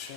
sure.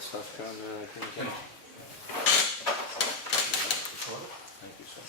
Stuff going on, I think. Thank you, sir.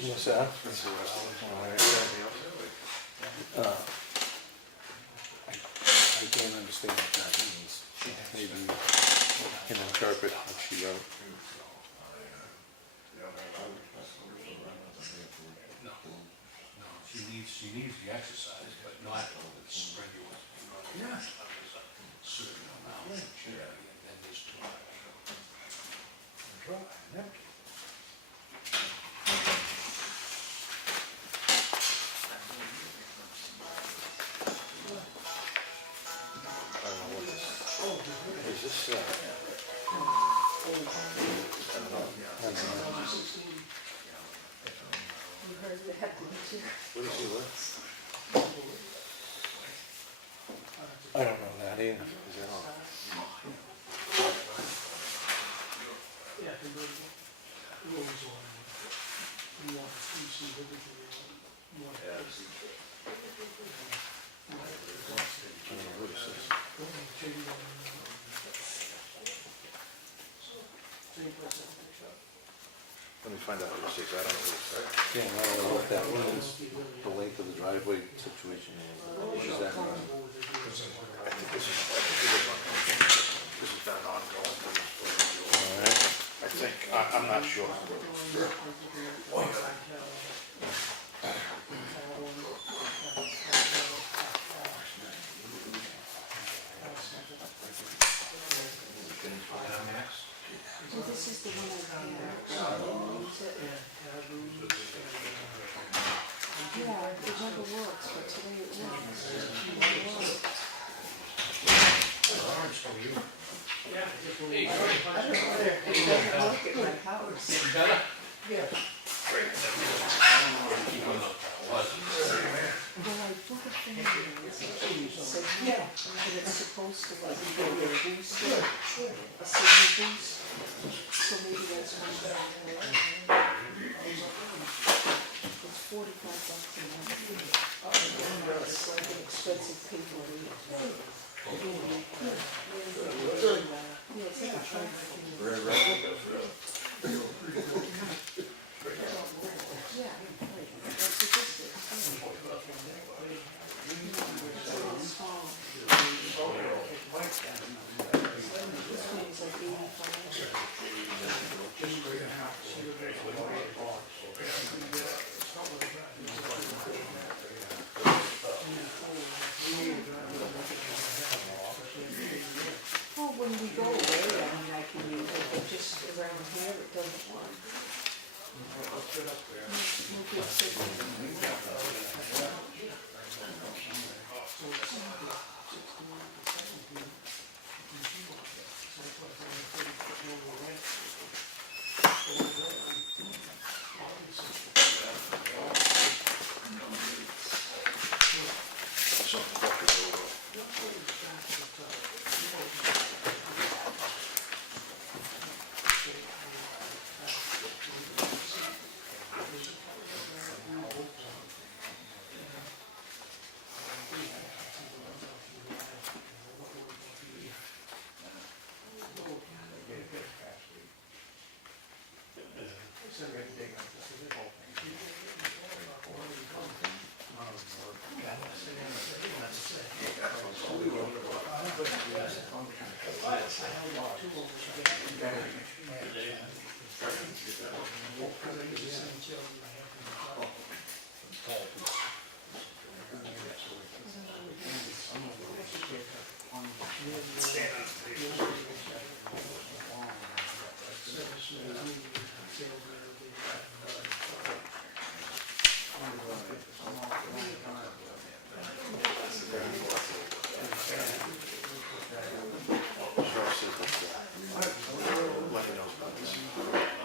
What's that? I can't understand what that means. Maybe you can interpret what she wrote. No, she needs the exercise, but not strenuous. Yeah. Certain amount, and then there's too much. Is this, I don't know. What does he look? I don't know that either. Is that all? What is this? Let me find out what this is. I don't know what this is. Yeah, I don't know what that means. The length of the driveway situation. What does that mean? I think this is done on I'm not sure. Well, this is the one I had. Yeah, it never works, but today it works. It doesn't work at my house. Well, I put a thing in it, said, yeah, and it's supposed to like give you a booster, a signal boost, so maybe that's one thing. It's $45 a month. It's like an expensive paper read. Yeah, it's like a train. Yeah, right, that's what this is. This one's like 85. Oh, when we go away, I mean, I can use it, but just around here, it doesn't work. No good signal.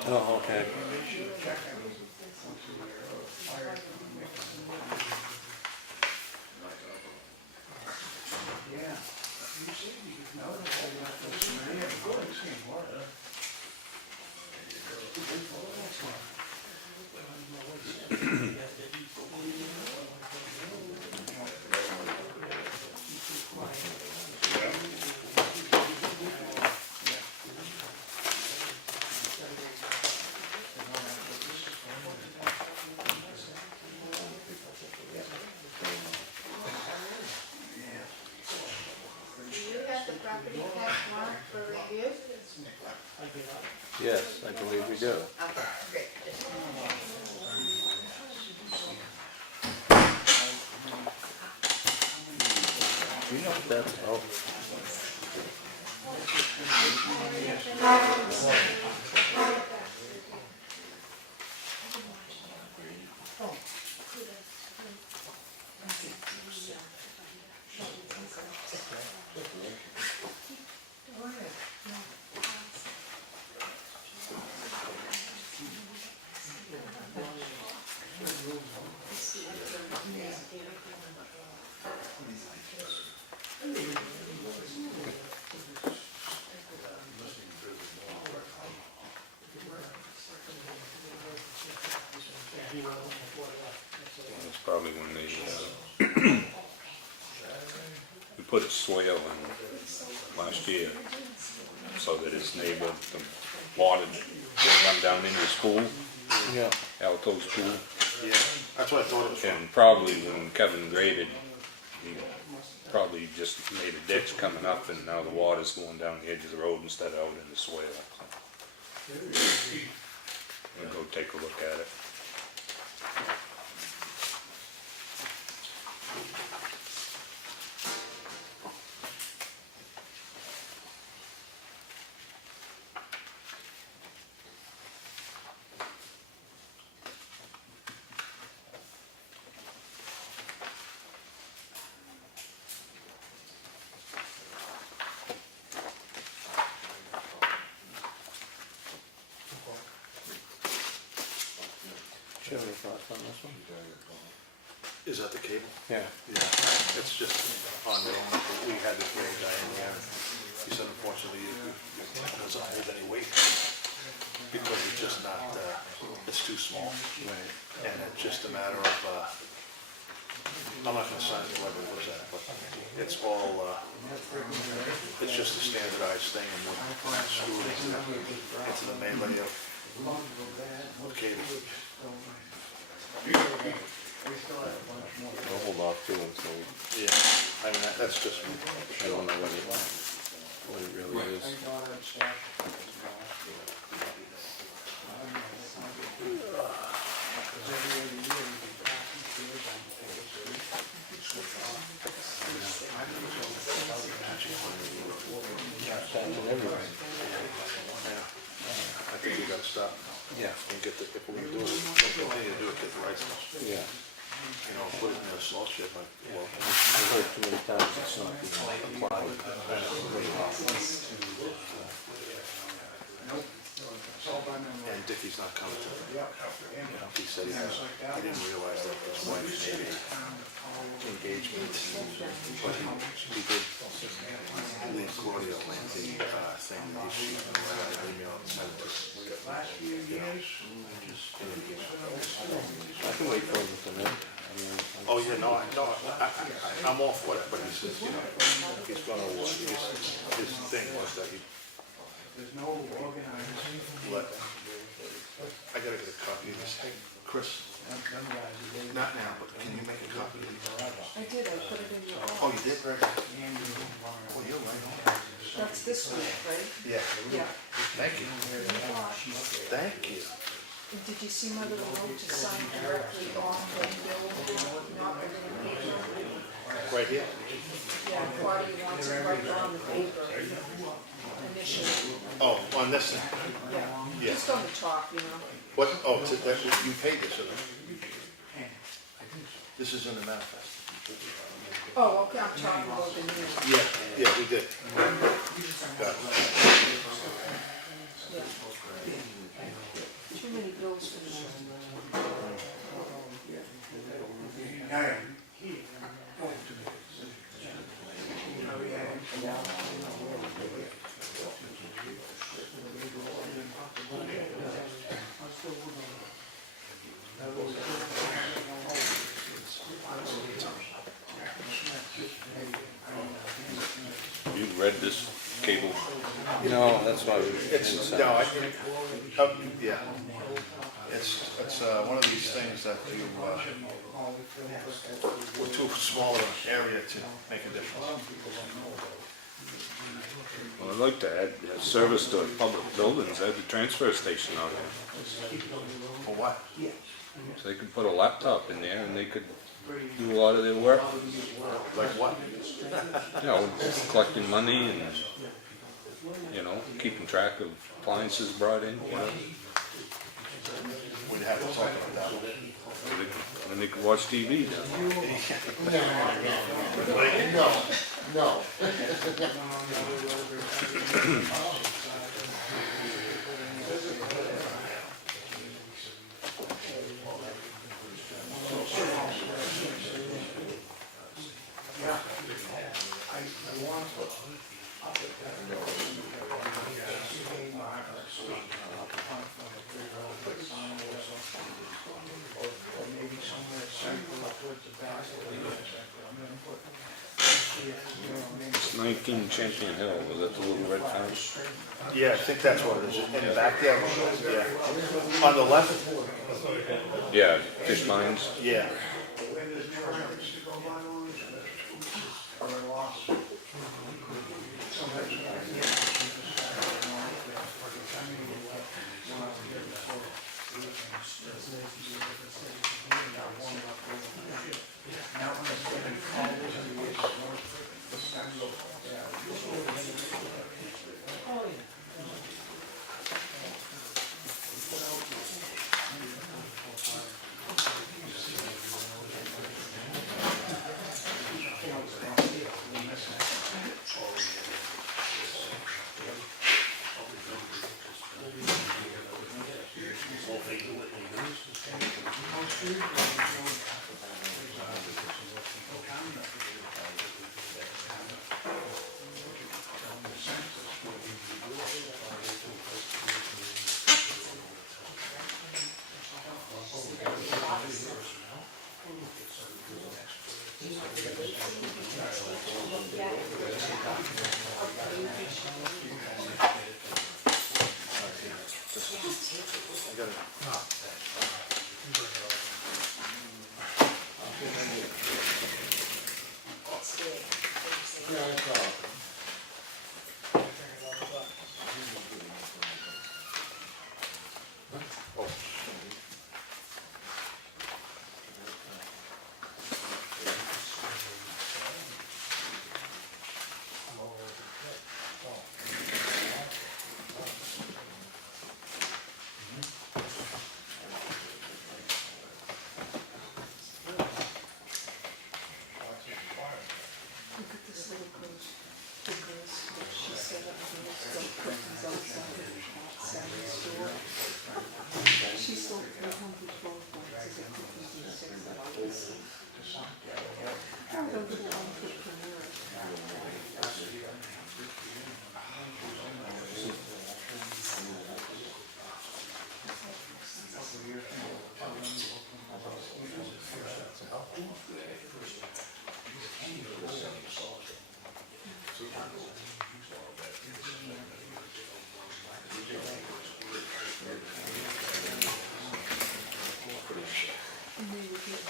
Oh, okay. Yes, I believe we do. Do you know what that's about? It's probably when they we put a swale in last year so that his neighbor, the water didn't run down into his pool. Yeah. Alto's pool. Yeah, that's what I thought it was from. And probably when Kevin graded, he probably just made a ditch coming up, and now the water's going down the edge of the road instead of out in the swale. and go take a look at it. Do you have any thoughts on this one? Is that the cable? Yeah. Yeah, it's just ongoing. We had this little guy in there. He said unfortunately it doesn't hold any weight because it's just not, it's too small. Right. And it's just a matter of, I'm not gonna sign whoever looks at it, but it's all, it's just a standardized thing and when it's screwed into the melee of cable. I'll hold off too until, Yeah, I mean, that's just, I don't know what it really is. Patching everywhere. I think we gotta stop Yeah. and get the, if we're gonna do it, we'll continue to do it, get the right stuff. Yeah. You know, put it in a salt shed, but, well, I've heard too many times it's not being applied. and Dickie's not coming to it. He said he didn't realize that his wife made an engagement, but he did leave Claudia a Lamphier thing, that she wrote an email and sent it to us. I can wait for him to come in. I mean, Oh, yeah, no, I'm all for that, but he says, you know, he's gonna, his thing was that he let, I gotta get a copy of this. Chris, not now, but can you make a copy of these? I did, I put it in your Oh, office. you did? Oh, you're right. That's this week, right? Yeah, Yeah. thank you. Thank you. Did you see my little note to sign directly off the bill, not the little paper? Right here? Yeah, Claudia wants it right on the paper, initially, Oh, on this thing? yeah. Yeah. Just on the top, you know. What, oh, you paid this, or? This is in the manifest. Oh, okay, I'm talking about the new, Yeah, we did. Got it. yeah. Too many bills for me. You read this cable? no, that's why we. It's, no, yeah. It's one of these things that you, we're too small of an area to make a difference. Well, I'd like to add service to public buildings, add the transfer station on there. For what? So they could put a laptop in there and they could do a lot of their work, Like what? you know, collecting money and, you know, keeping track of appliances brought in, you know. We'd have to talk about that one. And they could watch TV down there. No. It's 19 Champion Hill, was that the little red house? Yeah, I think that's what it is. In the back there? Yeah. On the left? Yeah, fish mines. Yeah. I gotta. Look at this little girl, the girl stuff she set up, girl stuff cookies outside of the cat salad store. She sold 312 boxes of cookies in 6 hours. How those little entrepreneurs. And they were getting,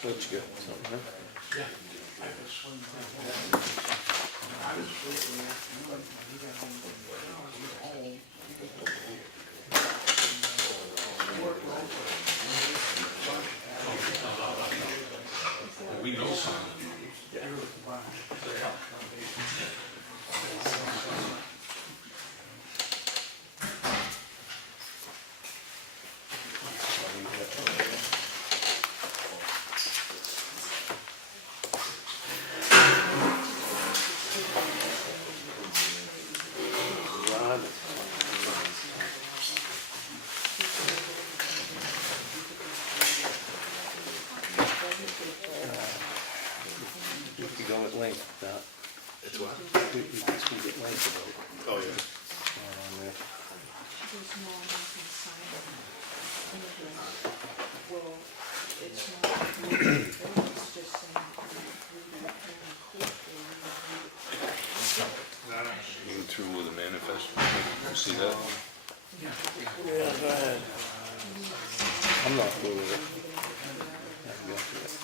What you got? Something, huh? We know some. Rod. You can go at length, that. It's what? You can speak at length about it. Oh, yeah. There. she goes, no, I'm not gonna sign it. And I go, well, it's not, it's just saying, read it in court, or read it. You through with the manifest, you see that? Yeah, go ahead. I'm not cool with it. I can go through it.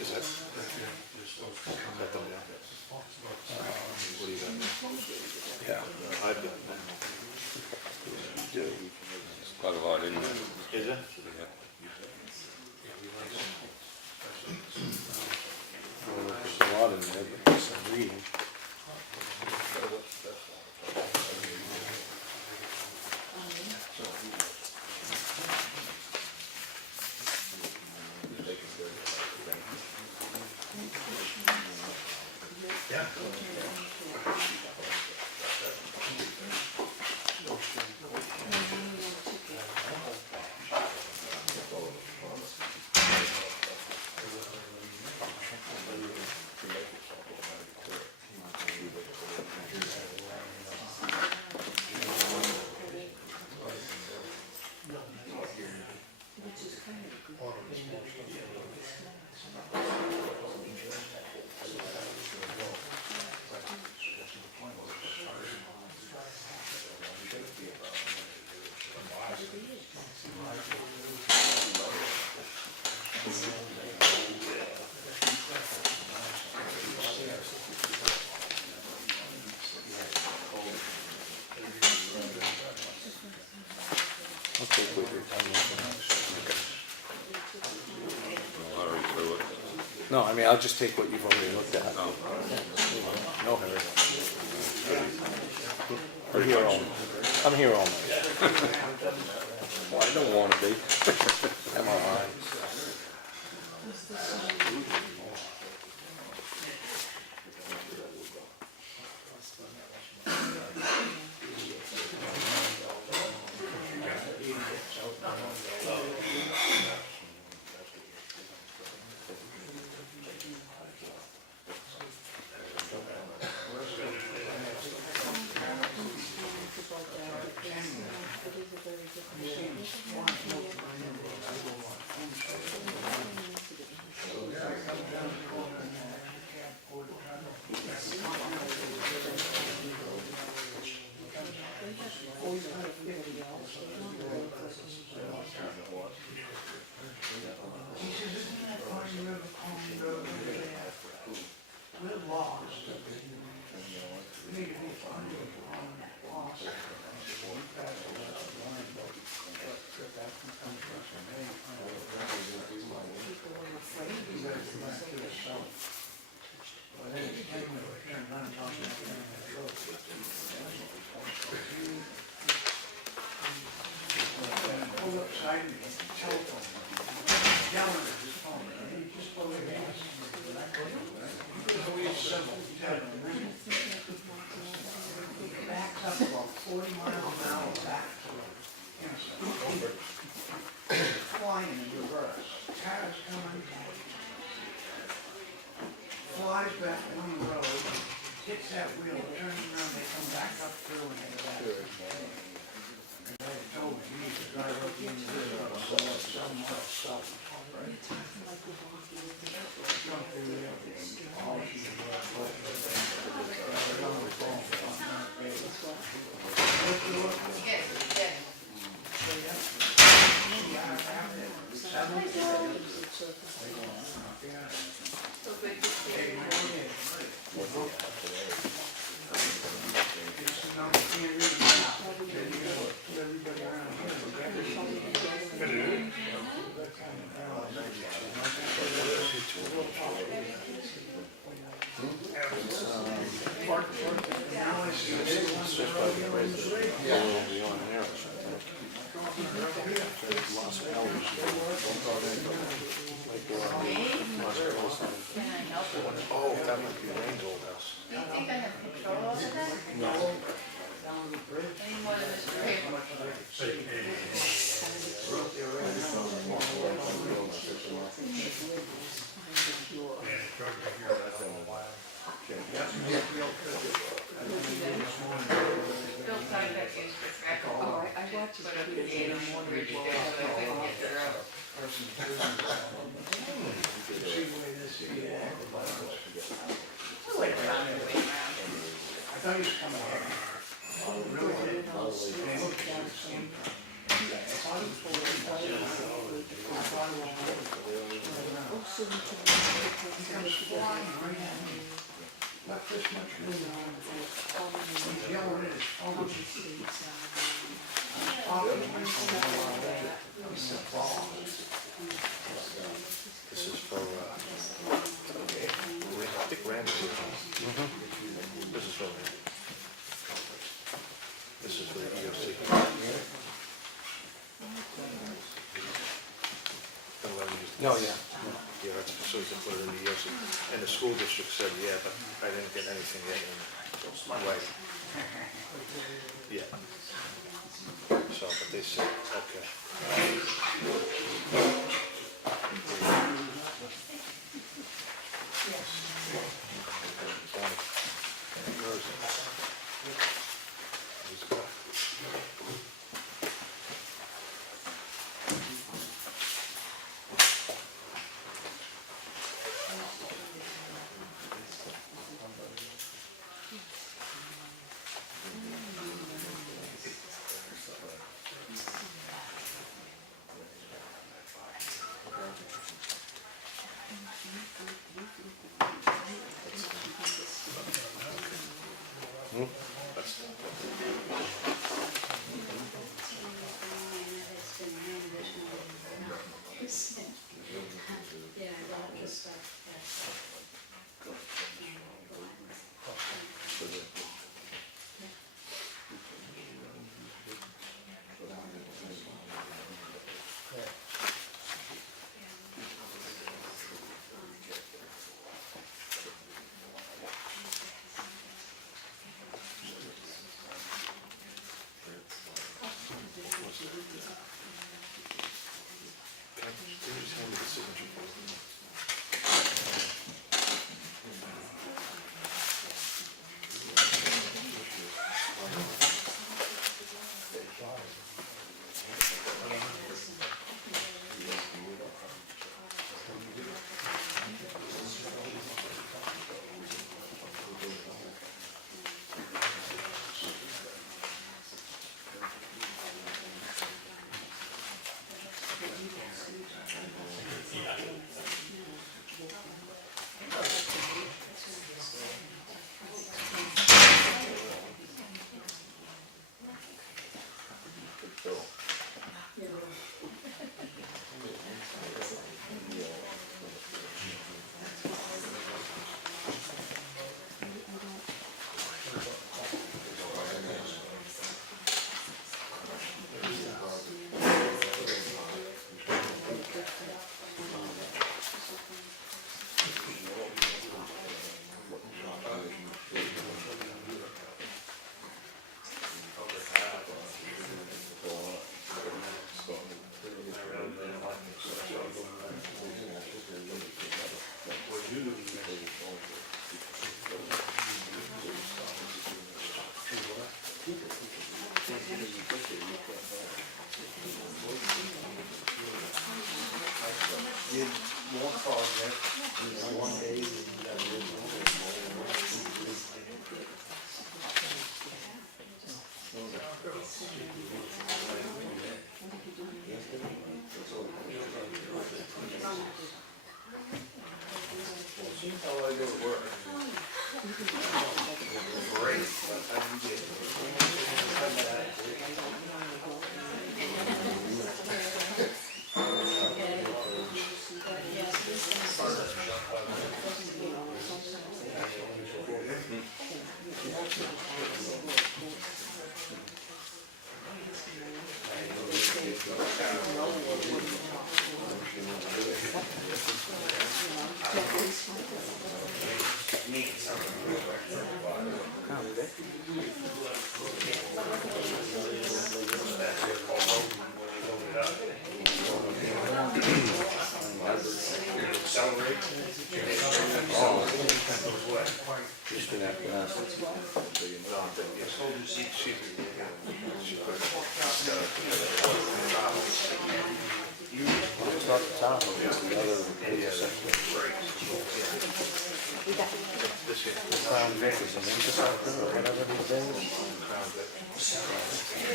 Is that them, yeah? What do you got? Yeah. I've got that. You do. There's quite a lot in there. Is it? Yeah. Well, there's a lot in there, but just some reading. I'll take what you're telling me. I'll hurry through it. No, I mean, I'll just take what you've already looked at. No, No hurry. I'm here all night. well, I don't wanna be. I'm all right. Flies back on the road, hits that wheel, turns around, they come back up through and they go back. And I told him, he needs to drive up in the river, somewhere south. Jump through there, all she did was put it on the phone. Oh, that might be Wayne's old house. Do you think I have control over that? No. Any more than Mr. Paper? Bill Tyvek used to track a Oh, hole, I watched put it up the in gate the on the morning. bridge there so I couldn't get the road. See the way this is. Wait around, wait around. I thought he was coming here. Really did. They looked down the same time. I thought he was supposed to be there. I thought he was Oh, so you can He comes flying right at me. Left this much room on the floor. He's yelling at his phone. Talking to me from all around there. He said, "Boss." This is for, I think Rand's here. This is for Rand. This is for the EOC. Don't let him use the- No, yeah. Yeah, that's so he can put it in the EOC. And the school district said, yeah, but I didn't get anything yet in writing. Yeah. So, but they said, okay. Bonnie. Where is it? Where's it go? You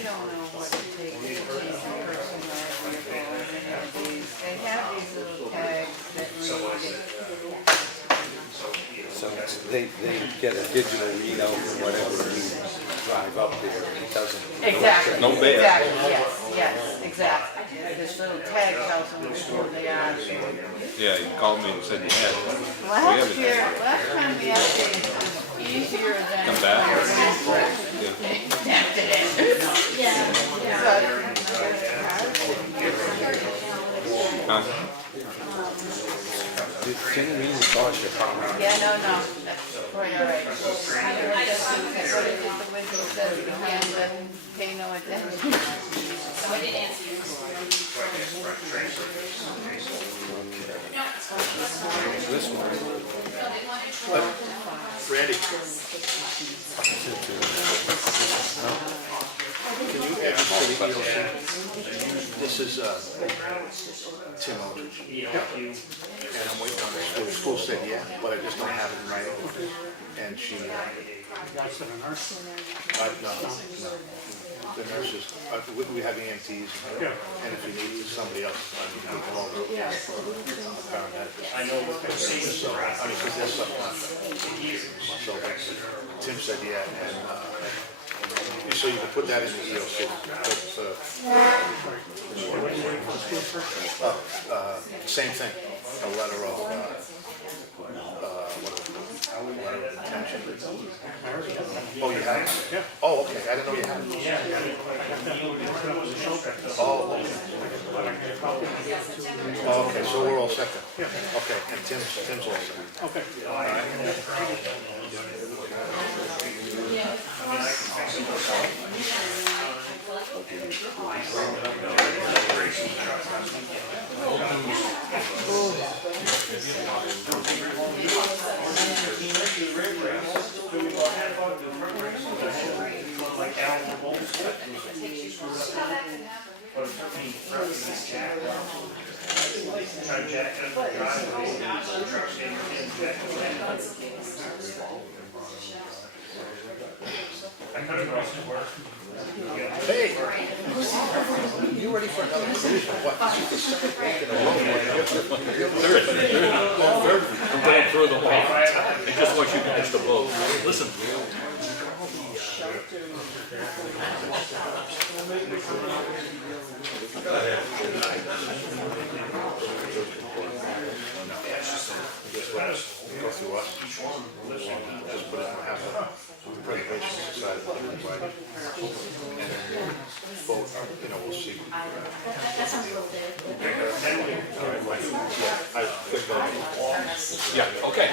don't know what to take to a person or any of these. They have these little tags that read. So they get a digital readout or whatever you drive up there, and it doesn't. Exactly. No bear. Exactly, yes, exactly. This little tag tells them who they are. Yeah, he called me and said he had it. Last time we updated was easier than. Come back. Huh? Can you read the cost of how Yeah, no, that's quite all right. I just what it is the window says began to pay no attention. So I didn't answer you. this one? Randy. Can you add this to the EOC? This is, Tim Aldridge. And I'm waiting on the school. The school said, yeah, but I just don't have it in writing. And she, That's the nurse. no. The nurses, we have EMTs. And if you need somebody else, I mean, we can all go. Paramedics. I know what they're saying. So, I mean, because there's subcontract. So, Tim said, yeah, and, so you can put that in the EOC. Same thing, a letter of, attention. Oh, you have it? Yeah. Oh, okay, I didn't know you had it. Oh, okay. Oh, okay, so we're all set then? Yeah. Okay, and Tim's all set. Okay. All right. Hey, you ready for another cruise? What, this is the second week in a row. I'm going through the whole, I just want you to catch the boat. Listen. Go through us. Just put it in, have a preservation society, everybody. And then vote, we'll see. That sounds a little bit. All right, right. Yeah, I clicked on it. Yeah, okay.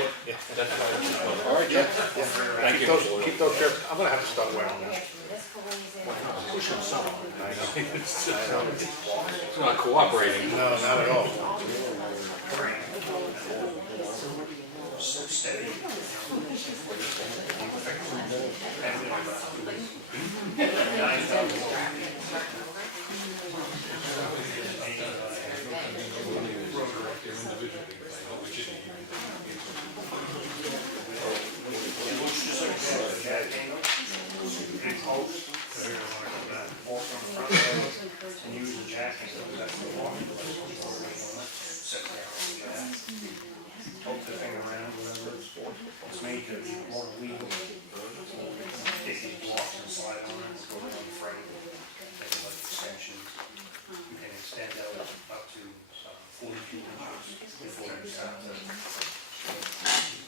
All right, yeah. Thank you. Keep those shirts, I'm gonna have to start wearing them. I know. It's not cooperating. No, not at all. So steady. And use the jack and stuff, that's the walking. Set down the jack. Tilt the thing around, whatever it's made to be more legal. Take these blocks and slide on it, go down the frame, make like extensions. You can extend out up to 42 inches before you start.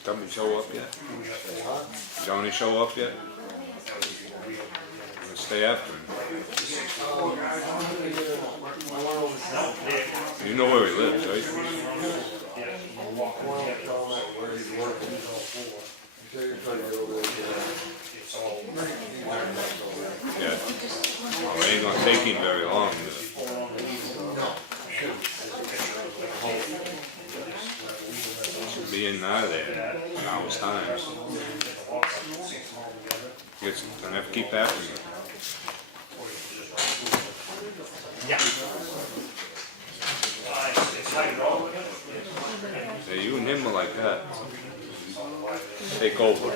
Somebody show up yet? We got four. Johnny show up yet? That was real. Stay after him. You know where he lives, right? Yeah, we're walking together. It's all. Yeah. Well, it ain't gonna take him very long. Be in and out of there in an hour's time. You're gonna have to keep after him. Yeah. Yeah, you and him were like that. Take over.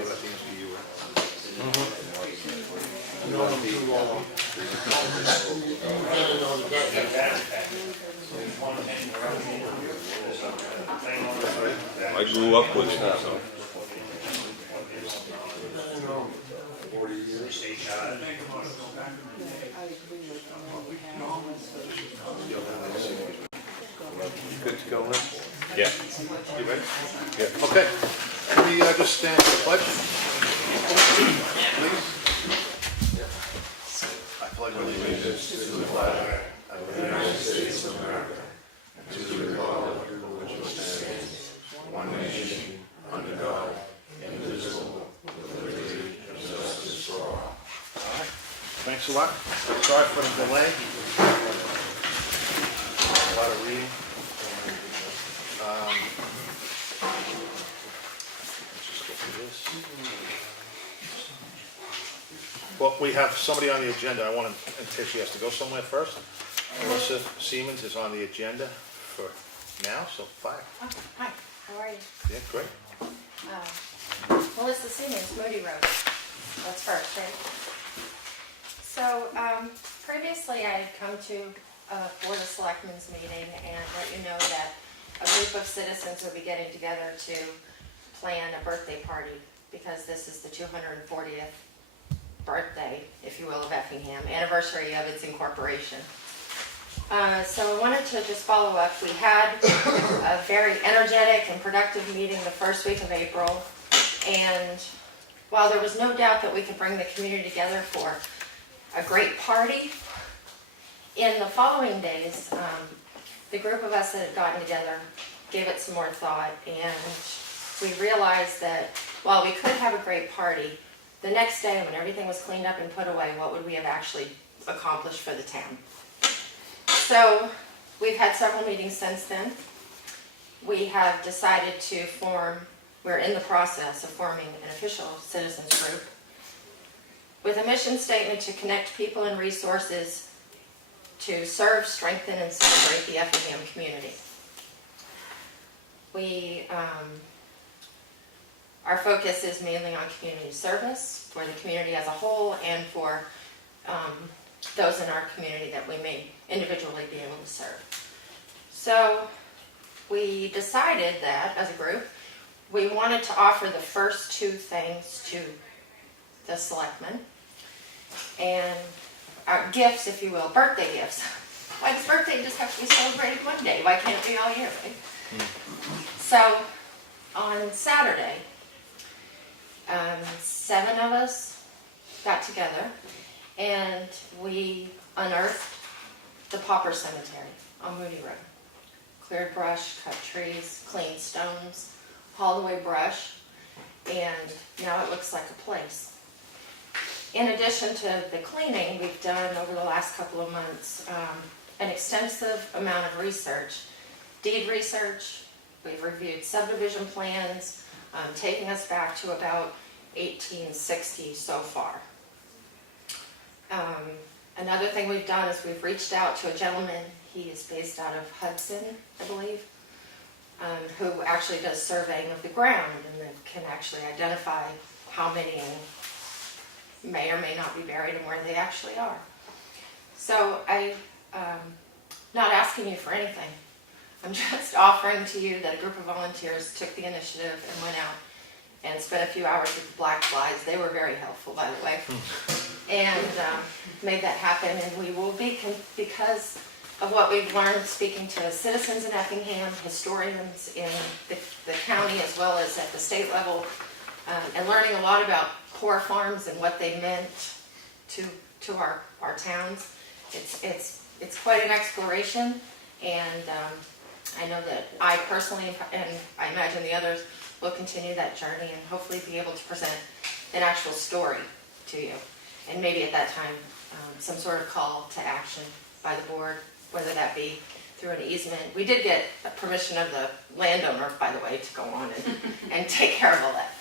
I grew up with him, so. Good to go in? Yeah. You ready? Yeah. Okay. Can we just stand for the pledge? Please. I pledge allegiance to the flag of the United States of America, to the republic which stands one nation, under God, indivisible, with liberty and justice for all. All right. Thanks a lot. Sorry for the delay. A lot of reading. Let's just go through this. Well, we have somebody on the agenda. I want to, until she has to go somewhere first. Melissa Siemens is on the agenda for now, so fire. Oh, hi, how are you? Yeah, great. Melissa Siemens, Moody Road. That's first, right? So, previously I had come to a Board of Selectmen's meeting and let you know that a group of citizens will be getting together to plan a birthday party because this is the 240th birthday, if you will, of Effingham, anniversary of its incorporation. So I wanted to just follow up. We had a very energetic and productive meeting the first week of April, and while there was no doubt that we could bring the community together for a great party, in the following days, the group of us that had gotten together gave it some more thought, and we realized that while we could have a great party, the next day when everything was cleaned up and put away, what would we have actually accomplished for the town? So we've had several meetings since then. We have decided to form, we're in the process of forming an official citizens group with a mission statement to connect people and resources to serve, strengthen, and celebrate the Effingham community. Our focus is mainly on community service for the community as a whole and for those in our community that we may individually be able to serve. So we decided that as a group, we wanted to offer the first two things to the selectmen, and our gifts, if you will, birthday gifts. Why does birthday just have to be celebrated one day? Why can't it be all year, right? So on Saturday, 7 of us got together and we unearthed the pauper cemetery on Moody Road. Cleared brush, cut trees, cleaned stones, hauled away brush, and now it looks like a place. In addition to the cleaning, we've done over the last couple of months an extensive amount of research, deed research. We've reviewed subdivision plans, taking us back to about 1860 so far. Another thing we've done is we've reached out to a gentleman, he is based out of Hudson, I believe, who actually does surveying of the ground and can actually identify how many may or may not be buried and where they actually are. So I'm not asking you for anything. I'm just offering to you that a group of volunteers took the initiative and went out and spent a few hours with the black flies. They were very helpful, by the way, and made that happen. And we will be, because of what we've learned speaking to citizens in Effingham, historians in the county as well as at the state level, and learning a lot about poor farms and what they meant to our towns. It's quite an exploration, and I know that I personally, and I imagine the others, will continue that journey and hopefully be able to present an actual story to you. And maybe at that time, some sort of call to action by the board, whether that be through an easement. We did get permission of the landowner, by the way, to go on and take care of all that.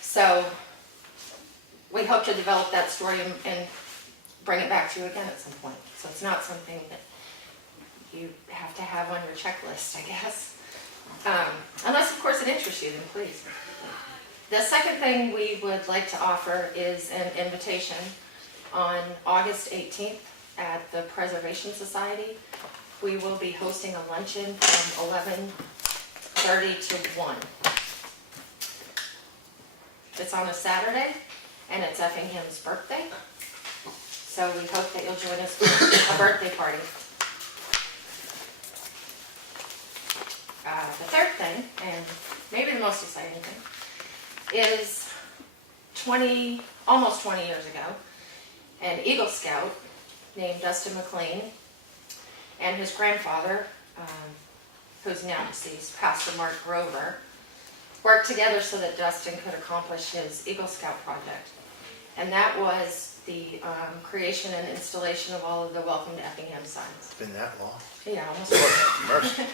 So we hope to develop that story and bring it back to you again at some point. So it's not something that you have to have on your checklist, I guess. Unless, of course, it interests you, then please. The second thing we would like to offer is an invitation on August 18th at the Preservation Society. We will be hosting a luncheon from 11:30 to 1. It's on a Saturday, and it's Effingham's birthday. So we hope that you'll join us for a birthday party. The third thing, and maybe the most exciting thing, is almost 20 years ago, an Eagle Scout named Dustin McLean and his grandfather, who's now deceased, Pastor Mark Grover, worked together so that Dustin could accomplish his Eagle Scout project. And that was the creation and installation of all of the Welcome to Effingham signs. Been that long? Yeah, almost. Mercy.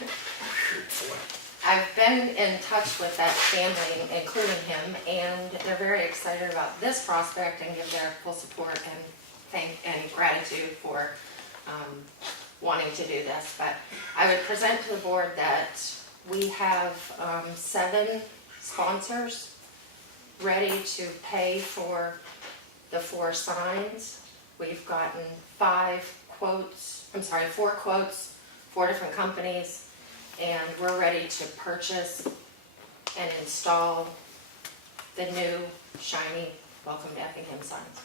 I've been in touch with that family, including him, and they're very excited about this prospect and give their full support and gratitude for wanting to do this. But I would present to the board that we have 7 sponsors ready to pay for the 4 signs. We've gotten 4 quotes, 4 different companies, and we're ready to purchase and install the new shiny Welcome to Effingham signs.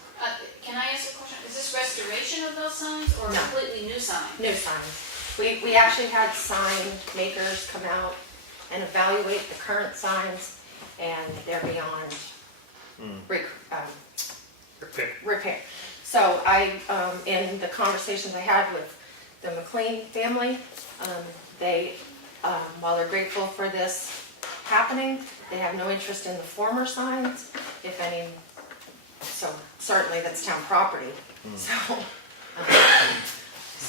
Can I ask a question? Is this restoration of those signs or No. completely new signs? New signs. We actually had sign makers come out and evaluate the current signs and they're beyond Repair. So in the conversations I had with the McLean family, they, while they're grateful for this happening, they have no interest in the former signs, if any. So certainly that's town property. So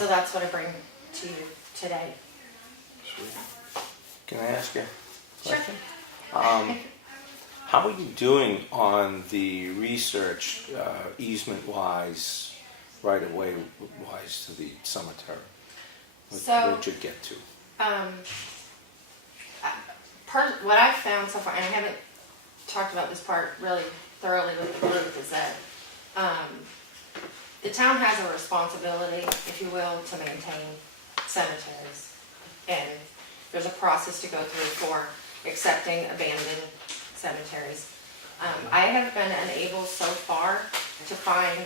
that's what I bring to you today. Can I ask you a Sure. question? How are you doing on the research, easement-wise, right-of-way wise to the cemetery? Where did you get to? What I've found so far, and I haven't talked about this part really thoroughly with the group, is that the town has a responsibility, if you will, to maintain cemeteries. And there's a process to go through for accepting abandoned cemeteries. I have been unable so far to find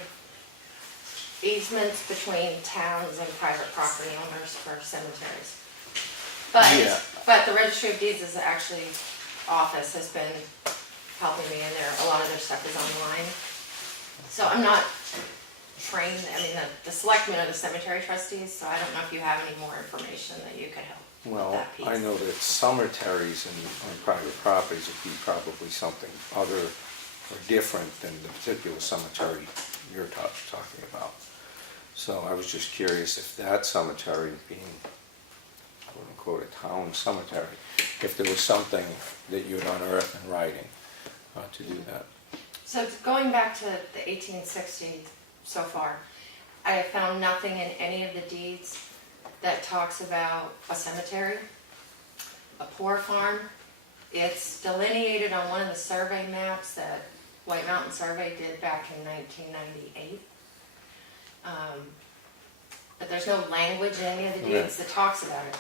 easements between towns and private property owners for cemeteries. But the Registry of Deeds is actually, office has been helping me in there. A lot of their stuff is online. So I'm not trained, I mean, the selectmen are the cemetery trustees, so I don't know if you have any more information that you could help with Well, that piece. I know that cemeteries on private properties would be probably something other or different than the particular cemetery you're talking about. So I was just curious if that cemetery being quote-unquote a town cemetery, if there was something that you'd unearth in writing to do that. So going back to the 1860s so far, I have found nothing in any of the deeds that talks about a cemetery, a poor farm. It's delineated on one of the survey maps that White Mountain Survey did back in 1998. But there's no language in any of the deeds that talks about it.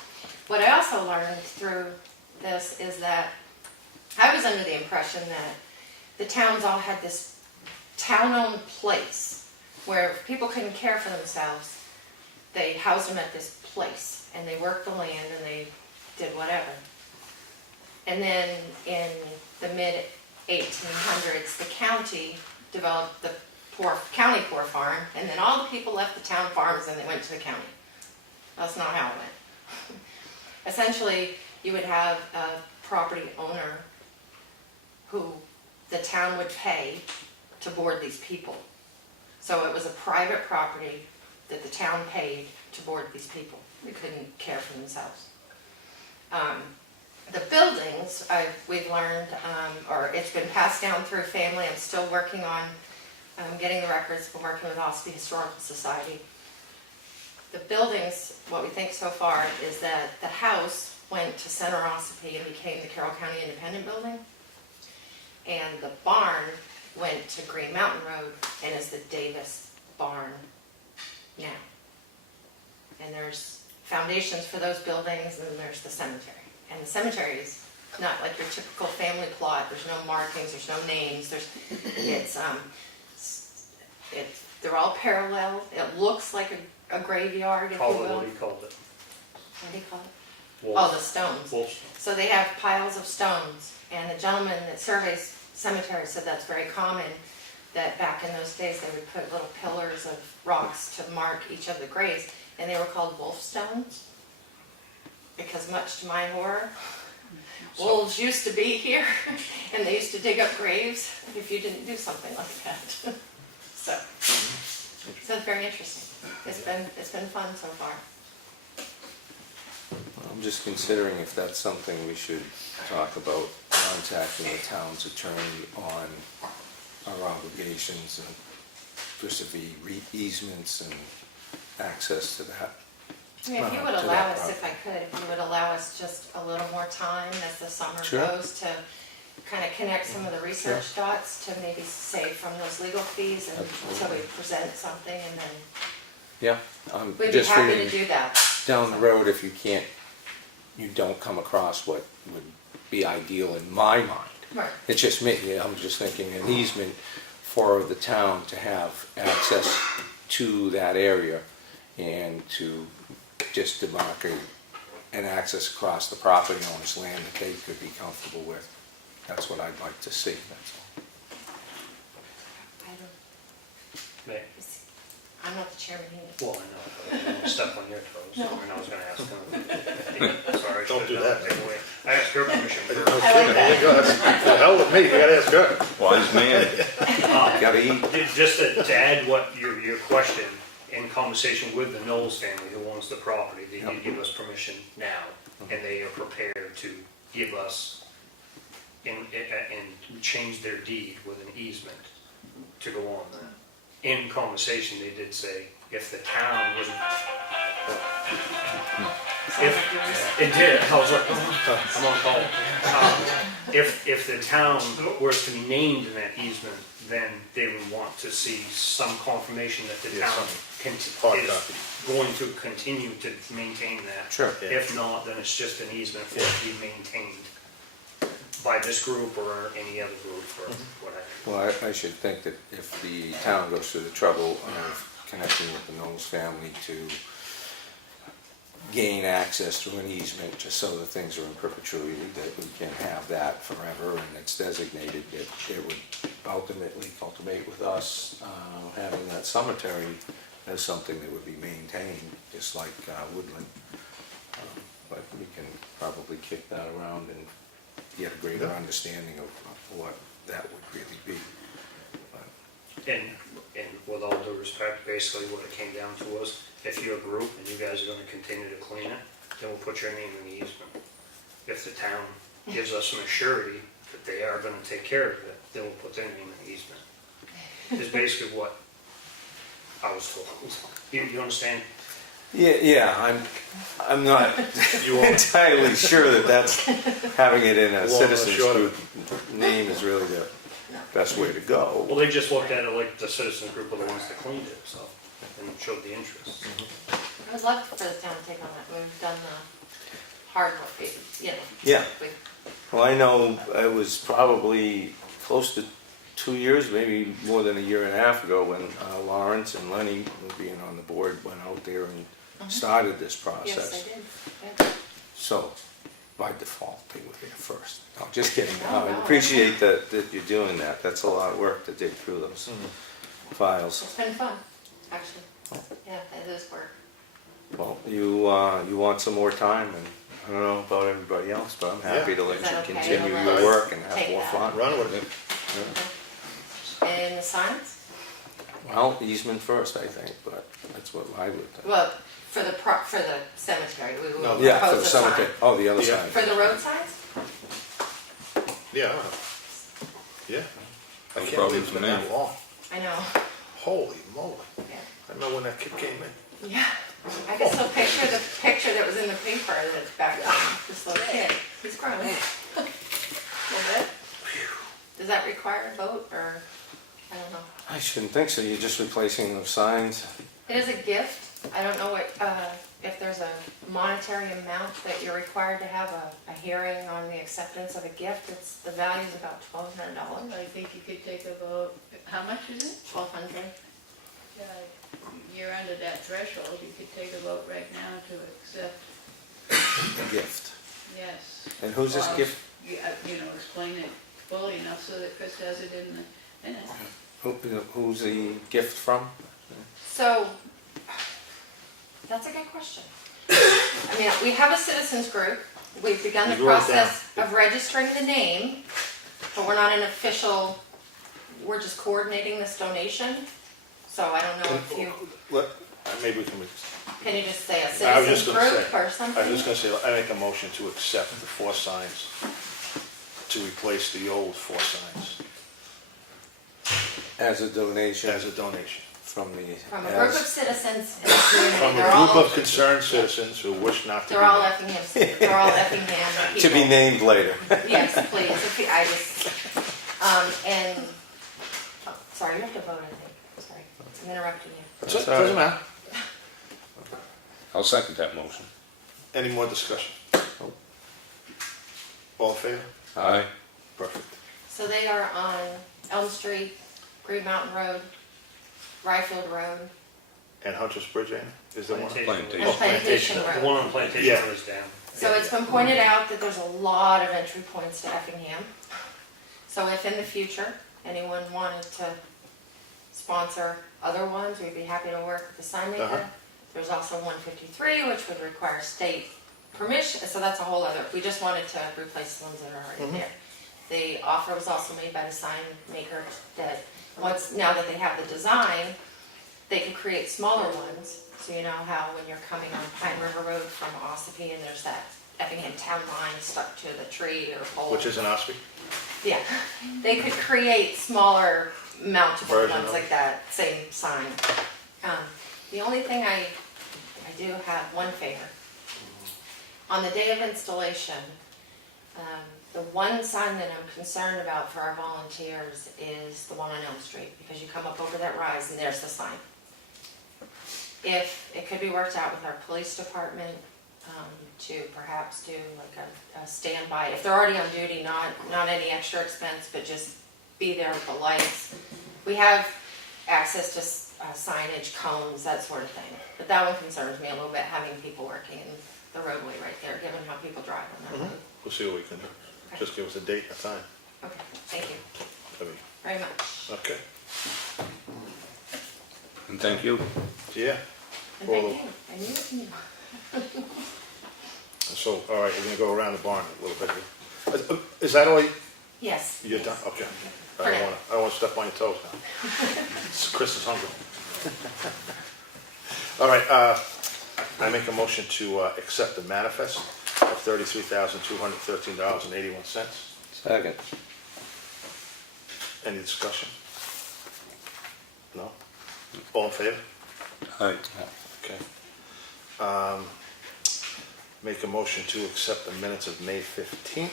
What I also learned through this is that I was under the impression that the towns all had this town-owned place where if people couldn't care for themselves, they housed them at this place and they worked the land and they did whatever. And then in the mid-1800s, the county developed the county poor farm, and then all the people left the town farms and they went to the county. That's not how it went. Essentially, you would have a property owner who the town would pay to board these people. So it was a private property that the town paid to board these people who couldn't care for themselves. The buildings, we've learned, or it's been passed down through family. I'm still working on getting the records. We're working with Espie Historical Society. The buildings, what we think so far is that the house went to Center Ossipee and became the Carroll County Independent Building. And the barn went to Green Mountain Road and is the Davis Barn now. And there's foundations for those buildings, and there's the cemetery. And the cemetery is not like your typical family plot. There's no markings, there's no names. They're all parallel. It looks like a graveyard, if you will. What do you call it? What do you call it? Wolf. Oh, the stones. Wolf. So they have piles of stones, and the gentleman that surveys cemeteries said that's very common, that back in those days they would put little pillars of rocks to mark each of the graves, and they were called wolf stones, because much to my horror, wolves used to be here, and they used to dig up graves if you didn't do something like that. So it's very interesting. It's been fun so far. I'm just considering if that's something we should talk about, contacting the town's attorney on our obligations and vis-a-vis easements and access to that. I mean, if you would to allow that us, if I could, if you would allow us just a little more time as the summer Sure. goes to kind of connect some of the research dots to maybe save from those legal fees and until we present something, and then Yeah, I'm we'd be just happy to figuring do that. down the road, if you don't come across what would be ideal in my mind. Right. It's just me, I'm just thinking an easement for the town to have access to that area and to just demarcate an access across the property owner's land that they could be comfortable with. That's what I'd like to see, that's all. I don't, May- I'm not the chairman here. Well, I know, but I don't want to step on your toes, so I was gonna ask him. Sorry. I Don't should've do done that. it anyway. I asked her permission No first. kidding, there you go. The hell with me, you gotta ask her. Wise man. Gotta eat. Just to add what your question, in conversation with the Knowles family who owns the property, they did give us permission now, and they are prepared to give us and change their deed with an easement to go on that. In conversation, they did say, if the town was, if, it did, I was like, I'm on call. If the town was to be named in that easement, then they would want to see some confirmation that the Yeah, town hard is copy. going to continue to maintain that. Sure. Yeah. If not, then it's just an easement for it to be maintained by this group or any other group or whatever. Well, I should think that if the town goes through the trouble of connecting with the Knowles family to gain access through an easement, just so that things are in perpetuity, that we can have that forever, and it's designated, that it would ultimately cultivate with us, having that cemetery as something that would be maintained, just like Woodland. But we can probably kick that around and get a greater understanding of what that would really be. But And with all due respect, basically what it came down to was, if you're a group and you guys are gonna continue to clean it, then we'll put your name in the easement. If the town gives us some assurity that they are gonna take care of it, then we'll put their name in the easement. Is basically what I was told. You understand? Yeah, I'm not entirely sure that that's, having it in a Long and citizens short group of name is really the best way to go. Well, they just looked at it like the citizens group were the ones that cleaned it, so, and showed the interest. I would love for the town to take on that, we've done the hard work, you know. Yeah. We- Well, I know it was probably close to 2 years, maybe more than a year and a half ago, when Lawrence and Lenny, being on the board, went out there and started this process. Yes, I did. Yeah. So, by default, they were there first. No, just kidding. No, I no. appreciate that you're doing that. That's a lot of work to dig through those files. It's been fun, actually. Yeah, it is work. Well, you want some more time, and I don't know about everybody else, but I'm happy to let Is that you okay? continue I'll your let work and have take more that. fun. Run with it. And the signs? Well, easement first, I think, but that's what I would think. Well, for the cemetery, we will No. Yeah, for propose the a sign. cemetery. Oh, the other Yeah. side. For the road signs? Yeah. Yeah. I No can't problem believe it's for been me. that long. I know, Holy moly. yeah. I remember when that kid came in. Yeah, I can still picture the picture that was in the paper that's back then, this little kid. He's grown. A little bit. Does that require a vote, or, I don't know. I shouldn't think so. You're just replacing those signs. It is a gift. I don't know what, if there's a monetary amount that you're required to have a hearing on the acceptance of a gift. The value's about $1,200. I think you could take a vote, how much is it? $1,200. Yeah, you're under that threshold, you could take a vote right now to accept, A gift. yes. And who's this Or, gift? You know, explain it fully enough so that Chris has it in the minutes. Who's the gift from? So, that's a good question. I mean, we have a citizens group. We've begun the You wrote it down. process of registering the name, but we're not an official, we're just coordinating this donation. So I don't know if you, Maybe we can, you just say a I was just citizens gonna group say, or I was something? just gonna say, I make a motion to accept the 4 signs to replace the old 4 signs As a donation as a donation. from the... From a group of citizens in the community. From a They're group all- of concerned citizens who wish not to be. They're all named. Effingham, they're all Effingham people. To be named later. Yes, please, if you, I just, and, oh, sorry, you have to vote, I think, sorry, I'm interrupting you. Doesn't matter. I'll second that motion. Any more discussion? All in favor? Aye. Perfect. So they are on Elm Street, Green Mountain Road, Ryfield Road, And Hunter's Bridge, Ann? Is there one? Plantation. and Plantation The Road. one on Plantation Yeah. was down. So it's been pointed out that there's a lot of entry points to Effingham. So if in the future, anyone wanted to sponsor other ones, we'd be happy to work with the sign maker. Uh-huh. There's also 153, which would require state permission, so that's a whole other, we just wanted to replace the ones that are already there. The offer was also made by the sign maker that now that they have the design, they could create smaller ones. So you know how when you're coming on Pine River Road from Ossipee and there's that Effingham town line stuck to the tree or pole. Which is an Espie? Yeah, they could create smaller mountable Version ones of like that, same sign. The only thing I do have one favor. On the day of installation, the one sign that I'm concerned about for our volunteers is the one on Elm Street, because you come up over that rise and there's the sign. If it could be worked out with our police department, to perhaps do like a standby, if they're already on duty, not any extra expense, but just be there with the lights. We have access to signage, cones, that sort of thing. But that one concerns me a little bit, having people working in the roadway right there, given how people drive on that road. We'll see what we can do. Okay. Just give us a date and a time. Okay, thank you I mean, very much. okay. And thank you. Yeah. And Well, thank you, and you. So, all right, we're gonna go around the barn a little bit here. Is that all Yes. you're done? Okay. For I now. don't wanna step on your toes now. Chris is hungry. All right, I make a motion to accept the manifest of $33,213.81. Second. Any discussion? No? All in favor? Aye. Okay. Make a motion to accept the minutes of May 15th.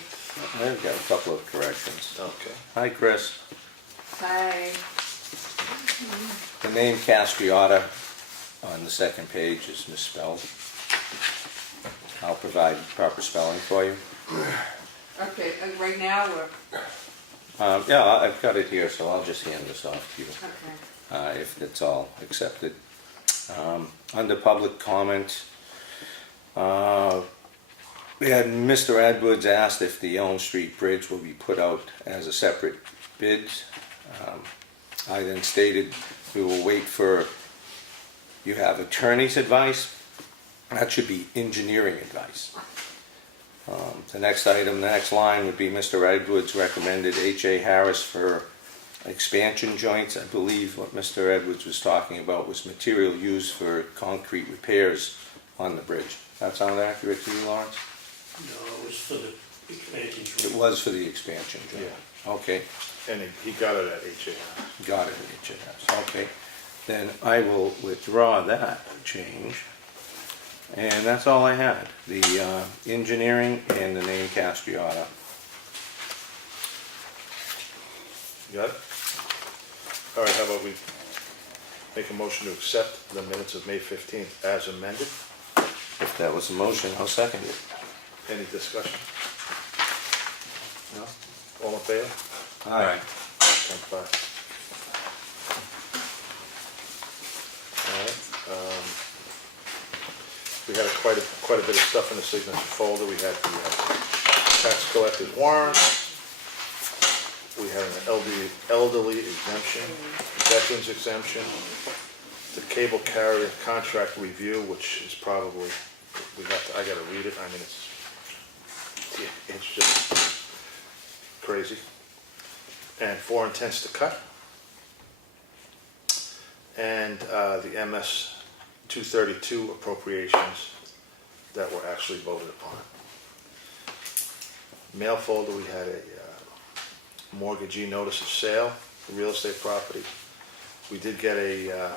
I've got a couple of corrections. Okay. Hi, Chris. Hi. The name Castriota on the second page is misspelled. I'll provide proper spelling for you. Okay, right now, we're, Yeah, I've got it here, so I'll just hand this off to you, okay. if it's all accepted. Under public comment, we had Mr. Edwards asked if the Elm Street Bridge will be put out as a separate bid. I then stated we will wait for, you have attorney's advice, that should be engineering advice. The next item, the next line would be Mr. Edwards recommended H.A. Harris for expansion joints. I believe what Mr. Edwards was talking about was material used for concrete repairs on the bridge. That sound accurate to you, Lawrence? No, it was for the expansion. It was for the expansion joint. Okay, And he got it at HA. got it, H.A.S. Okay, then I will withdraw that change. And that's all I had, the engineering and the name Castriota. You got it? All right, how about we make a motion to accept the minutes of May 15th as amended? If that was a motion, I'll second it. Any discussion? No? All in favor? Aye. 10-5. All right. We had quite a bit of stuff in the signature folder. We had the tax collector's warrant. We had an elderly exemption, veterans exemption, the cable carrier contract review, which is probably, I gotta read it. I mean, it's just crazy. And 4 intents to cut. And the MS 232 appropriations that were actually voted upon. Mail folder, we had a mortgagee notice of sale, real estate property. We did get a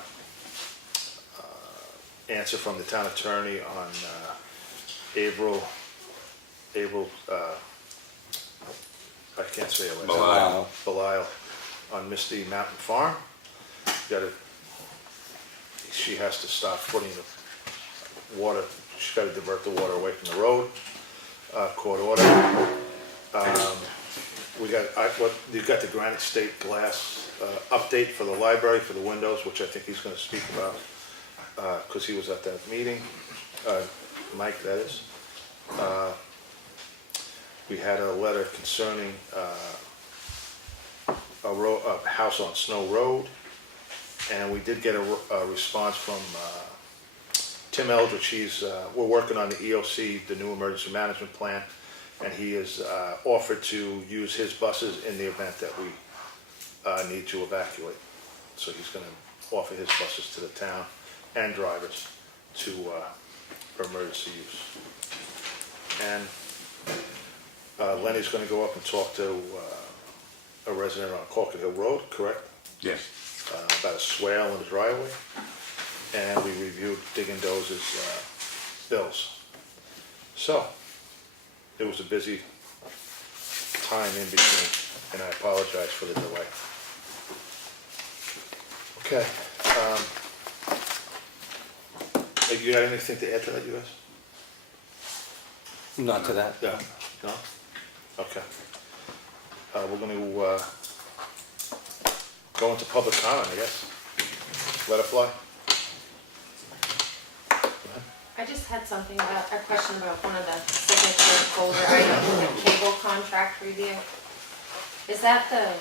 answer from the town attorney on April, I can't say it. Belial. Belial on Misty Mountain Farm. She has to stop putting the water, she's got to divert the water away from the road. Court order. You got the Granite State glass update for the library, for the windows, which I think he's going to speak about, because he was at that meeting. Mike, that is. We had a letter concerning a house on Snow Road, and we did get a response from Tim Eldridge. We're working on the EOC, the new emergency management plan, and he has offered to use his buses in the event that we need to evacuate. So he's going to offer his buses to the town and drivers for emergency use. And Lenny's going to go up and talk to a resident on Corker Hill Road, correct? Yes. About a swale in the driveway. And we reviewed Digging Doze's bills. So, it was a busy time in between, and I apologize for the delay. Okay. Have you got anything to add to that, you guys? Not to that. Yeah. No? Okay. We're going to go into public comment, I guess. Let it fly. I just had a question about one of the signature folder items, the cable contract review. Is that the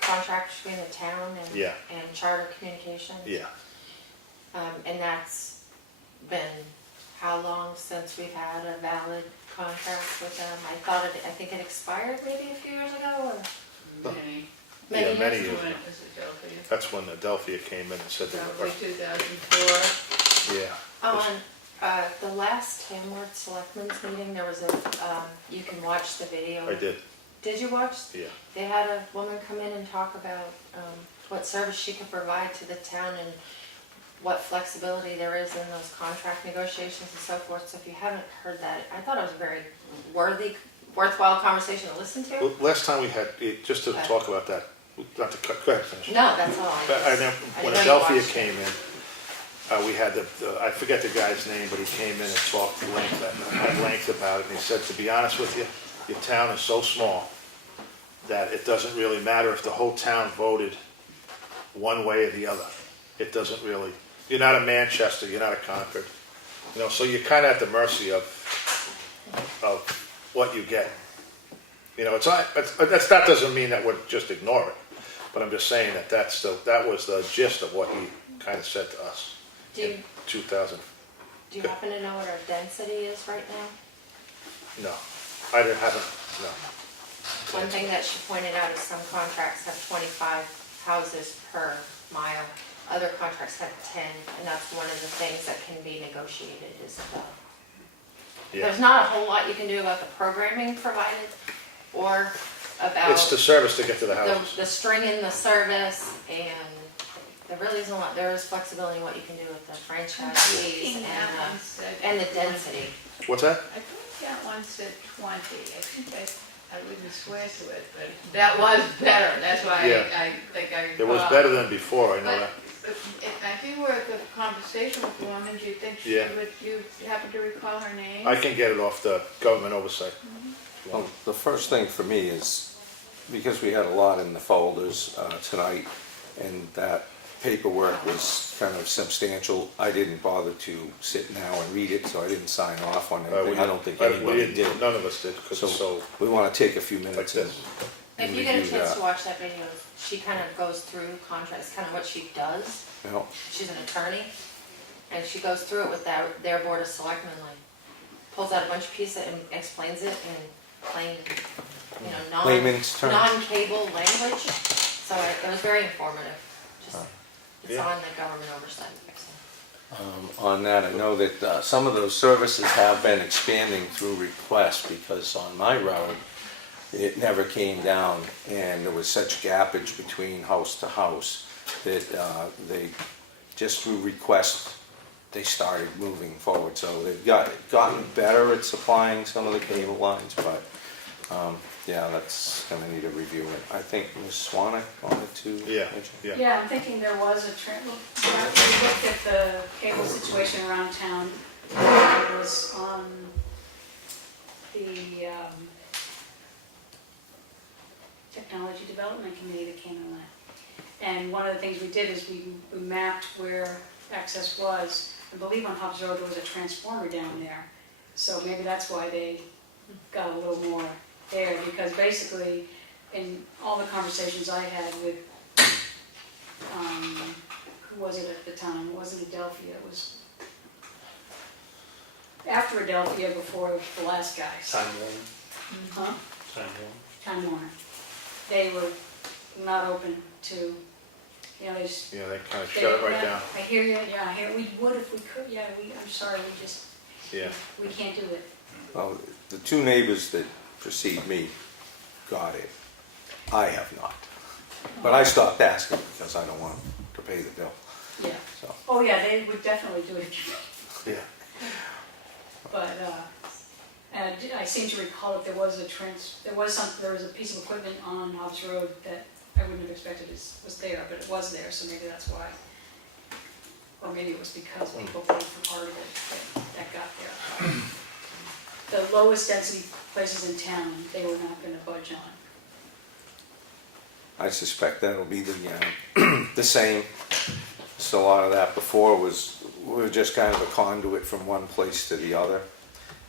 contract between the town and Yeah. and Charter Communications? Yeah. And that's been how long since we've had a valid contract with them? I think it expired maybe a few years ago, or Many. Yeah, many years? years. When it was Adelphia. That's when Adelphia came in and said they were. Probably 2004. Yeah. On the last Tamworth Selectmen's meeting, there was you can watch the video. I did. Did you watch? Yeah. They had a woman come in and talk about what service she could provide to the town and what flexibility there is in those contract negotiations and so forth. So if you haven't heard that, I thought it was a very worthwhile conversation to listen to. Well, last time we had, just to talk about that, not to cut, go ahead, finish. No, that's all. I know when didn't know you Adelphia watched it. came in, we had I forget the guy's name, but he came in and talked at length about it. And he said, to be honest with you, your town is so small that it doesn't really matter if the whole town voted one way or the other. It doesn't really, you're not a Manchester, you're not a Concord. You know, so you're kind of at the mercy of what you get. You know, that doesn't mean that we'll just ignore it, but I'm just saying that that was the gist of what he kind of said to us in 2000. Do you happen to know what our density is right now? No, I haven't, no. One thing that she pointed out is some contracts have 25 houses per mile. Other contracts have 10, and that's one of the things that can be negotiated is Yeah. there's not a whole lot you can do about the programming provided or about It's the service to get to the houses. the string in the service, and there really isn't a lot. There is flexibility in what you can do with the franchise fees Thinking that one said and the density. What's that? I think that one said 20. I think I wouldn't swear to it, but that was better. That's why Yeah. I think I It was recall. better than before, I know that. But if you were at the conversation with the woman, do you think Yeah. you happen to recall her name? I can get it off the government oversight. Well, the first thing for me is, because we had a lot in the folders tonight, and that paperwork was kind of substantial, I didn't bother to sit now and read it, so I didn't sign off on anything. I don't think anybody did. None of us did, because it's so, We want to take a few like minutes this. If you get a chance to watch that video, she kind of goes through contracts, kind of what she does. You know, She's an attorney, and she goes through it with their board of selectmen, like, pulls out a bunch of pieces and explains it in plain, layman's terms. non-cable language. So it was very informative. Just, it's Yeah. on the government oversight. On that, I know that some of those services have been expanding through request, because on my road, it never came down, and there was such gappage between house to house that they, just through request, they started moving forward. So they've gotten better at supplying some of the cable lines, but yeah, that's gonna need a review. I think Ms. Swanek wanted to Yeah, mention. yeah. Yeah, I'm thinking there was a trend, we looked at the cable situation around town. It was on the Technology Development Committee that came in. And one of the things we did is we mapped where access was. I believe on Hobbs Road there was a transformer down there. So maybe that's why they got a little more there, because basically in all the conversations I had with, who was it at the time? It wasn't Adelphia, it was after Adelphia, before the last guy. Time Warner. Huh? Time Warner. Time Warner. They were not open to, you know, they just. Yeah, they kind of they- shut it right yeah, down. I hear you, yeah, I hear, we would if we could, yeah, I'm sorry, we just, Yeah. we can't do it. Well, the two neighbors that precede me got it. I have not. But I stopped asking because I don't want to pay the bill, Yeah. so. Oh, yeah, they would definitely do it. Yeah. But, and I seem to recall that there was a piece of equipment on Hobbs Road that I wouldn't have expected was there, but it was there, so maybe that's why. Or maybe it was because people paid for part of it that got there. The lowest density places in town, they were not gonna budge on. I suspect that'll be the same. So a lot of that before we were just kind of a conduit from one place to the other.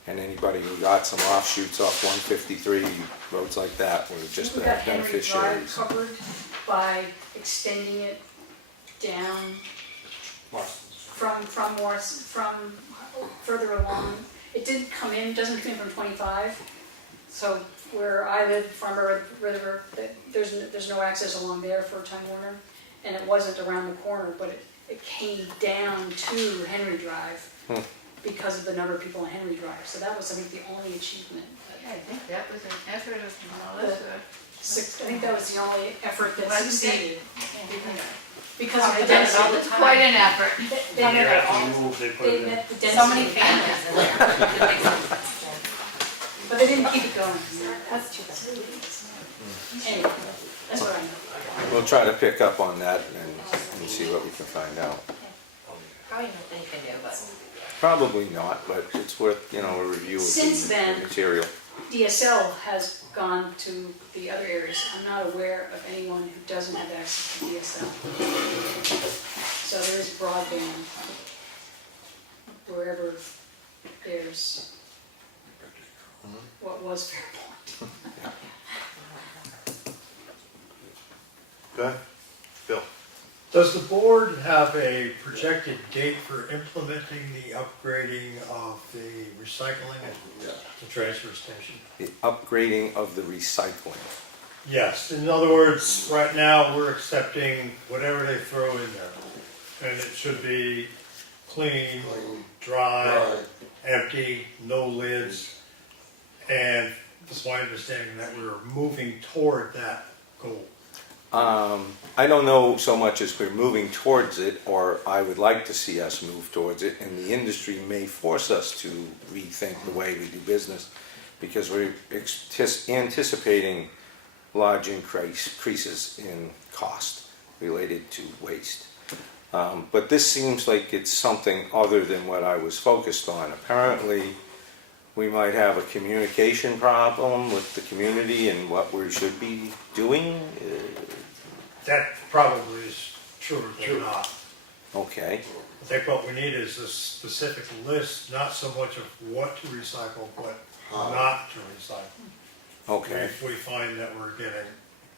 And anybody who got some offshoots off 153, roads like that, were just We the got Henry Drive beneficiaries. covered by extending it down from further along. It doesn't come in from 25. So where I live, Farmer River, there's no access along there for Time Warner. And it wasn't around the corner, but it came down to Henry Drive because of the number of people on Henry Drive. So that was, I think, the only achievement. I think that was an effort of Melissa. I think that was the only effort that Wasn't it? succeeded. Because Oh, of the that density. was quite an effort. They Year met after all- you moved, they put they it in. met the density. So many families in there. But they didn't keep it going. That's too bad. Anyway, that's what I know. We'll try to pick up on that and see what we can find out. Probably nothing you can do, but. Probably not, but it's worth, a review of Since the then- material. DSL has gone to the other areas. I'm not aware of anyone who doesn't have access to DSL. So there is broadband wherever there's what was Fairport. Go ahead. Bill. Does the board have a projected date for implementing the upgrading of the recycling at the transfer station? The upgrading of the recycling. Yes, in other words, right now, we're accepting whatever they throw in there. And it should be clean, dry, empty, no lids. And it's my understanding that we're moving toward that goal. I don't know so much as we're moving towards it, or I would like to see us move towards it, and the industry may force us to rethink the way we do business, because we're anticipating large increases in cost related to waste. But this seems like it's something other than what I was focused on. Apparently, we might have a communication problem with the community and what we should be doing. That probably is truer than not. Okay, I think what we need is a specific list, not so much of what to recycle, but not to recycle. okay. If we find that we're getting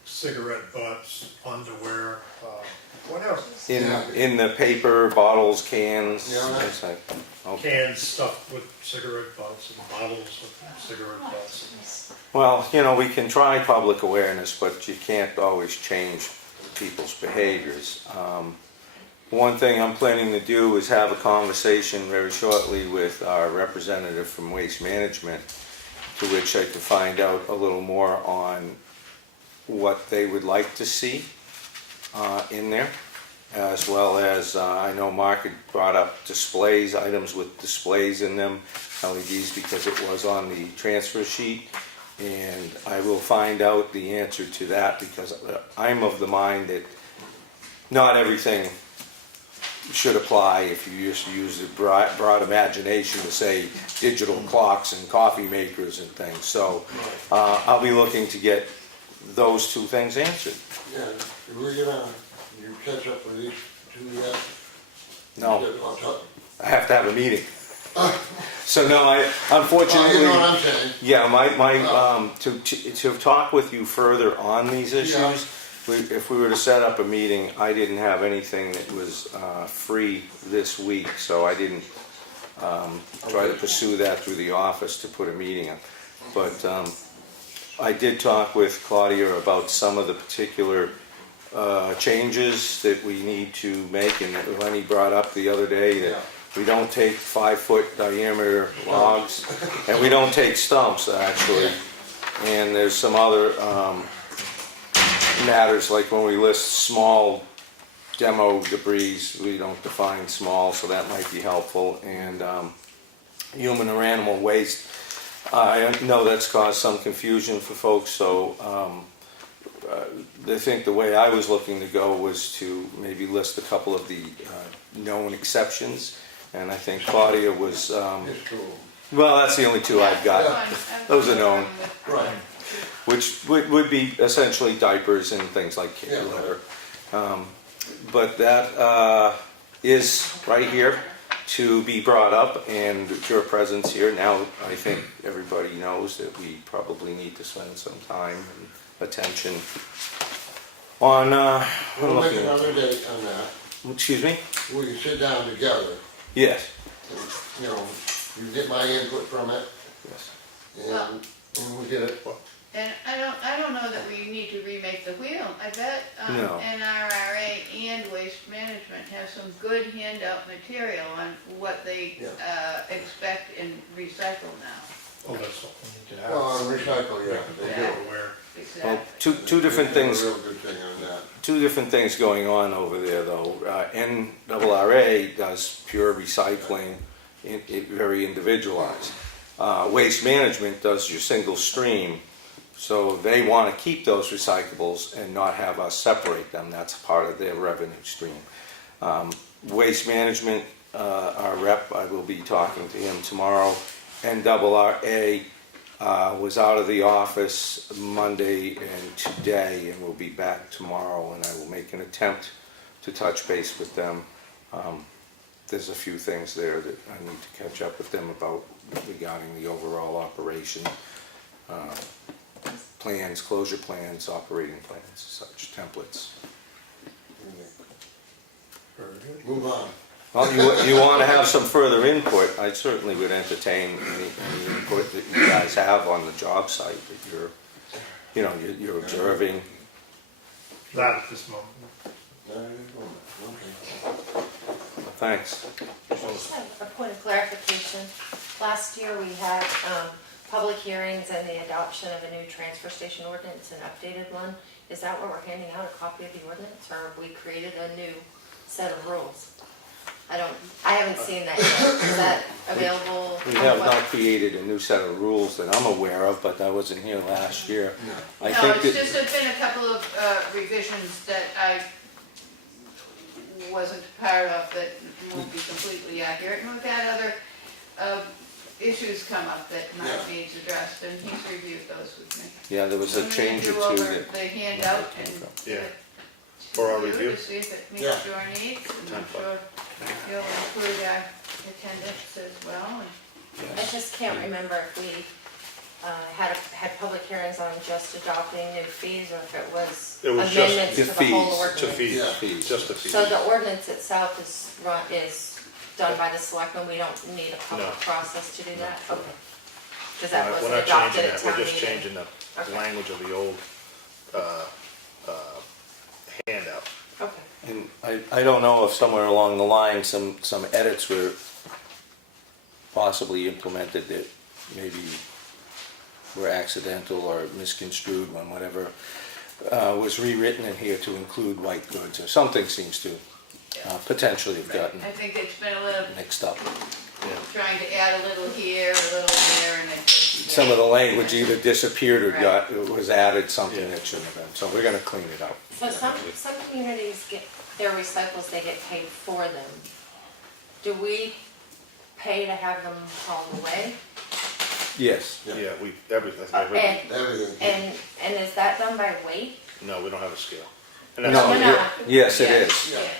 cigarette butts, underwear, whatever, In the paper, bottles, cans? Yeah. it's like- Okay. cans stuffed with cigarette butts and bottles with cigarette butts. Well, we can try public awareness, but you can't always change people's behaviors. One thing I'm planning to do is have a conversation very shortly with our representative from Waste Management, to which I can find out a little more on what they would like to see in there, as well as I know Mark had brought up displays, items with displays in them, LEDs, because it was on the transfer sheet. And I will find out the answer to that, because I'm of the mind that not everything should apply if you just use a broad imagination to say digital clocks and coffee makers and things. So I'll be looking to get those two things answered. Yeah, we're gonna, you catch up with these two yet? No, I have to have a meeting. So no, I Well, unfortunately. you know what I'm saying? Yeah, to talk with you further on these issues, if we were to set up a meeting, I didn't have anything that was free this week, so I didn't try to pursue that through the office to put a meeting in. But I did talk with Claudia about some of the particular changes that we need to make, and that Lenny brought up the other day that we don't take 5-foot diameter logs, and we don't take stumps, actually. And there's some other matters, like when we list small demo debris, we don't define small, so that might be helpful. And human or animal waste, I know that's caused some confusion for folks, so I think the way I was looking to go was to maybe list a couple of the known exceptions. And I think Claudia was, It's cool. well, that's the only two I've got. Those are known. Right. Which would be essentially diapers and things like kitty litter. But that is right here to be brought up, and your presence here. Now I think everybody knows that we probably need to spend some time and attention on We'll make looking at- another date on that. Excuse me? We can sit down together, Yes. and, you know, you get my input from it, Yes. and we get it. And I don't know that we need to remake the wheel. I bet No. NRRA and Waste Management have some good handout material on what they expect in recycle now. Oh, that's what we need to have. Well, on recycle, yeah, they Yeah. do. Aware. Exactly. Well, two different They do things. a real good thing on that. Two different things going on over there, though. NRRA does pure recycling, very individualized. Waste Management does your single stream, so they want to keep those recyclables and not have us separate them. That's part of their revenue stream. Waste Management, our rep, I will be talking to him tomorrow. NRRA was out of the office Monday and today, and will be back tomorrow, and I will make an attempt to touch base with them. There's a few things there that I need to catch up with them about regarding the overall operation, plans, closure plans, operating plans, such templates. Move on. Well, you want to have some further input, I certainly would entertain any input that you guys have on the job site that you're observing. Not at this moment. Okay. Thanks. Just have a point of clarification. Last year, we had public hearings and the adoption of a new transfer station ordinance, an updated one. Is that what we're handing out, a copy of the ordinance, or have we created a new set of rules? I haven't seen that yet. Is that available? We have not created a new set of rules that I'm aware of, but I wasn't here last year. I No, think it's that, just there's been a couple of revisions that I wasn't part of that won't be completely accurate. And we've had other issues come up that might need addressed, and he's reviewed those with me. yeah, there was So a I'm gonna change or do two over that, the handout and Yeah. give it For our to you review? to see if it meets Yeah. your needs, and I'm sure you'll include our attendance as well. And I just can't remember if we had public hearings on just adopting new fees, or if it was It was just amendments the to the whole fees, ordinance. To feed, Yeah. fees. just to feed. So the ordinance itself is done by the selectmen, we don't need a public No. process to do that? Okay. Because that We're wasn't not adopted changing at that, we're town just meeting. changing the Okay. language of the old handout. Okay. and I don't know if somewhere along the line, some edits were possibly implemented that maybe were accidental or misconstrued when whatever was rewritten in here to include white goods, or something seems to potentially have gotten I think it's been a little, mixed up. trying to add a little here, a little there, and it just. Some of the language either disappeared or Right. was added something that shouldn't have been, so we're gonna clean it up. So some communities get their recyclables, they get paid for them. Do we pay to have them hauled away? Yes. Yeah, everything. Everything. And is that done by weight? No, we don't have a scale. And No, that's- No. you're- yes, it Yeah. is.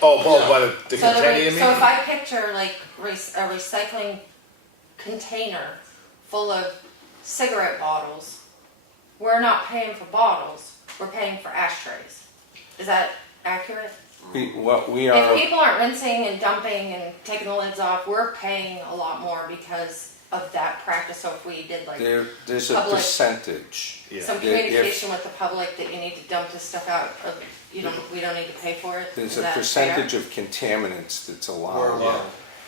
Oh, by the So container, you mean? so if I picture like a recycling container full of cigarette bottles, we're not paying for bottles, we're paying for ashtrays. Is that accurate? What we are, If people aren't rinsing and dumping and taking the lids off, we're paying a lot more because of that practice. So if we did like there's a public- percentage. some If- communication with the public that you need to dump this stuff out, we don't need to pay for it. There's Is a that percentage of contaminants that's We're allowed. allowed.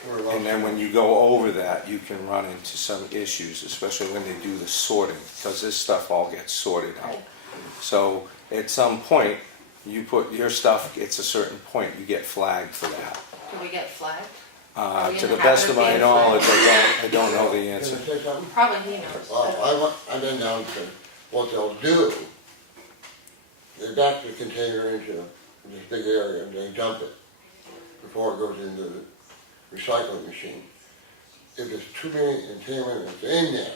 We're allowed. And then when you go over that, you can run into some issues, especially when they do the sorting, because this stuff all gets sorted out. So at some point, you put your stuff, it's a certain point, you get flagged for that. Do we get flagged? Are we To in the the best habit of of my being knowledge, flagged? I don't know the Can answer. I say something? Probably he knows. I've been down to, what they'll do, they back the container into this big area and they dump it before it goes into the recycling machine. If there's too many contaminants in there,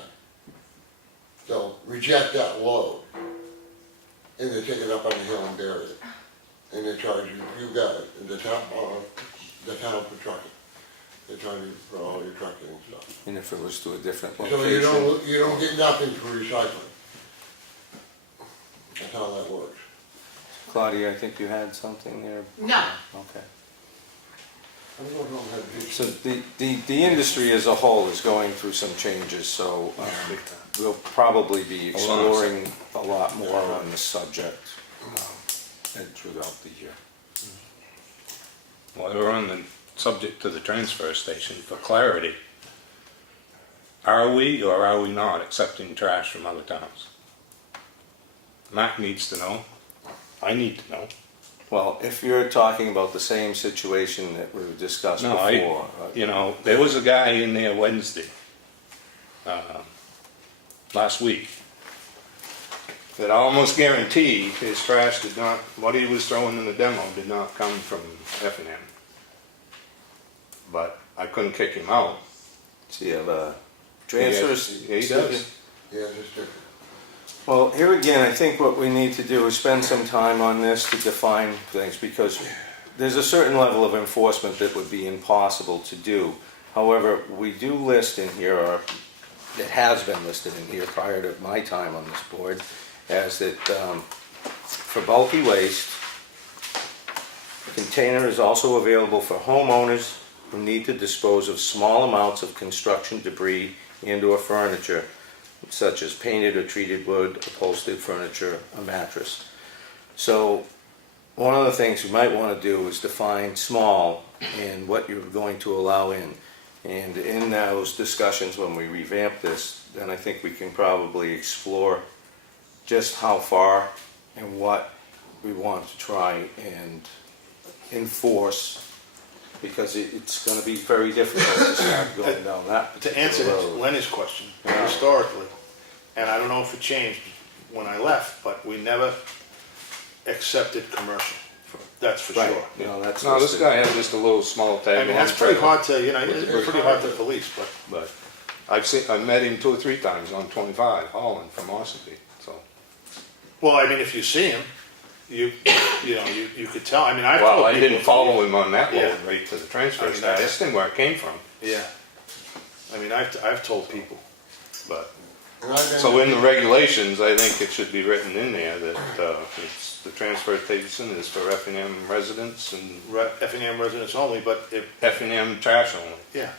they'll reject that load and they take it up on the hill and bury it. And they charge you guys, the town for trucking. They charge you for all your trucking and stuff. And if it was to a different So location. you don't get nothing for recycling. That's how that works. Claudia, I think you had something there? No, Okay. I don't know how to do So the industry as a whole is going through some changes, so we'll probably be exploring a lot more on this subject and throughout the year. While we're on the subject of the transfer station, for clarity, are we or are we not accepting trash from other towns? Mac needs to know. I need to know. Well, if you're talking about the same situation that we discussed No, before. There was a guy in there Wednesday, last week, that I almost guarantee his trash did not, what he was throwing in the demo did not come from Effingham. But I couldn't kick him out. So you have a transfer. Yeah, he does. Yeah, just different. Well, here again, I think what we need to do is spend some time on this to define things, because there's a certain level of enforcement that would be impossible to do. However, we do list in here, or it has been listed in here prior to my time on this board, as that for bulky waste, a container is also available for homeowners who need to dispose of small amounts of construction debris and/or furniture, such as painted or treated wood, upholstered furniture, a mattress. So one of the things we might want to do is define small and what you're going to allow in. And in those discussions, when we revamp this, then I think we can probably explore just how far and what we want to try and enforce, because it's going to be very difficult to start going down that To answer particular road. Leonard's question, historically, and I don't know if it changed when I left, but we never accepted commercial. That's for Right. sure. No, that's No, this listed. guy had just a little small tag. I mean, that's pretty hard to, it's pretty hard to police, but But I've met him 2 or 3 times on 25, hauling from Ossipee, so. well, I mean, if you see him, you could tell. I mean, I've Well, told I people- didn't follow him on that Yeah. road right to the transfer I mean, station. I that's- asked him where it came from, Yeah. I mean, I've told people. but. And I've been- So in the regulations, I think it should be written in there that it's, the transfer station is for Effingham residents and Effingham residents only, but if, Effingham trash only. yeah,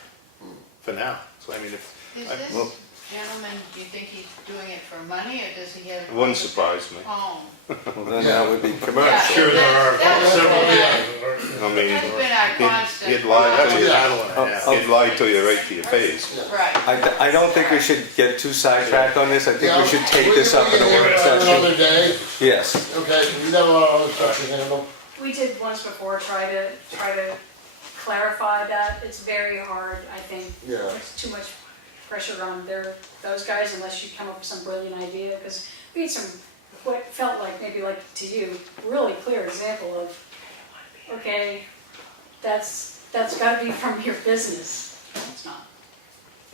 for now. So I mean, if, is I- this well- gentleman, do you think he's doing it for money, or does he have? It wouldn't surprise me. Home. Well, then that would be Yeah. commercial. Sure, there are That's several been our- people. I mean, That's been our he'd constant. lie that's to what you, handling it, yeah. he'd lie to you right to your face. Right. I don't think we should get too sidetracked on this. I think Yeah, we should take we this can up in a get work it another session. day. Yes. Okay, we got a lot of other stuff to handle. We did once before try to clarify that. It's very hard, I think. Yeah. There's too much pressure on those guys unless you come up with some brilliant idea, because we had some, what felt like, maybe like to you, really clear example of, okay, that's gotta be from your business. It's not.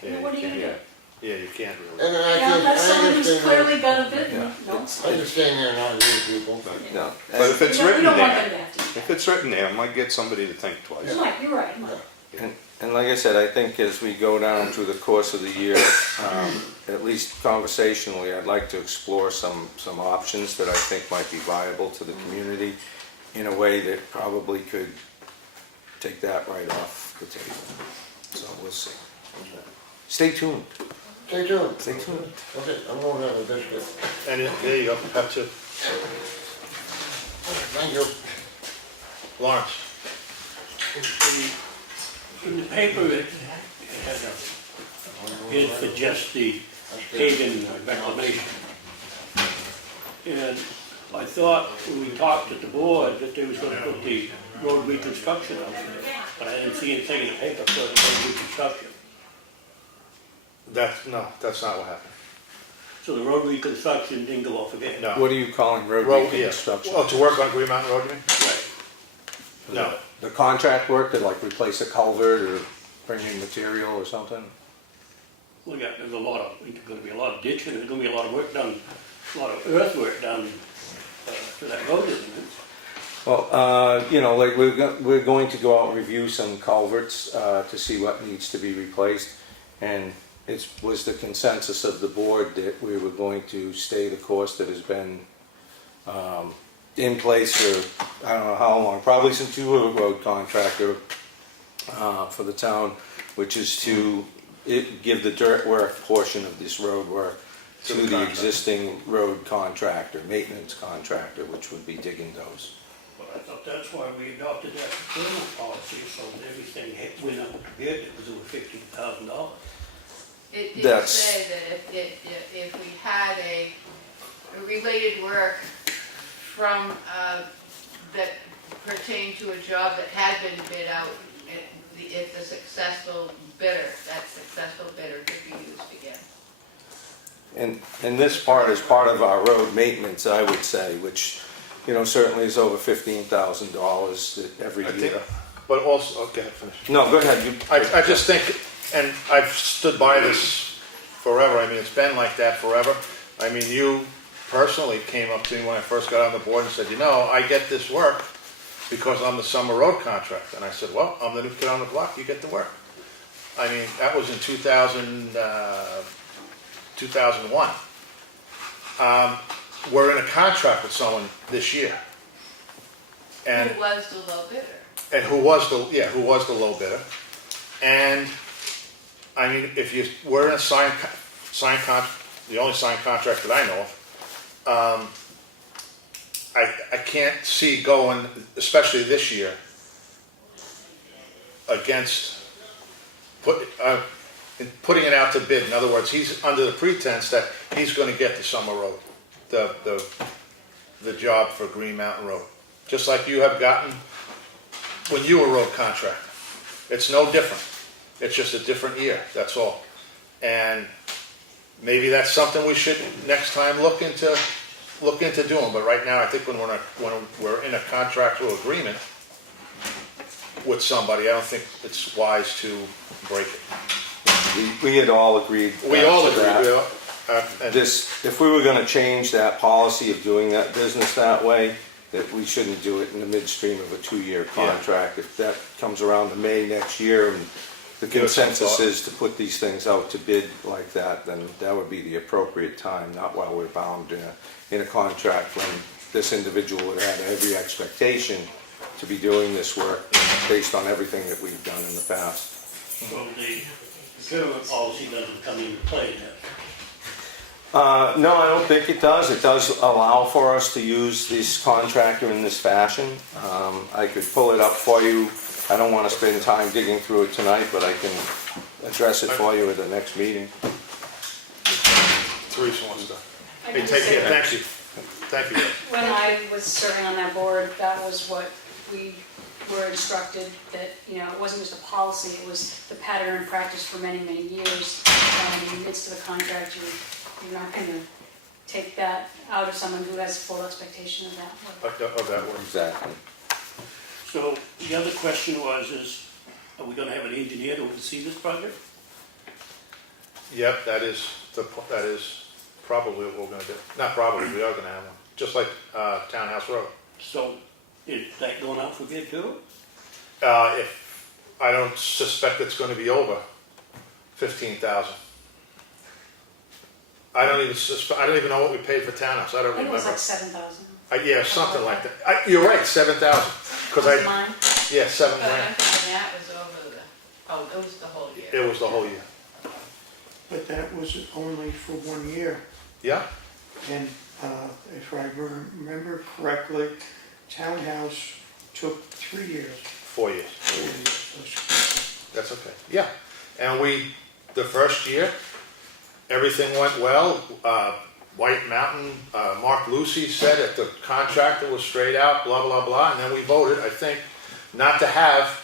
Yeah, What are you gonna do? Yeah, you can't really. And I Yeah, can, that's I someone who's understand clearly that. got a bit, no? I understand they're not real people. No. But if it's We written don't want there, them to have to. if it's written there, it might get somebody to think twice. You might, you're right, you might. And like I said, I think as we go down through the course of the year, at least conversationally, I'd like to explore some options that I think might be viable to the community in a way that probably could take that right off the table. So we'll see. Stay tuned. Stay tuned. Stay tuned. Okay, I'm gonna have a biscuit. And there you go, have to, Thank you. Lawrence. In the paper, it had a bid for just the paving reclamation. And I thought when we talked at the board that they was gonna put the road reconstruction out there, but I didn't see anything in the paper for the road reconstruction. That's not what happened. So the road reconstruction didn't go off again? No. What are you calling road Road, yeah. reconstruction? Oh, to work on Green Mountain Road, you mean? Right. No. The contract work to like replace a culvert or bring in material or something? Well, yeah, there's gonna be a lot of ditching, there's gonna be a lot of work done, a lot of earthwork done to that road, isn't it? Well, you know, like we're going to go out and review some culverts to see what needs to be replaced. And it was the consensus of the board that we were going to stay the course that has been in place for, I don't know how long, probably since you were a road contractor for the town, which is to give the dirt work portion of this road work to the existing road contractor, maintenance contractor, which would be digging those. But I thought that's why we adopted that procurement policy, so that everything went up to bid, it was over $15,000. It did That's- say that if we had a related work from, that pertained to a job that had been bid out, if the successful bidder, that successful bidder could be used again. And this part is part of our road maintenance, I would say, which, you know, certainly is over $15,000 every I think, year. but also, okay, finish. No, go ahead. I just think, and I've stood by this forever, I mean, it's been like that forever. I mean, you personally came up to me when I first got on the board and said, you know, I get this work because I'm the summer road contractor. And I said, well, I'm the new kid on the block, you get the work. I mean, that was in 2001. We're in a contract with someone this year. And Who was the low bidder? and who was the low bidder. And, I mean, we're in a signed contract, the only signed contract that I know of. I can't see going, especially this year, against putting it out to bid. In other words, he's under the pretense that he's gonna get the summer road, the job for Green Mountain Road. Just like you have gotten when you were road contractor. It's no different. It's just a different year, that's all. And maybe that's something we should next time look into doing. But right now, I think when we're in a contractual agreement with somebody, I don't think it's wise to break it. We had all agreed. We all to agree. that. If we were gonna change that policy of doing that business that way, that we shouldn't do it in the midstream of a 2-year contract. If that comes around to May next year and the Give us some consensus thought. is to put these things out to bid like that, then that would be the appropriate time, not while we're bound in a contract when this individual would have every expectation to be doing this work based on everything that we've done in the past. So the procurement policy doesn't come into play then? No, I don't think it does. It does allow for us to use this contractor in this fashion. I could pull it up for you. I don't want to spend time digging through it tonight, but I can address it for you at the next meeting. Teresa wants to. I Hey, can take say care, that thank you. Thank you. when I was serving on that board, that was what we were instructed, that, you know, it wasn't just a policy, it was the pattern and practice for many, many years. In the midst of a contract, you're not going to take that out of someone who has full expectation of that work. Of that work. Exactly. So the other question was, are we gonna have an engineer to oversee this project? Yep, that is probably what we're gonna do. Not probably, we are gonna have one, just like Townhouse Road. So is that going out for bid too? I don't suspect it's gonna be over 15,000. I don't even know what we paid for townhouse, I don't I think it was remember. like 7,000. Yeah, something like that. You're right, 7,000, because Was it mine? yeah, 7 But I'm grand. thinking that was over it was the whole year. It was the whole year. But that was only for 1 year. Yeah, And if I remember correctly, townhouse took 3 years. 4 years. 4 years. That's okay. Yeah, and the first year, everything went well. White Mountain, Mark Lucy said that the contractor was straight out, blah, blah, blah, and then we voted, I think, not to have,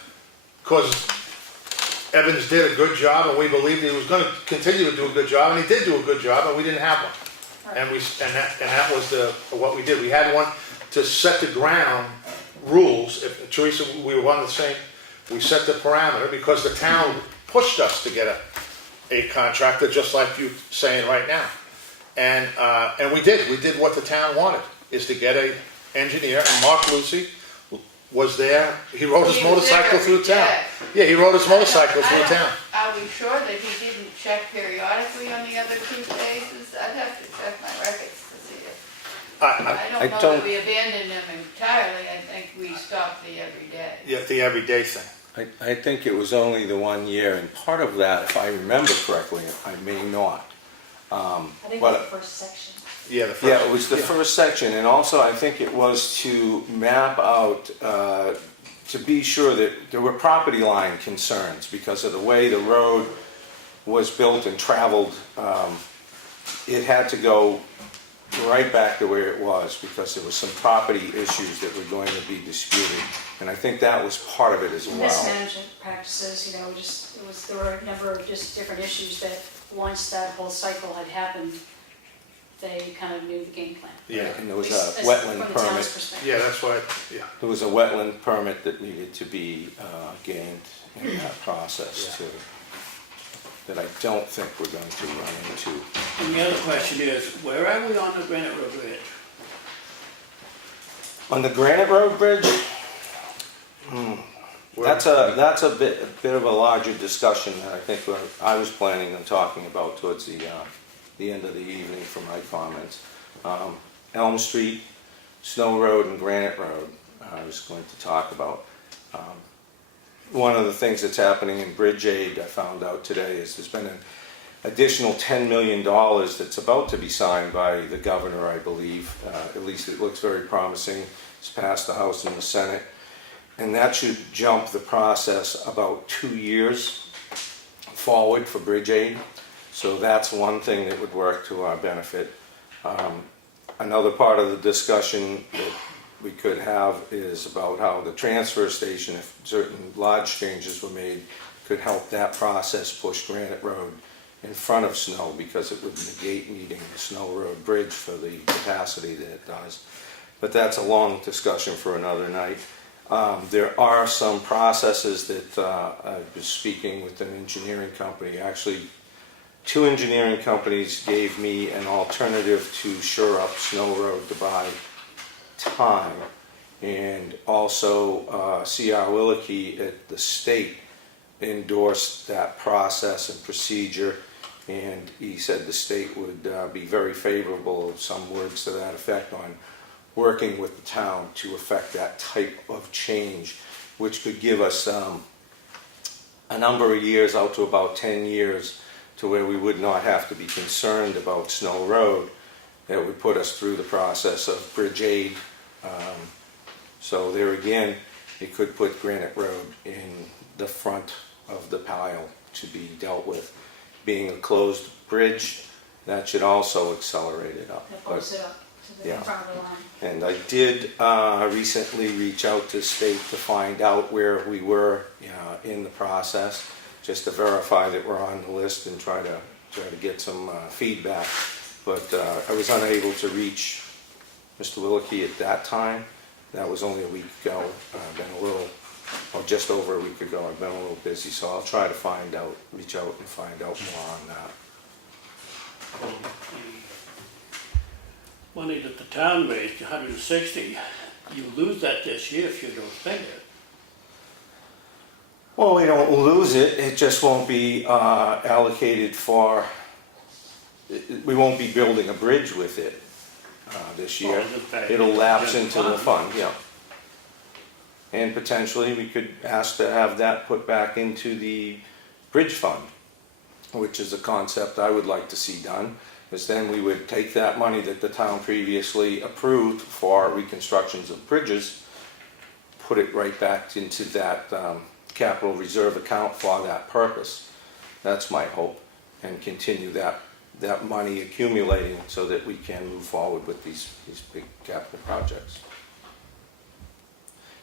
because Evans did a good job, and we believed he was gonna continue to do a good job, and he did do a good job, and we didn't have one. And that was what we did. We had one to set the ground rules. If Teresa, we were on the same, we set the parameter because the town pushed us to get a contractor, just like you're saying right now. And we did what the town wanted, is to get a engineer, and Mark Lucy was there. He rode his He was there motorcycle through every town. day. Yeah, he rode his motorcycle through I don't- town. Are we sure that he didn't check periodically on the other 2 phases? I'd have to check my records to see it. I don't know that we abandoned them entirely, I think we stopped the everyday. Yeah, the everyday thing. I think it was only the 1 year, and part of that, if I remember correctly, I may not. I think it But- was the first section. Yeah, the first. Yeah, it was the first section, and also I think it was to map out, to be sure that there were property line concerns because of the way the road was built and traveled. It had to go right back to where it was because there was some property issues that were going to be disputed, and I think that was part of it as well. Mismanagement practices, there were a number of just different issues that once that whole cycle had happened, they kind of knew the game plan. Yeah, And there was At least a as- wetland From the permit. town's perspective. yeah, that's why, yeah. There was a wetland permit that needed to be gained in that process Yeah. too, that I don't think we're going to run into. And the other question is, where are we on the Granite Road Bridge? On the Granite Road Bridge, that's a bit of a larger discussion that I think I was planning on talking about towards the end of the evening for my comments. Elm Street, Snow Road, and Granite Road, I was going to talk about. One of the things that's happening in Bridge Aid, I found out today, is there's been an additional $10 million that's about to be signed by the governor, I believe. At least it looks very promising. It's passed the House and the Senate. And that should jump the process about 2 years forward for Bridge Aid. So that's one thing that would work to our benefit. Another part of the discussion that we could have is about how the transfer station, if certain large changes were made, could help that process push Granite Road in front of Snow, because it would negate needing the Snow Road Bridge for the capacity that it does. But that's a long discussion for another night. There are some processes that I was speaking with an engineering company. Actually, 2 engineering companies gave me an alternative to shore up Snow Road to buy time, and also C.R. Willicke at the state endorsed that process and procedure, and he said the state would be very favorable, some words to that effect, on working with the town to effect that type of change, which could give us a number of years, out to about 10 years, to where we would not have to be concerned about Snow Road. That would put us through the process of Bridge Aid. So there again, it could put Granite Road in the front of the pile to be dealt with. Being a closed bridge, that should also accelerate it up. That bumps it up to the Yeah. front of the line. And I did recently reach out to state to find out where we were in the process, just to verify that we're on the list and try to get some feedback. But I was unable to reach Mr. Willicke at that time. That was only a week ago. I've been a little, or just over a week ago. I've been a little busy, so I'll try to reach out and find out more on that. Money that the town raised, 160, you lose that this year if you don't spend it. Well, we don't lose it, it just won't be allocated for, we won't be building a bridge with it this year. Well, just that- It'll lapse just into the fund. fund, yeah. And potentially, we could ask to have that put back into the bridge fund, which is a concept I would like to see done, because then we would take that money that the town previously approved for reconstructions of bridges, put it right back into that capital reserve account for that purpose. That's my hope, and continue that money accumulating so that we can move forward with these big capital projects.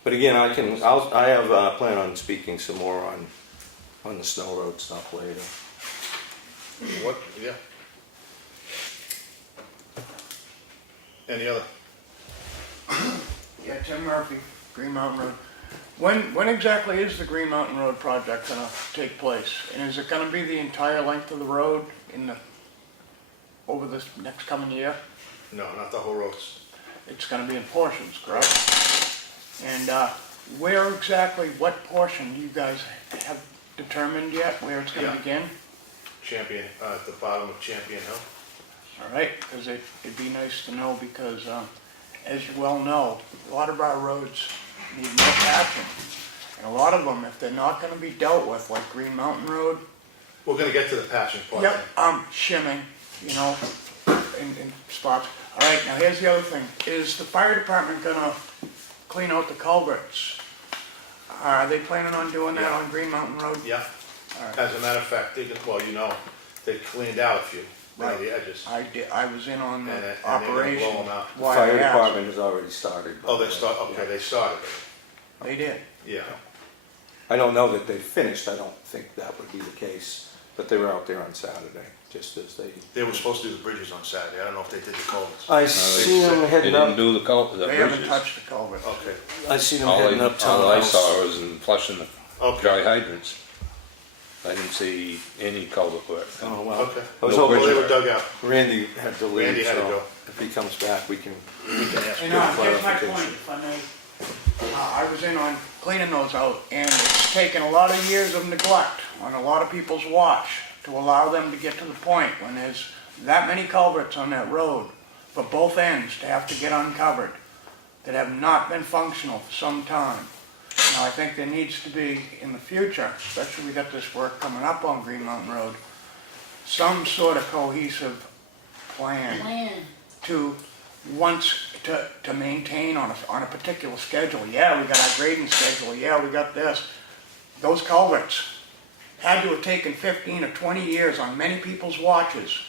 But again, I have plan on speaking some more on the snow road stuff later. What, yeah. Any other? Yeah, Tim Murphy, Green Mountain Road. When exactly is the Green Mountain Road project gonna take place? And is it gonna be the entire length of the road over this next coming year? No, not the whole roads. It's gonna be in portions, correct? And where exactly, what portion do you guys have determined yet, where it's gonna Yeah. begin? Champion, at the bottom of Champion Hill. All right, because it'd be nice to know, because as you well know, a lot of our roads need more patching. And a lot of them, if they're not gonna be dealt with, like Green Mountain Road, We're gonna get to the patching part. yep, shimming, in spots. All right, now here's the other thing. Is the fire department gonna clean out the culverts? Are they planning on doing that on Green Mountain Road? Yeah, All right. as a matter of fact, they cleaned out a few, Right. the edges. I was in on And the they're gonna blow operation. them out. The Why fire I asked. department has already started. Oh, they started, They did. yeah. I don't know that they finished, I don't think that would be the case, but they were out there on Saturday, just as They were supposed to do the bridges on Saturday, I don't know if they did the culverts. I seen them They heading didn't up, do the They haven't bridges. touched the culvert. Okay, I seen them All heading up I townhouse. saw was in flushing the okay, dry hydrants. I didn't see any culvert work. Oh, well, okay. I was No Well, hoping they bridges. were dug out. Randy had to leave, Randy had to so go. if he comes back, we can ask And for here's my clarification. point, if I may. I was in on cleaning those out, and it's taken a lot of years of neglect on a lot of people's watch to allow them to get to the point when there's that many culverts on that road for both ends to have to get uncovered that have not been functional for some time. Now, I think there needs to be, in the future, especially we got this work coming up on Green Mountain Road, some sort of cohesive plan to to maintain on a particular schedule. Yeah, we got our grading schedule. Yeah, we got this. Those culverts had to have taken 15 or 20 years on many people's watches,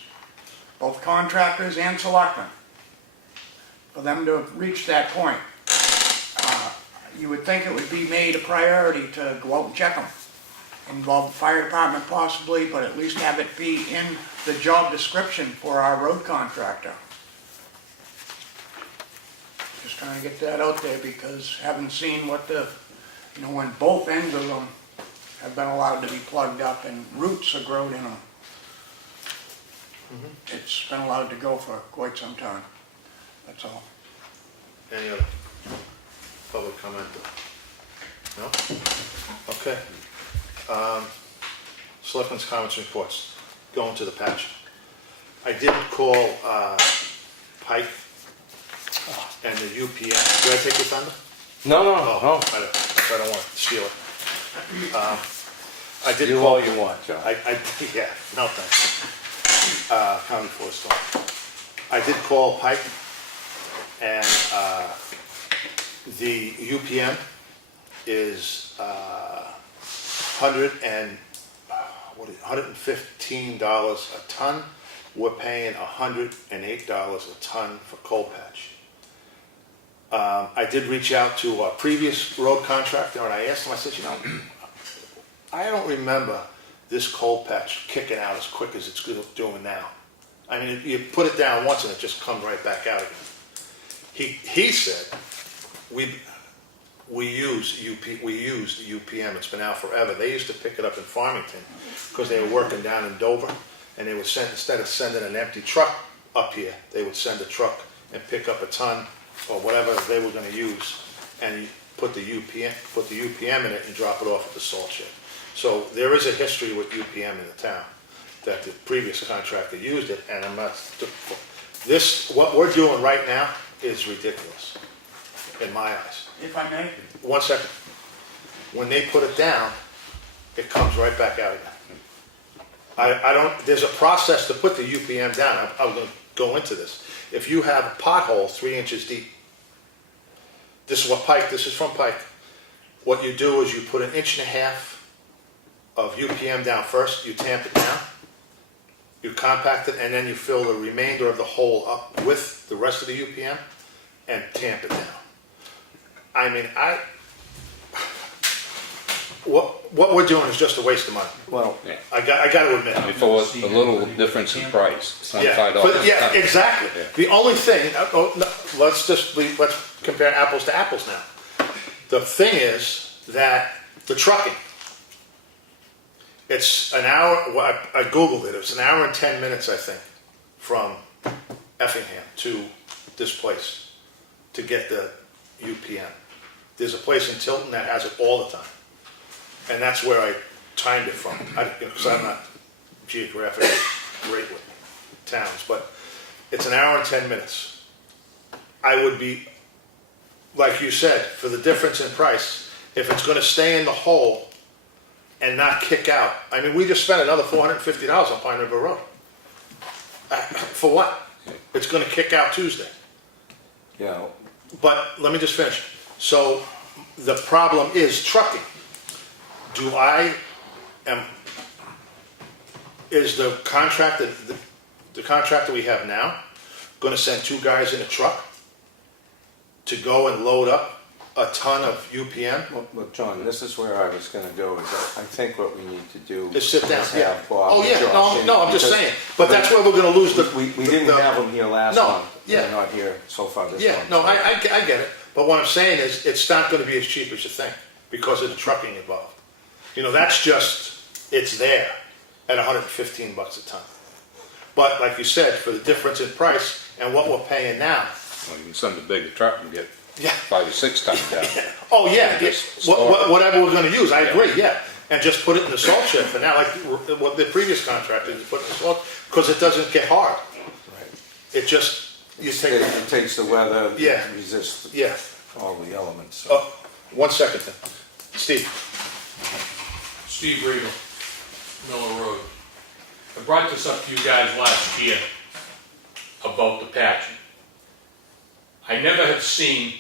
both contractors and selectmen, for them to reach that point. You would think it would be made a priority to go out and check them. Involve the fire department possibly, but at least have it be in the job description for our road contractor. Just trying to get that out there, because having seen what when both ends of them have been allowed to be plugged up and roots are grown in them. It's been allowed to go for quite some time. That's all. Any other public comment? No? Okay. Selectmen's comments and reports, going to the patch. I did call Pike and the UPS. Did I take your thunder? No, no, Oh, no, I don't want to steal it. I did do call all you want, John. yeah, no thanks. County Forest Law. I did call Pike, and the UPM is $115 a ton. We're paying $108 a ton for coal patch. I did reach out to a previous road contractor, and I asked him, I said, I don't remember this coal patch kicking out as quick as it's doing now. I mean, you put it down once and it just comes right back out again. He said, we use the UPM, it's been out forever. They used to pick it up in Farmington because they were working down in Dover, and they would instead of sending an empty truck up here, they would send a truck and pick up a ton or whatever they were gonna use. And put the UPM in it and drop it off at the salt shed. So there is a history with UPM in the town, that the previous contractor used it, and I'm not, what we're doing right now is ridiculous, in my eyes. If I may, 1 second. When they put it down, it comes right back out again. I don't, there's a process to put the UPM down. I'm gonna go into this. If you have a pothole 3 inches deep, this is from Pike. What you do is you put 1.5 inches of UPM down first, you tamp it down, you compact it, and then you fill the remainder of the hole up with the rest of the UPM and tamp it down. I mean, what we're doing is just a waste of money. Well, Yeah. I got to admit. Before a little difference in price, Yeah, $25. but yeah, exactly. Yeah. The only thing, let's compare apples to apples now. The thing is that the trucking, it's an hour, well, I Googled it, it was 1 hour and 10 minutes, I think, from Effingham to this place to get the UPM. There's a place in Tilton that has it all the time. And that's where I timed it from, because I'm not geographically great with towns, but it's 1 hour and 10 minutes. I would be, like you said, for the difference in price, if it's gonna stay in the hole and not kick out. I mean, we just spent another $450 on Pine River Road. For what? It's gonna kick out Tuesday. yeah, But let me just finish. So the problem is trucking. Is the contractor, the contractor we have now gonna send 2 guys in a truck to go and load up a ton of UPM? well, John, this is where I was gonna go, is I think what we need to do. Is sit down, is yeah. have Bob Oh, and yeah, Josh in, no, I'm just because saying, but that's where we're gonna lose the. We didn't have them here last No, month. yeah. They're not here so far this month. Yeah, no, I get it, but what I'm saying is, it's not gonna be as cheap as you think, because of the trucking involved. You know, that's just, it's there at $115 a ton. But like you said, for the difference in price and what we're paying now, Well, you can send a bigger truck and get yeah. 5 or 6 tons down. Oh, yeah, Just whatever we're gonna use, I Yeah. agree, yeah. And just put it in the salt shed for now, like what the previous contractor is putting in the salt, because it doesn't get hard. Right. It just, you take, It takes the weather, Yeah. resists yeah. all the elements. So. Oh, 1 second then. Steve, Steve Riegel, Miller Road. I brought this up to you guys last year about the patching. I never have seen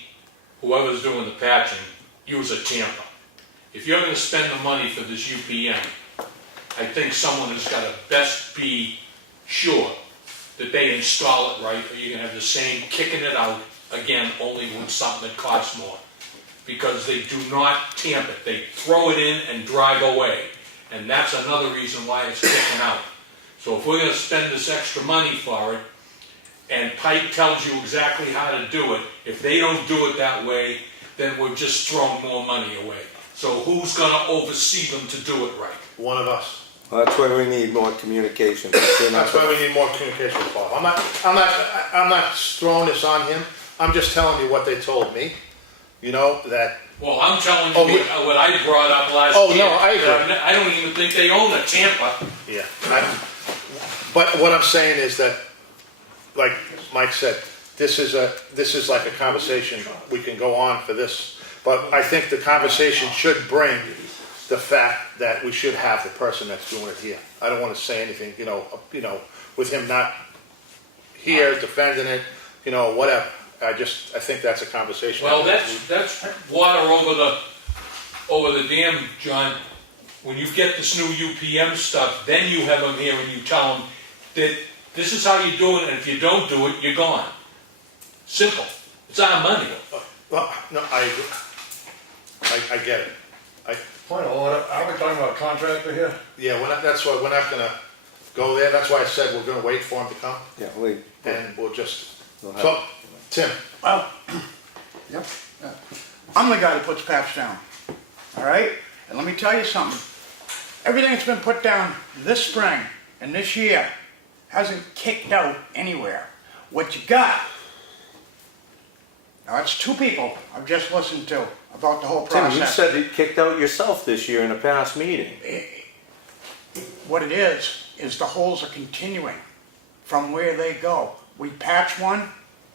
whoever's doing the patching use a tamper. If you're gonna spend the money for this UPM, I think someone has gotta best be sure that they install it right, or you're gonna have the same kicking it out again, only with something that costs more. Because they do not tamp it, they throw it in and drive away. And that's another reason why it's kicking out. So if we're gonna spend this extra money for it, and Pike tells you exactly how to do it, if they don't do it that way, then we're just throwing more money away. So who's gonna oversee them to do it right? one of us. Well, that's why we need more communication. That's why we need more communication with Paul. I'm not throwing this on him. I'm just telling you what they told me. You know, that, Well, I'm telling Oh, you what I brought up last Oh, year. no, I agree. I don't even think they own a tamper. yeah. But what I'm saying is that, like Mike said, this is like a conversation, we can go on for this. But I think the conversation should bring the fact that we should have the person that's doing it here. I don't want to say anything, you know, with him not here defending it, you know, whatever. I think that's a conversation. Well, that's water over the dam, John. When you get this new UPM stuff, then you have them here and you tell them that this is how you do it, and if you don't do it, you're gone. Simple. It's our money. Well, no, I agree. I get it. Point of order, are we talking about a contractor here? Yeah, that's why we're not gonna go there. That's why I said we're gonna wait for him to come, Yeah, and we'll just, we'll have- so, Tim, well, yep, yeah. I'm the guy that puts patch down, all right? And let me tell you something. Everything that's been put down this spring and this year hasn't kicked out anywhere. What you got, now that's 2 people I've just listened to about the whole Tim, process. you said it kicked out yourself this year in a past meeting. What it is the holes are continuing from where they go. We patch one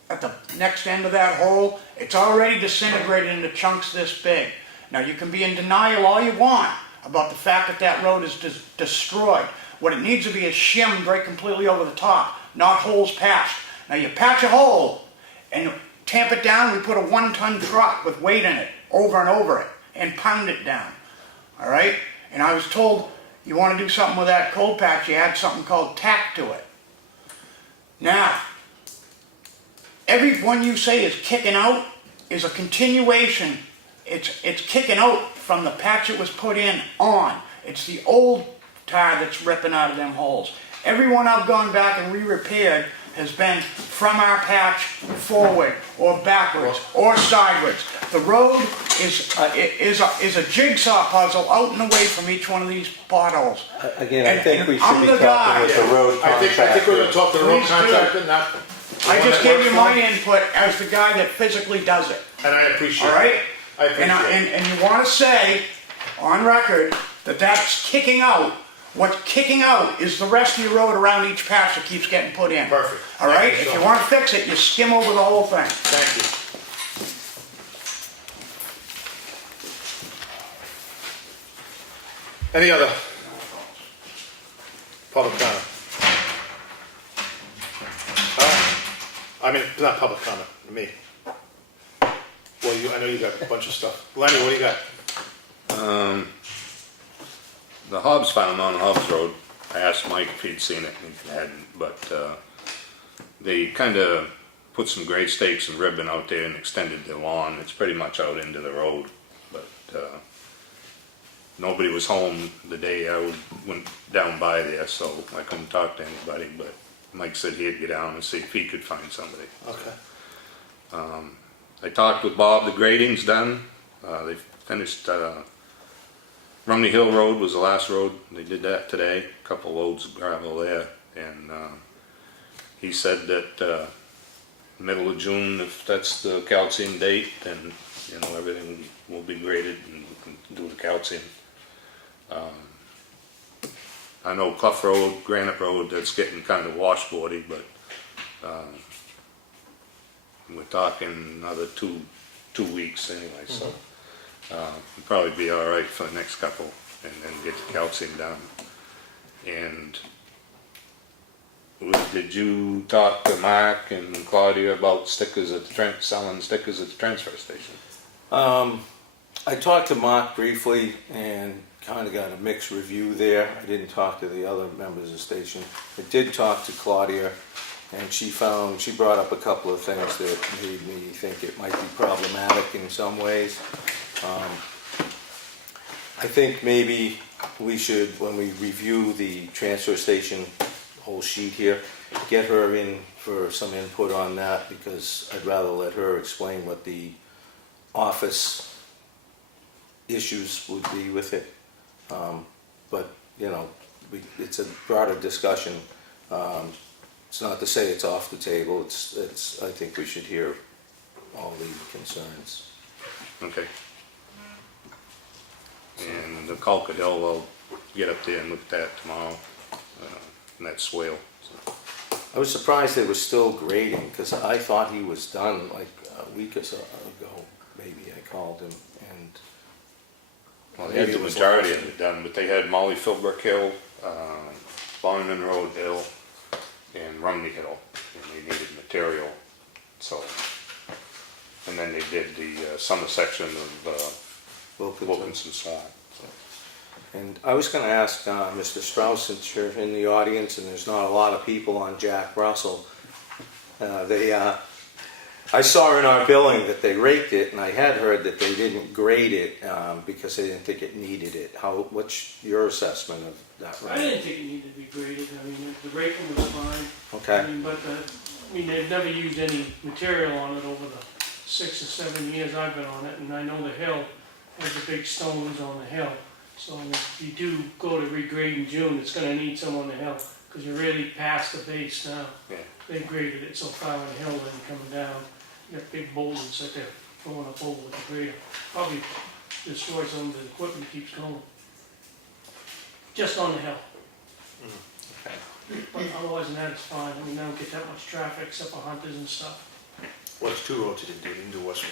at the next end of that hole, it's already disintegrated into chunks this big. Now you can be in denial all you want about the fact that that road is destroyed. What it needs to be is shimmed right completely over the top, not holes patched. Now you patch a hole and tamp it down, we put a 1-ton truck with weight in it, over and over it, and pound it down. All right? And I was told, you want to do something with that cold patch, you add something called tack to it. Now, every one you say is kicking out is a continuation. It's kicking out from the patch it was put in on. It's the old tar that's ripping out of them holes. Every one I've gone back and re-repaired has been from our patch forward or backwards or sideways. The road is a jigsaw puzzle out and away from each one of these potholes. Again, I think we should I'm be the guy. talking with the road I think we're gonna contractor. talk to the road Please do. contractor, not. the I one just that gave works you for my him, input as the guy that physically does it. And I appreciate it. All right? I appreciate it. And you want to say on record that that's kicking out. What's kicking out is the rest of your road around each patch that keeps getting put in. Perfect. All right? Thank you If so you want to fix it, you skim over the whole thing. Thank you. Any other public comment? I mean, not public comment, me. Well, I know you got a bunch of stuff. Lenny, what do you got? The Hobbs found on Hobbs Road, I asked Mike if he'd seen it, and he hadn't, but they kind of put some grade stakes and ribbon out there and extended the lawn. It's pretty much out into the road, but nobody was home the day I went down by there, so I couldn't talk to anybody, but Mike said he'd get down and see if he could find somebody. Okay. I talked with Bob, the grading's done. They finished Rumney Hill Road was the last road. They did that today, a couple loads of gravel there. And he said that middle of June, if that's the calcium date, then you know everything will be graded and we can do the calcium. I know Clough Road, Granite Road, that's getting kind of washboardy, but we're talking another two weeks anyway, so it'll probably be all right for the next couple, and then get the calcium done. And did you talk to Mark and Claudia about stickers at the selling stickers at the transfer station? I talked to Mark briefly and kind of got a mixed review there. I didn't talk to the other members of the station. I did talk to Claudia, and she brought up a couple of things that made me think it might be problematic in some ways. I think maybe we should, when we review the transfer station whole sheet here, get her in for some input on that, because I'd rather let her explain what the office issues would be with it. But, you know, it's a broader discussion. It's not to say it's off the table. I think we should hear all the concerns. Okay. And the Colquitt Hill, I'll get up there and look at that tomorrow, and that swale. So. I was surprised they were still grading, because I thought he was done like a week or so ago. Maybe I called him, and Well, they had the majority of it done, but they had Molly Philbrook Hill, Bonman Road Hill, and Rumney Hill, and they needed material, so. And then they did the summer section of Wilkinson Swamp. So. And I was going to ask Mr. Strauss, since you're in the audience and there's not a lot of people on Jack Russell, I saw in our billing that they raked it, and I had heard that they didn't grade it because they didn't think it needed it. What's your assessment of that? I didn't think it needed to be graded. I mean, the raking was fine. Okay. I mean, but they've never used any material on it over the 6 or 7 years I've been on it, and I know the hill has the big stones on the hill. So if you do go to regrade in June, it's going to need some on the hill, because you're really past the base now. Yeah. They graded it so far on the hill and coming down. You got big boulders that they're going up over with the grader. Probably destroy some of the equipment that keeps going. Just on the hill. But otherwise than that, it's fine. I mean, I don't get that much traffic except for hunters and stuff. Well, there's two roads you didn't do, you didn't do West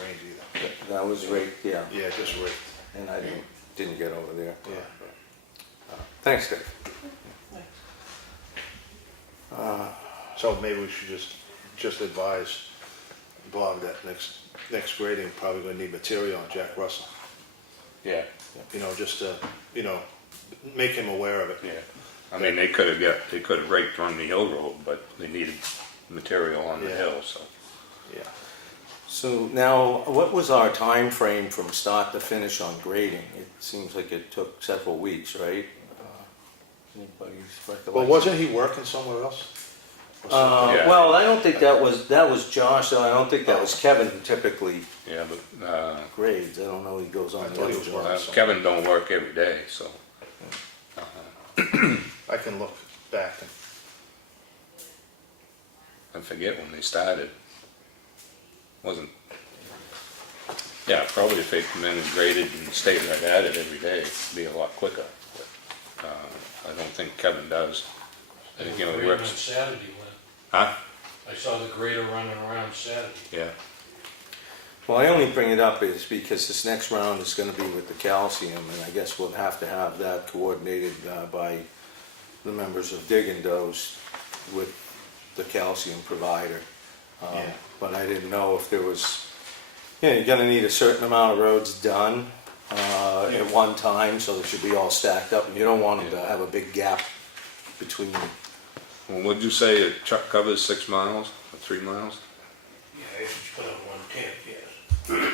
Range either. That was right, yeah, Yeah, just right, and I didn't get over there. yeah. Thanks, Dave. So maybe we should just advise Bob that next grading, probably gonna need material on Jack Russell. Yeah, You know, just to, you know, make him aware of it. yeah. I mean, they could have raked Rumney Hill Road, but they needed material on the Yeah. hill, so. Yeah. So now, what was our time frame from start to finish on grading? It seems like it took several weeks, right? Anybody's recollection? Well, wasn't he working somewhere else? Or something? Yeah. Well, I don't think that was Josh, though. I don't think that was Kevin who typically Yeah, but, grades. I don't know, he goes on I the thought he other was job. working. Kevin don't work every day, so. I can look back and, I forget when they started. Wasn't, yeah, probably if they come in and graded and stayed right at it every day, it'd be a lot quicker. But, I don't think Kevin does. I think, you know, he Grading on works, Saturday, huh? I saw the grader running around Saturday. Yeah, Well, I only bring it up is because this next round is gonna be with the calcium, and I guess we'll have to have that coordinated by the members of Dig and Doze with the calcium provider. Yeah. But I didn't know if there was, you know, you're gonna need a certain amount of roads done at one time, so they should be all stacked up, and you don't want them to have a big gap between. well, what'd you say, a truck covers 6 miles, or 3 miles? Yeah, if you put on 110, yes.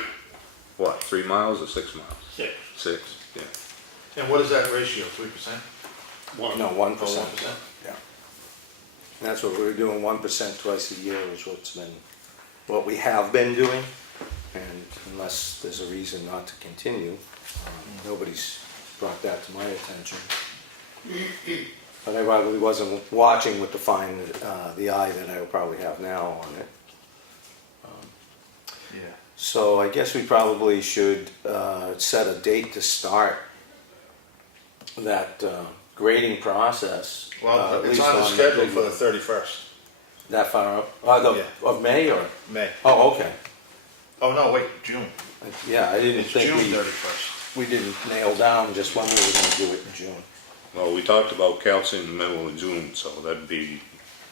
What, 3 miles or 6 miles? 6. 6, yeah. and what is that ratio, 3%? No, 1%. 1%? Yeah. And that's what we were doing, 1% twice a year is what we have been doing. And unless there's a reason not to continue, nobody's brought that to my attention. But I probably wasn't watching with the eye that I probably have now on it. Yeah. So I guess we probably should set a date to start that grading process. Well, at it's least on the the schedule big for the one. 31st, That far up? Yeah. Of May or? May. Oh, okay. Oh, no, wait, June. Yeah, I didn't It's think June 31st. we didn't nail down just when we were gonna do it in June. Well, we talked about calcium in the middle of June, so that'd be,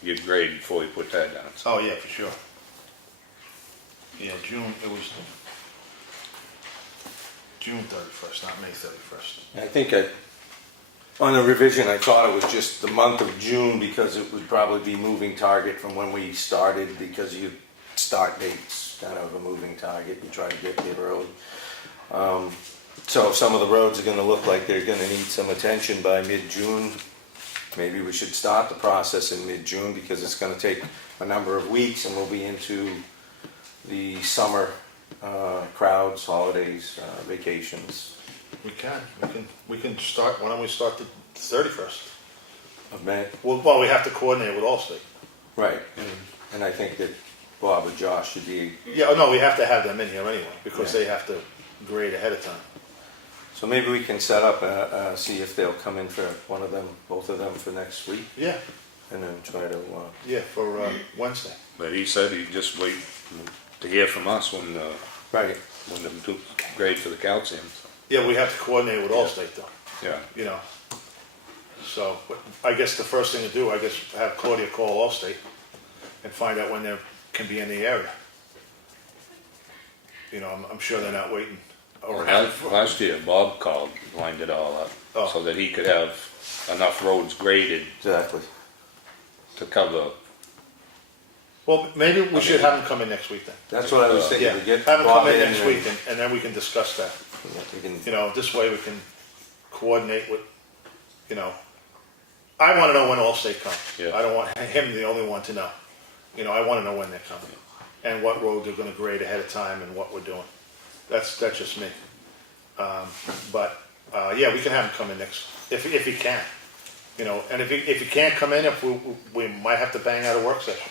you'd grade before you put that down. Oh, yeah, for sure. Yeah, June, it was June 31st, not May 31st. I think on the revision, I thought it was just the month of June because it would probably be moving target from when we started because you start dates, kind of a moving target, you try to get the road. So if some of the roads are gonna look like they're gonna need some attention by mid-June, maybe we should start the process in mid-June because it's gonna take a number of weeks and we'll be into the summer crowds, holidays, vacations We can start, why don't we start the 31st? of May. Well, we have to coordinate with Allstate. Right, and I think that Bob and Josh should be, Yeah, no, we have to have them in here anyway, because they have to grade ahead of time. so maybe we can set up, see if they'll come in for one of them, both of them for next week, Yeah, and then try to, yeah, for Wednesday. But he said he'd just wait to hear from us when the grade for the calcium, so, Yeah, we have to coordinate with Allstate though, yeah. you know. So, but I guess the first thing to do, I guess, have Claudia call Allstate and find out when they can be in the area. You know, I'm sure they're not waiting around. Last year, Bob called, lined it all up, Oh. so that he could have enough roads graded exactly. to cover. Well, maybe we should have them come in next week then. That's what I was thinking, Yeah, we get have them Bob come in in next and- week and then we can discuss that. Yeah, we can, You know, this way we can coordinate with, you know, I wanna know when Allstate comes. Yeah. I don't want him the only one to know. You know, I wanna know when they're coming and what road they're gonna grade ahead of time and what we're doing. That's just me. Yeah, we can have him come in next, if he can. You know, and if he can't come in, if we might have to bang out a work session,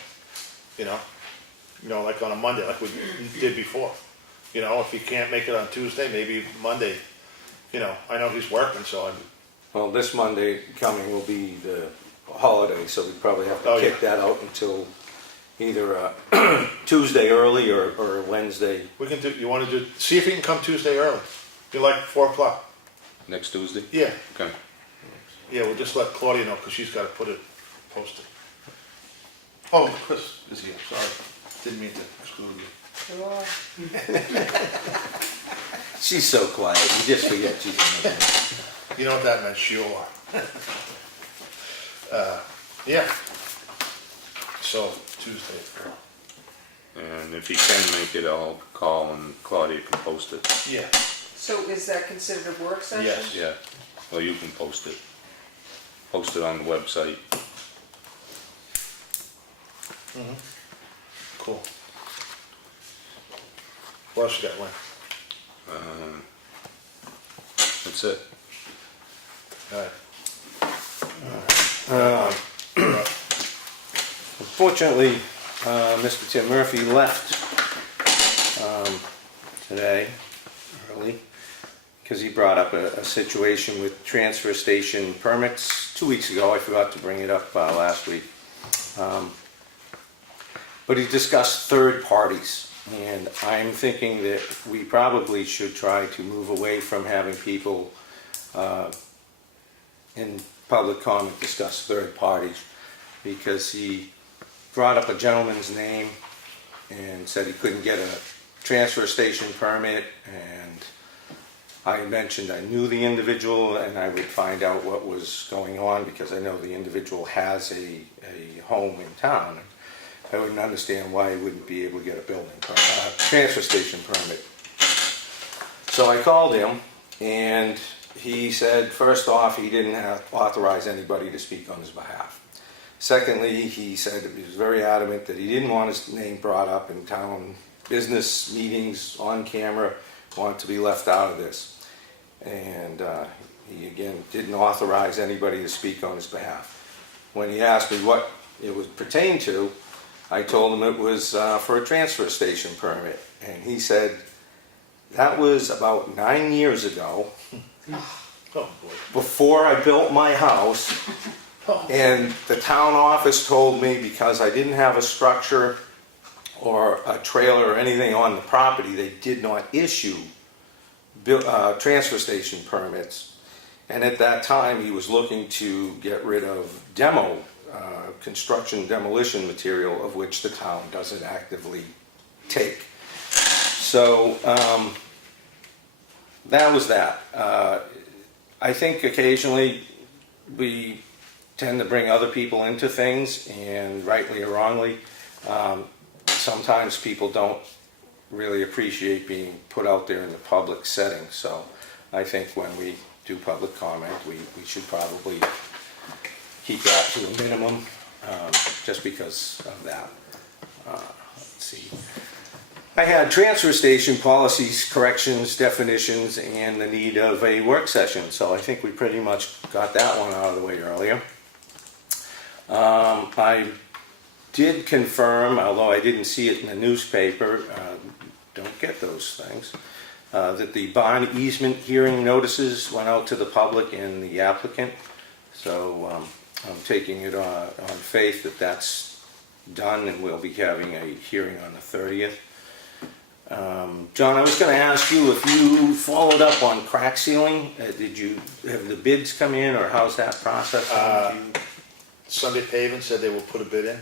you know? You know, like on a Monday, like we did before. You know, if he can't make it on Tuesday, maybe Monday. You know, I know he's working, so I'm, Well, this Monday coming will be the holiday, so we probably have Oh, to kick that out until either Tuesday early or Wednesday. we can do, you wanna do, see if he can come Tuesday early. You like 4 o'clock? Next Tuesday? Yeah, Okay. yeah, we'll just let Claudia know, cause she's gotta put it posted. Oh, Chris is here, sorry, didn't mean to exclude you. Sure. She's so quiet, you just forget she's in the You know what that meant, sure. Yeah. So, Tuesday. And if he can make it, I'll call and Claudia can post it. Yeah, So is that considered a work session? yes. Yeah, well, you can post it. Post it on the website. Cool. What else you got, Wayne? That's it. Alright. Unfortunately, Mr. Tim Murphy left today early because he brought up a situation with transfer station permits 2 weeks ago. I forgot to bring it up last week. But he discussed third parties, and I'm thinking that we probably should try to move away from having people in public comment discuss third parties, because he brought up a gentleman's name and said he couldn't get a transfer station permit, and I mentioned I knew the individual and I would find out what was going on, because I know the individual has a home in town. I wouldn't understand why he wouldn't be able to get a transfer station permit. So I called him, and he said, first off, he didn't authorize anybody to speak on his behalf. Secondly, he said he was very adamant that he didn't want his name brought up in town business meetings on camera, wanted to be left out of this. And he, again, didn't authorize anybody to speak on his behalf. When he asked me what it would pertain to, I told him it was for a transfer station permit. And he said, that was about 9 years ago, Oh, boy. before I built my house. And the town office told me, because I didn't have a structure or a trailer or anything on the property, they did not issue transfer station permits. And at that time, he was looking to get rid of construction demolition material, of which the town doesn't actively take. So that was that. I think occasionally we tend to bring other people into things, and rightly or wrongly, sometimes people don't really appreciate being put out there in the public setting. So I think when we do public comment, we should probably keep that to a minimum, just because of that. Let's see. I had transfer station policies, corrections, definitions, and the need of a work session, so I think we pretty much got that one out of the way earlier. I did confirm, although I didn't see it in the newspaper, don't get those things, that the bond easement hearing notices went out to the public and the applicant. So I'm taking it on faith that that's done, and we'll be having a hearing on the 30th. John, I was going to ask you if you followed up on crack sealing. Have the bids come in, or how's that process going? Sunday Paving said they will put a bid in,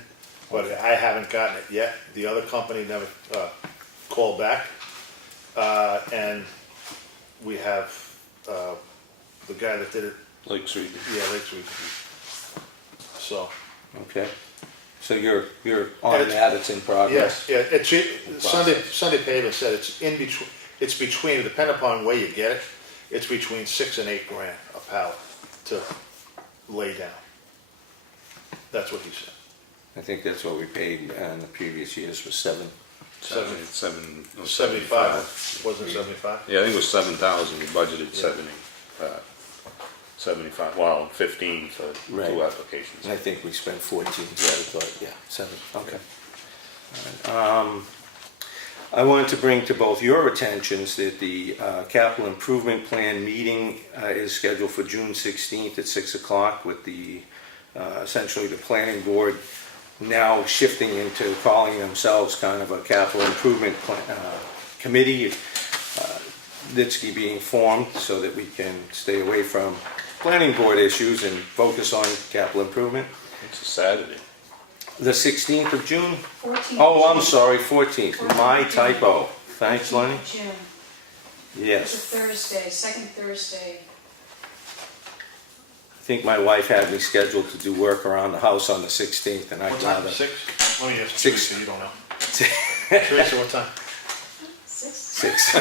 but I haven't gotten it yet. The other company never called back. And we have the guy that did it. Lake Street. Yeah, Lake Street. So. Okay. So you're on that, it's in progress? Yes, yeah, Sunday Paving said it's in between, it's between, depending upon where you get it, it's between $6 and $8 grand a pallet to lay down. That's what he said. I think that's what we paid in the previous years, was $7. 75, wasn't it 75? Yeah, I think it was 7,000, we budgeted 75, well, 15 for Right. 2 applications. I think we spent 14, so I thought, yeah, 7, okay. I wanted to bring to both your attentions that the capital improvement plan meeting is scheduled for June 16th at 6 o'clock with the, essentially the planning board now shifting into calling themselves kind of a capital improvement committee, Ditsky being formed so that we can stay away from planning board issues and focus on capital improvement. It's a Saturday. The 16th of June? 14th. Oh, I'm sorry, 14th. My typo. Thanks, Lenny. 14th of June. It's a Yes. Thursday, second Thursday. I think my wife had me scheduled to do work around the house on the 16th, and I'd What time, rather... 6? Let me ask Six. Teresa, you don't know. Teresa, what time? 6? 6.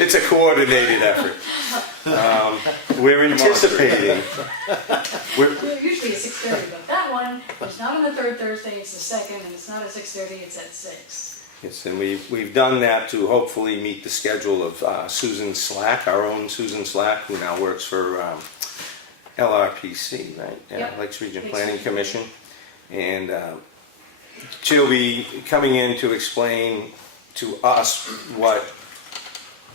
It's a coordinated effort. We're anticipating... Usually at 6:30, but that one, it's not on the third Thursday, it's the second, and it's not at 6:30, it's at 6. Yes, and we've done that to hopefully meet the schedule of Susan Slack, our own Susan Slack, who now works for LRPC, right? Yeah, Yep. Lakes Region Lakes Planning Region. Commission. And she'll be coming in to explain to us what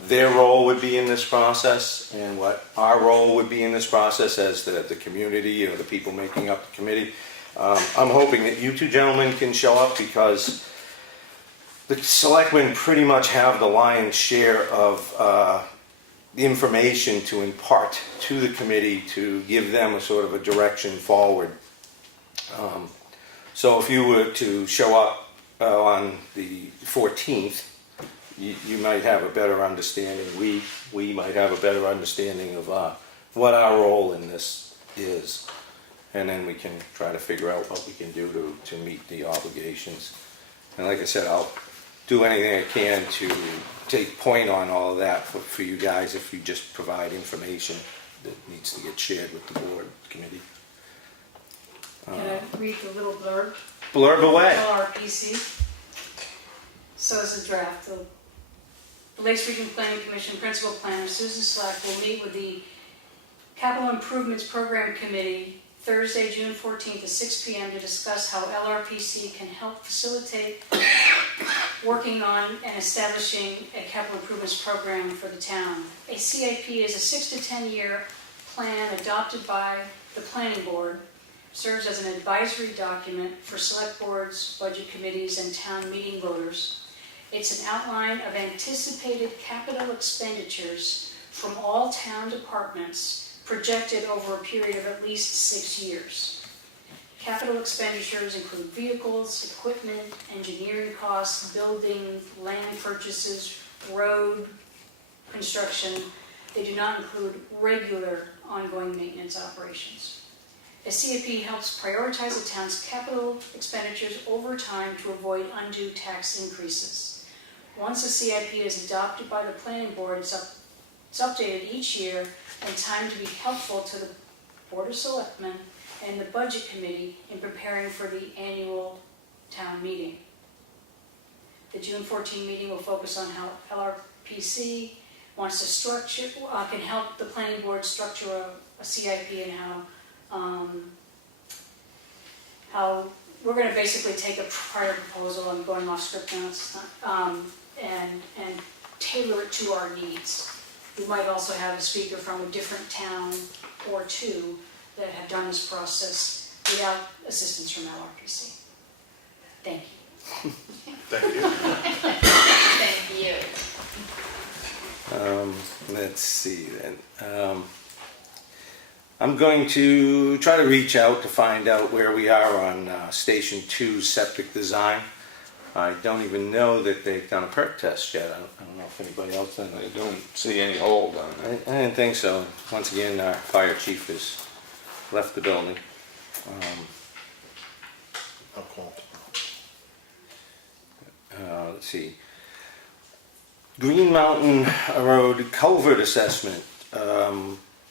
their role would be in this process and what our role would be in this process as the community or the people making up the committee. I'm hoping that you two gentlemen can show up because the selectmen pretty much have the lion's share of the information to impart to the committee to give them a sort of a direction forward. So if you were to show up on the 14th, you might have a better understanding, we might have a better understanding of what our role in this is. And then we can try to figure out what we can do to meet the obligations. And like I said, I'll do anything I can to take point on all of that for you guys if you just provide information that needs to get shared with the board committee. Can I read the little blurb? Blurb away. LRPC. So as a draft, the Lakes Region Planning Commission Principal Planner Susan Slack will meet with the Capital Improvements Program Committee Thursday, June 14th at 6 p.m. to discuss how LRPC can help facilitate working on and establishing a capital improvements program for the town. A CIP is a 6 to 10 year plan adopted by the planning board, serves as an advisory document for select boards, budget committees, and town meeting voters. It's an outline of anticipated capital expenditures from all town departments projected over a period of at least 6 years. Capital expenditures include vehicles, equipment, engineering costs, building, land purchases, road construction. They do not include regular ongoing maintenance operations. A CIP helps prioritize the town's capital expenditures over time to avoid undue tax increases. Once a CIP is adopted by the planning board, it's updated each year and timed to be helpful to the Board of Selectmen and the Budget Committee in preparing for the annual town meeting. The June 14 meeting will focus on how LRPC wants to structure, can help the planning board structure a CIP and how we're going to basically take a prior proposal, I'm going off script now, and tailor it to our needs. We might also have a speaker from a different town or two that have done this process without assistance from LRPC. Thank you. Thank you. Thank you. Let's see then. I'm going to try to reach out to find out where we are on Station 2 septic design. I don't even know that they've done a perk test yet. I don't know if anybody else done I it. don't see any hold on I it. didn't think so. Once again, our fire chief has left the building. I'll call tomorrow. Let's see. Green Mountain Road culvert assessment.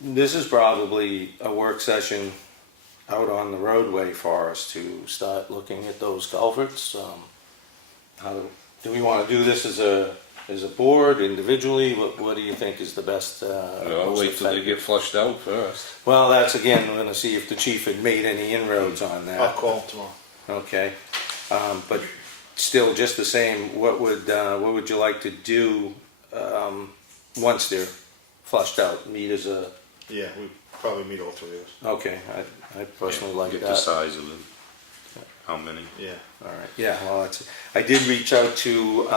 This is probably a work session out on the roadway for us to start looking at those culverts. How do we want to do this as a board, individually? What do you think is the best? I'll most wait till they effective? get flushed out first. Well, that's again, we're going to see if the chief had made any inroads on that. I'll call tomorrow. Okay, but still just the same, what would you like to do once they're flushed out? Meet as a, Yeah, we probably meet all three of us. okay, I personally like Get the that. size of them, how many. Yeah. All right, yeah, well, I did reach out to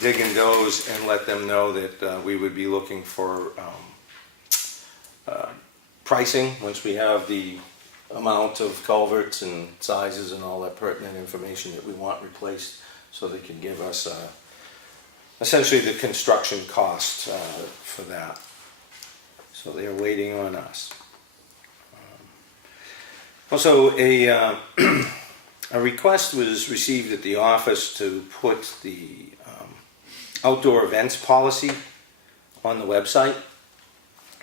Dig and Doze and let them know that we would be looking for pricing once we have the amount of culverts and sizes and all that pertinent information that we want replaced, so they can give us essentially the construction cost for that. So they're waiting on us. Also, a request was received at the office to put the outdoor events policy on the website.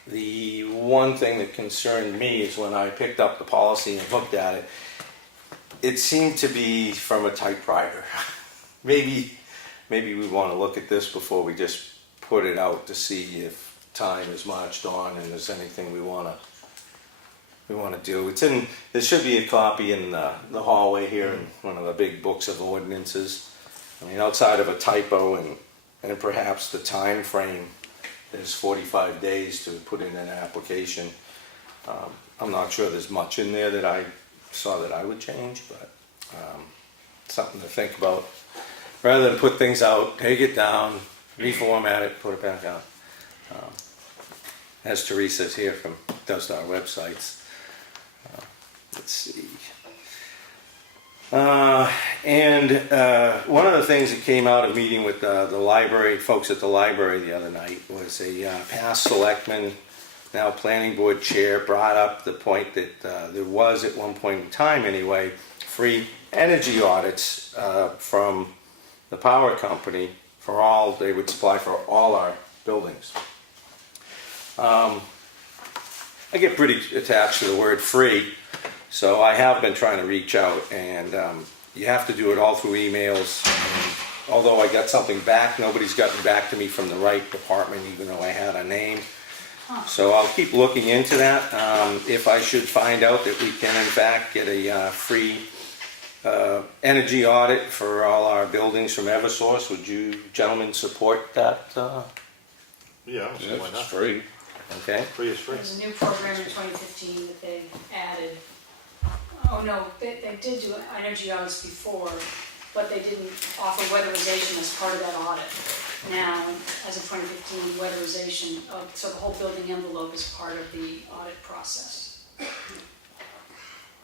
The one thing that concerned me is when I picked up the policy and looked at it, it seemed to be from a typewriter. Maybe we want to look at this before we just put it out to see if time has marched on and there's anything we want to do. There should be a copy in the hallway here in one of the big books of ordinances. I mean, outside of a typo and perhaps the time frame, there's 45 days to put in an application. I'm not sure there's much in there that I saw that I would change, but something to think about. Rather than put things out, take it down, reformat it, put it back out. As Teresa's here from does our websites. Let's see. And one of the things that came out of meeting with the library, folks at the library the other night, was a past selectman, now planning board chair, brought up the point that there was at one point in time anyway, free energy audits from the power company they would supply for all our buildings. I get pretty attached to the word free, so I have been trying to reach out, and you have to do it all through emails. And although I got something back, nobody's gotten back to me from the right department, even though I had a name. So I'll keep looking into that. If I should find out that we can in fact get a free energy audit for all our buildings from Eversource, would you gentlemen support that? Yeah, I don't see why It's not. free. Okay. Free is free. There's a new program in 2015 that they added. Oh no, they did do energy audits before, but they didn't offer weatherization as part of that audit. Now, as of 2015, weatherization, so the whole building envelope is part of the audit process.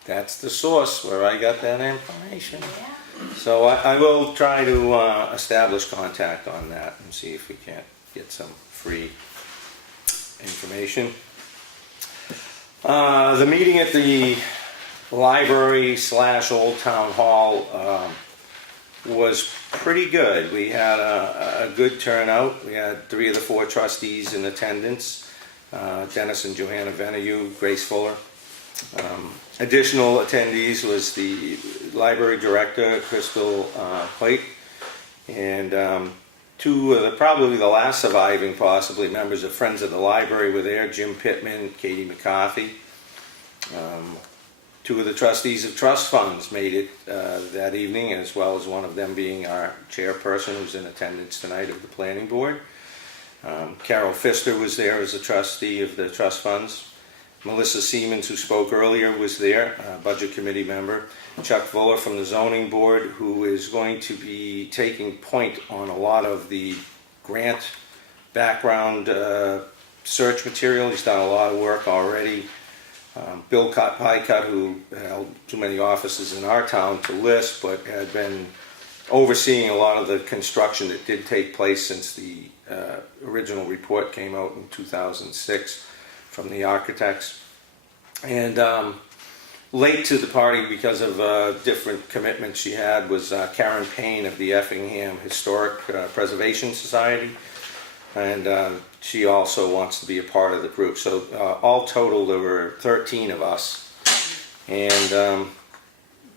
That's the source where I got that information. Yeah. So I will try to establish contact on that and see if we can't get some free information. The meeting at the library / Old Town Hall was pretty good. We had a good turnout. We had 3 of the 4 trustees in attendance, Dennis and Johanna Venue, Grace Fuller. Additional attendees was the library director, Crystal White, and 2 of probably the last surviving possibly members of Friends of the Library were there, Jim Pittman, Katie McCarthy. 2 of the trustees of trust funds made it that evening, as well as one of them being our chairperson who's in attendance tonight of the planning board. Carol Pfister was there as a trustee of the trust funds. Melissa Siemens, who spoke earlier, was there, budget committee member. Chuck Fuller from the zoning board, who is going to be taking point on a lot of the grant background search material. He's done a lot of work already. Bill Pycutt, who held too many offices in our town to list, but had been overseeing a lot of the construction that did take place since the original report came out in 2006 from the architects. And late to the party because of different commitments she had was Karen Payne of the Effingham Historic Preservation Society. And she also wants to be a part of the group. So all total, there were 13 of us. And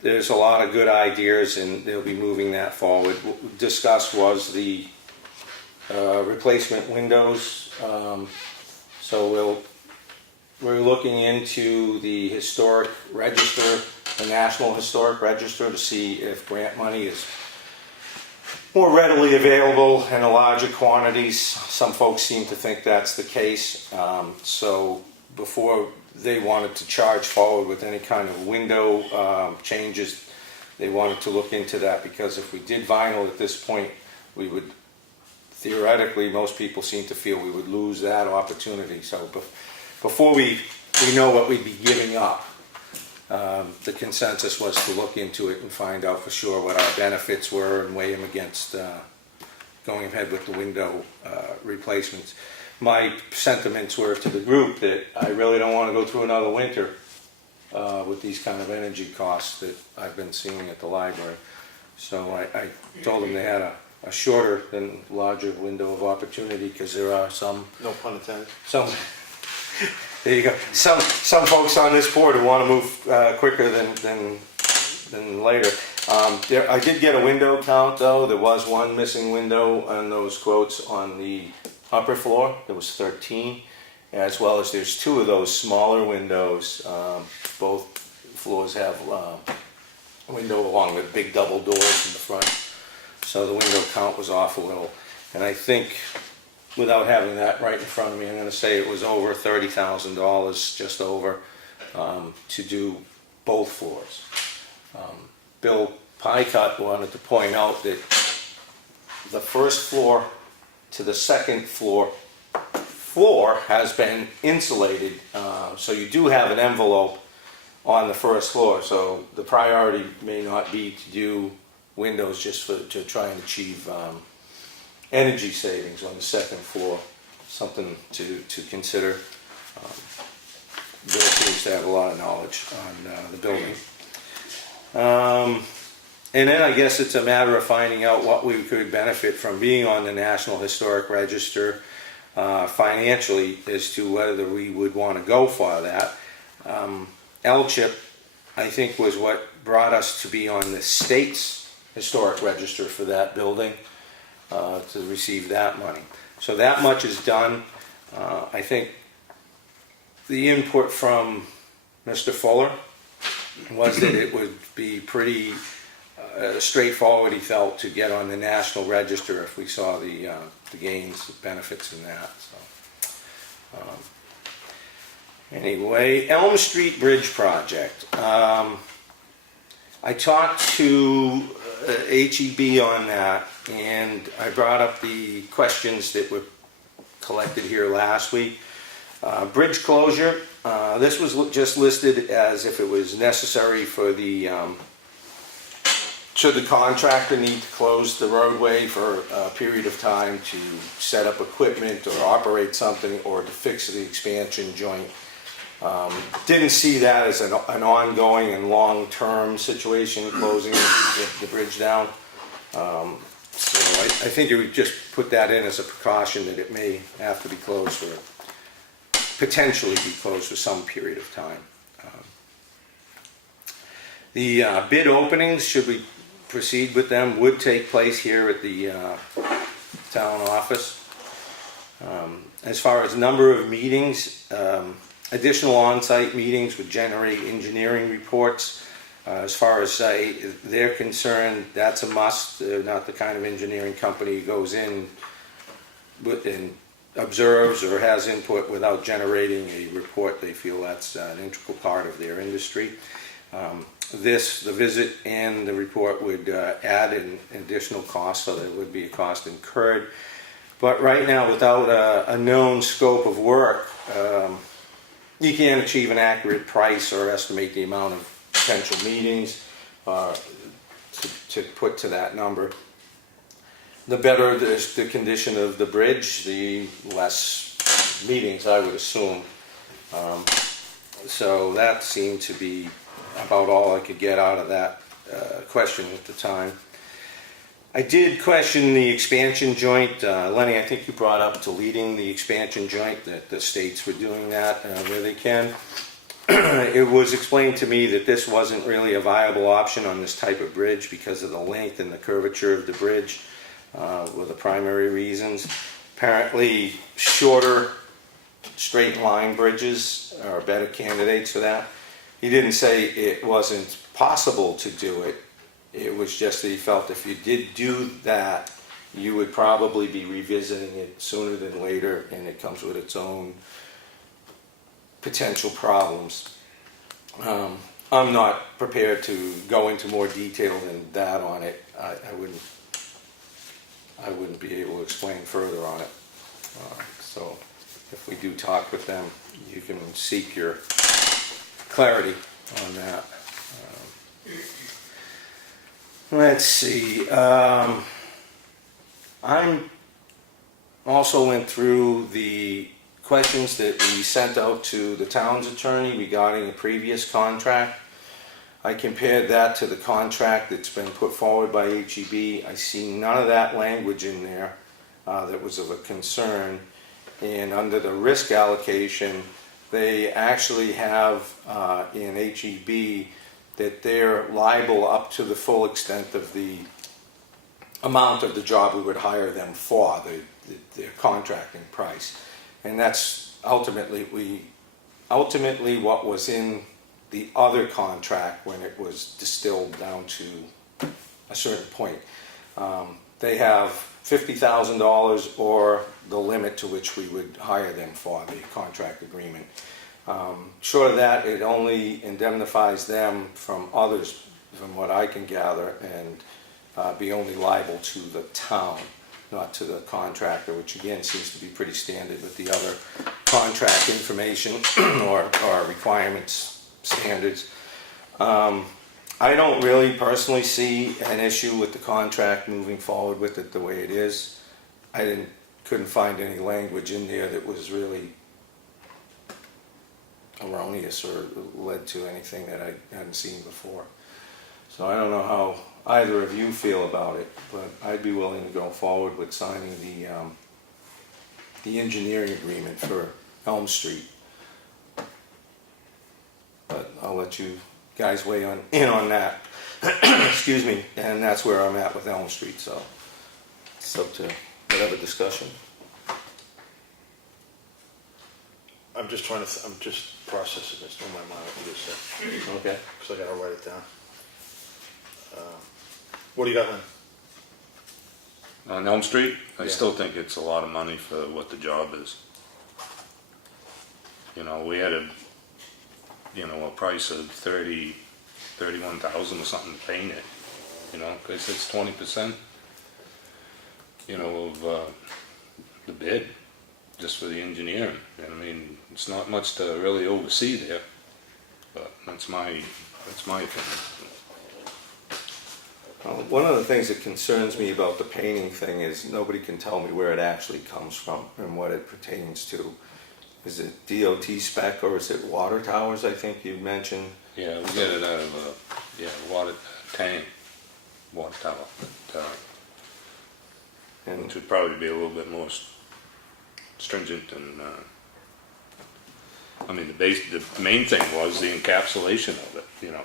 there's a lot of good ideas, and they'll be moving that forward. What we discussed was the replacement windows. So we're looking into the historic register, the National Historic Register, to see if grant money is more readily available in a larger quantities. Some folks seem to think that's the case. So before they wanted to charge forward with any kind of window changes, they wanted to look into that, because if we did vinyl at this point, we would, theoretically, most people seem to feel we would lose that opportunity. So before we know what we'd be giving up, the consensus was to look into it and find out for sure what our benefits were and weigh them against going ahead with the window replacements. My sentiments were to the group that I really don't want to go through another winter with these kind of energy costs that I've been seeing at the library. So I told them they had a shorter than larger window of opportunity, because there are some, No pun intended. there you go, some folks on this board who want to move quicker than later. I did get a window count though. There was one missing window on those quotes on the upper floor. There was 13, as well as there's 2 of those smaller windows. Both floors have a window along with big double doors in the front. So the window count was off a little. And I think, without having that right in front of me, I'm going to say it was over $30,000, just over, to do both floors. Bill Pycott wanted to point out that the first floor to the second floor has been insulated, so you do have an envelope on the first floor. So the priority may not be to do windows just to try and achieve energy savings on the second floor. Something to consider. Bill seems to have a lot of knowledge on the building. And then I guess it's a matter of finding out what we could benefit from being on the National Historic Register financially, as to whether we would want to go for that. LCHIP, I think, was what brought us to be on the state's Historic Register for that building, to receive that money. So that much is done. I think the input from Mr. Fuller was that it would be pretty straightforward, he felt, to get on the National Register if we saw the gains, the benefits in that. So, anyway, Elm Street Bridge project. I talked to HEB on that, and I brought up the questions that were collected here last week. Bridge closure, this was just listed as if it was necessary for the, should the contractor need to close the roadway for a period of time to set up equipment or operate something, or to fix the expansion joint. Didn't see that as an ongoing and long-term situation, closing the bridge down. So I think you would just put that in as a precaution, that it may have to be closed for, potentially be closed for some period of time. The bid openings, should we proceed with them, would take place here at the town office. As far as number of meetings, additional on-site meetings would generate engineering reports. As far as they're concerned, that's a must. They're not the kind of engineering company who goes in and observes or has input without generating a report. They feel that's an integral part of their industry. The visit and the report would add an additional cost, so there would be a cost incurred. But right now, without a known scope of work, you can't achieve an accurate price or estimate the amount of potential meetings to put to that number. The better the condition of the bridge, the less meetings, I would assume. So that seemed to be about all I could get out of that question at the time. I did question the expansion joint. Lenny, I think you brought up deleting the expansion joint, that the states were doing that where they can. It was explained to me that this wasn't really a viable option on this type of bridge because of the length and the curvature of the bridge were the primary reasons. Apparently, shorter straight line bridges are better candidates for that. He didn't say it wasn't possible to do it It was just that he felt if you did do that, you would probably be revisiting it sooner than later, and it comes with its own potential problems. I'm not prepared to go into more detail than that on it. I wouldn't be able to explain further on it. So if we do talk with them, you can seek your clarity on that. Let's see. I'm also went through the questions that we sent out to the town's attorney regarding a previous contract. I compared that to the contract that's been put forward by HEB. I see none of that language in there that was of a concern. And under the risk allocation, they actually have in HEB that they're liable up to the full extent of the amount of the job we would hire them for, their contracting price. And that's ultimately what was in the other contract when it was distilled down to a certain point. They have $50,000 or the limit to which we would hire them for the contract agreement. Short of that, it only indemnifies them from others, from what I can gather, and be only liable to the town, not to the contractor, which again seems to be pretty standard with the other contract information or requirements, standards. I don't really personally see an issue with the contract moving forward with it the way it is. I couldn't find any language in there that was really erroneous or led to anything that I hadn't seen before. So I don't know how either of you feel about it, but I'd be willing to go forward with signing the engineering agreement for Elm Street. But I'll let you guys weigh in on that. Excuse me, and that's where I'm at with Elm Street, so it's up to whatever discussion. I'm just processing this in my mind, what you just said, Okay. because I gotta write it down. What do you got, Lynn? On Elm Street, I Yeah. still think it's a lot of money for what the job is. You know, we had a price of $31,000 or something to paint it, you know, because it's 20%, you know, of the bid, just for the engineering. And I mean, it's not much to really oversee there, but that's my opinion. One of the things that concerns me about the painting thing is nobody can tell me where it actually comes from and what it pertains to. Is it DOT spec or is it water towers, I think you mentioned? Yeah, we get it out of water tank, water tower, And which would probably be a little bit more stringent than, I mean, the main thing was the encapsulation of it, you know,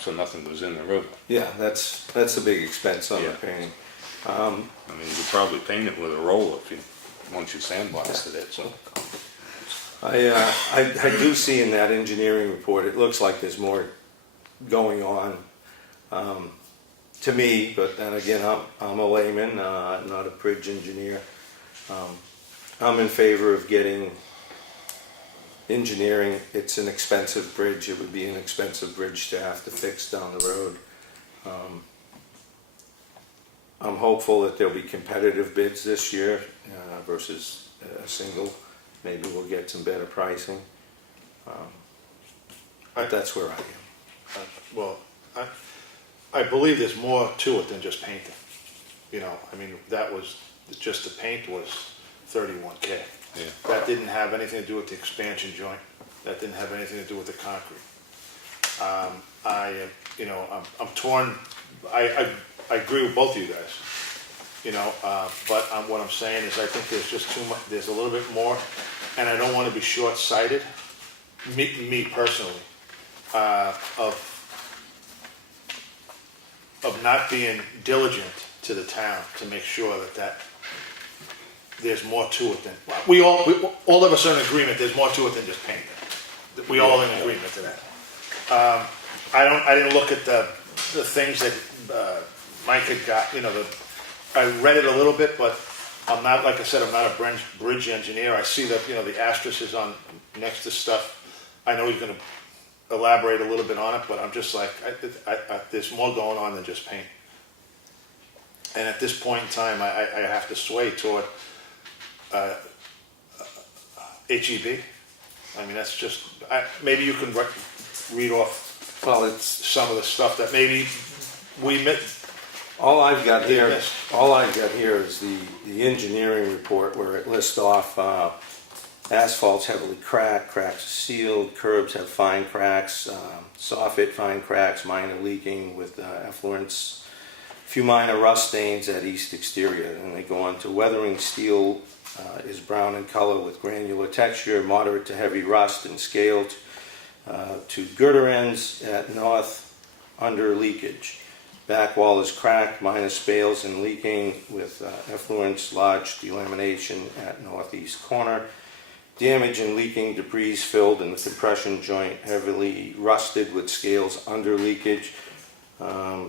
so nothing was in the river. yeah, that's the big expense on the Yeah. painting. I mean, you could probably paint it with a roller once you sandblasted it, so. I do see in that engineering report, it looks like there's more going on to me, but then again, I'm a layman, not a bridge engineer. I'm in favor of getting engineering. It's an expensive bridge. It would be an expensive bridge to have to fix down the road. I'm hopeful that there'll be competitive bids this year versus a single. Maybe we'll get some better pricing. But that's where I am. Well, I believe there's more to it than just painting. You know, I mean, just the paint was $31K. Yeah. That didn't have anything to do with the expansion joint. That didn't have anything to do with the concrete. I'm torn. I agree with both of you guys. You know, but what I'm saying is I think there's just too much. There's a little bit more, and I don't want to be short-sighted. Me personally, of not being diligent to the town to make sure that there's more to it than we all of us are in agreement. There's more to it than just painting. We all in agreement to that. I didn't look at the the things that Mike had got, I read it a little bit, but I'm not, like I said, I'm not a bridge engineer. I see that, the asterisk is on next to stuff. I know he's gonna elaborate a little bit on it, but I'm just like, there's more going on than just paint. And at this point in time, I have to sway toward HEB. I mean, that's just, maybe you can read off Well, it's, some of the stuff that maybe we missed. all I've got here, Yes. is the engineering report where it lists off, asphalt's heavily cracked, cracks are sealed, curbs have fine cracks, soffit fine cracks, minor leaking with effluents, few minor rust stains at east exterior. And they go on to weathering steel is brown in color with granular texture, moderate to heavy rust and scaled to girder ends at north under leakage. Back wall is cracked, minor spales and leaking with effluents, large delamination at northeast corner. Damage and leaking debris filled in the compression joint, heavily rusted with scales under leakage.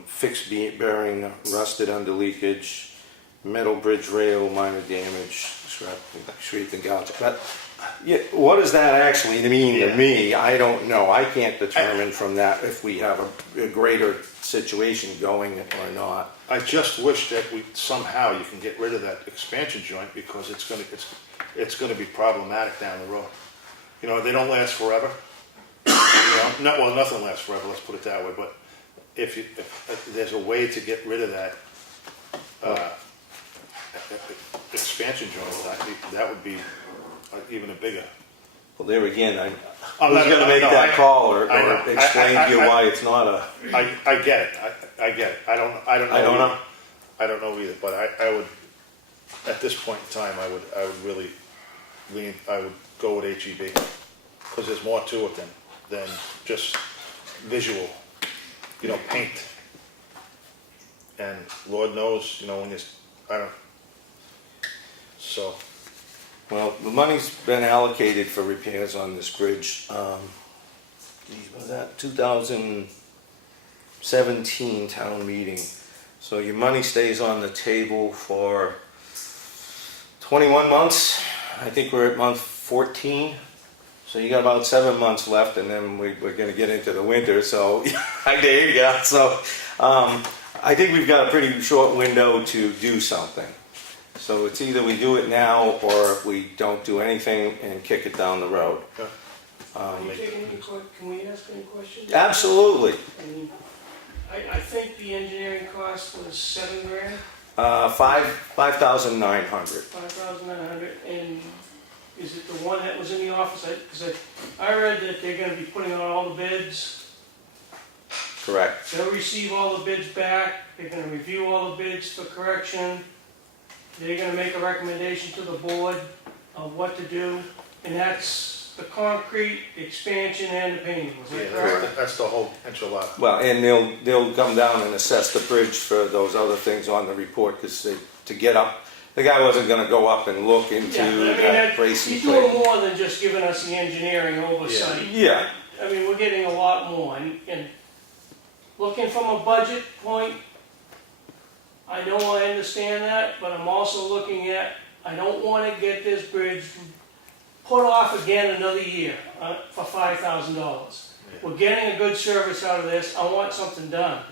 Fixed bearing rusted under leakage. Metal bridge rail, minor damage, scraped and gouged. But yeah, what does that actually mean to me? I don't know. I can't determine from that if we have a greater situation going or not. I just wish that somehow you can get rid of that expansion joint because it's gonna be problematic down the road. They don't last forever. Nothing lasts forever, let's put it that way, but if there's a way to get rid of that expansion joint, that would be even a bigger. Well, there again, I'm who's going to make that call or I know. explain to you why it's not a... I get it, I get it, I don't know. I don't know. I don't know either, but I would, at this point in time, I would really I would go with HEB, because there's more to it than just visual, paint. And Lord knows, when so. Well, the money's been allocated for repairs on this bridge. Was that 2017 town meeting? So your money stays on the table for 21 months. I think we're at month 14. So you got about 7 months left, and then we're going to get into the winter. So there you go. So I think we've got a pretty short window to do something. So it's either we do it now or we don't do anything and kick it down the road. Can we ask any questions? Absolutely. I think the engineering cost was $7,000, 5,900. 5,900, and is it the one that was in the office? Because I read that they're gonna be putting out all the bids. Correct. They'll receive all the bids back, they're gonna review all the bids for correction. They're gonna make a recommendation to the board of what to do, and that's the concrete, the expansion, and the painting, is that correct? That's the whole enchilada. Well, and they'll come down and assess the bridge for those other things on the report, because to get up, the guy wasn't going to go up and look into Yeah, but I mean, that bracy he's doing thing. more than just giving us the engineering oversight. Yeah. I mean, we're getting a lot more, and looking from a budget point, I know I understand that, but I'm also looking at, I don't want to get this bridge put off again another year for $5,000. We're getting a good service out of this, I want something done.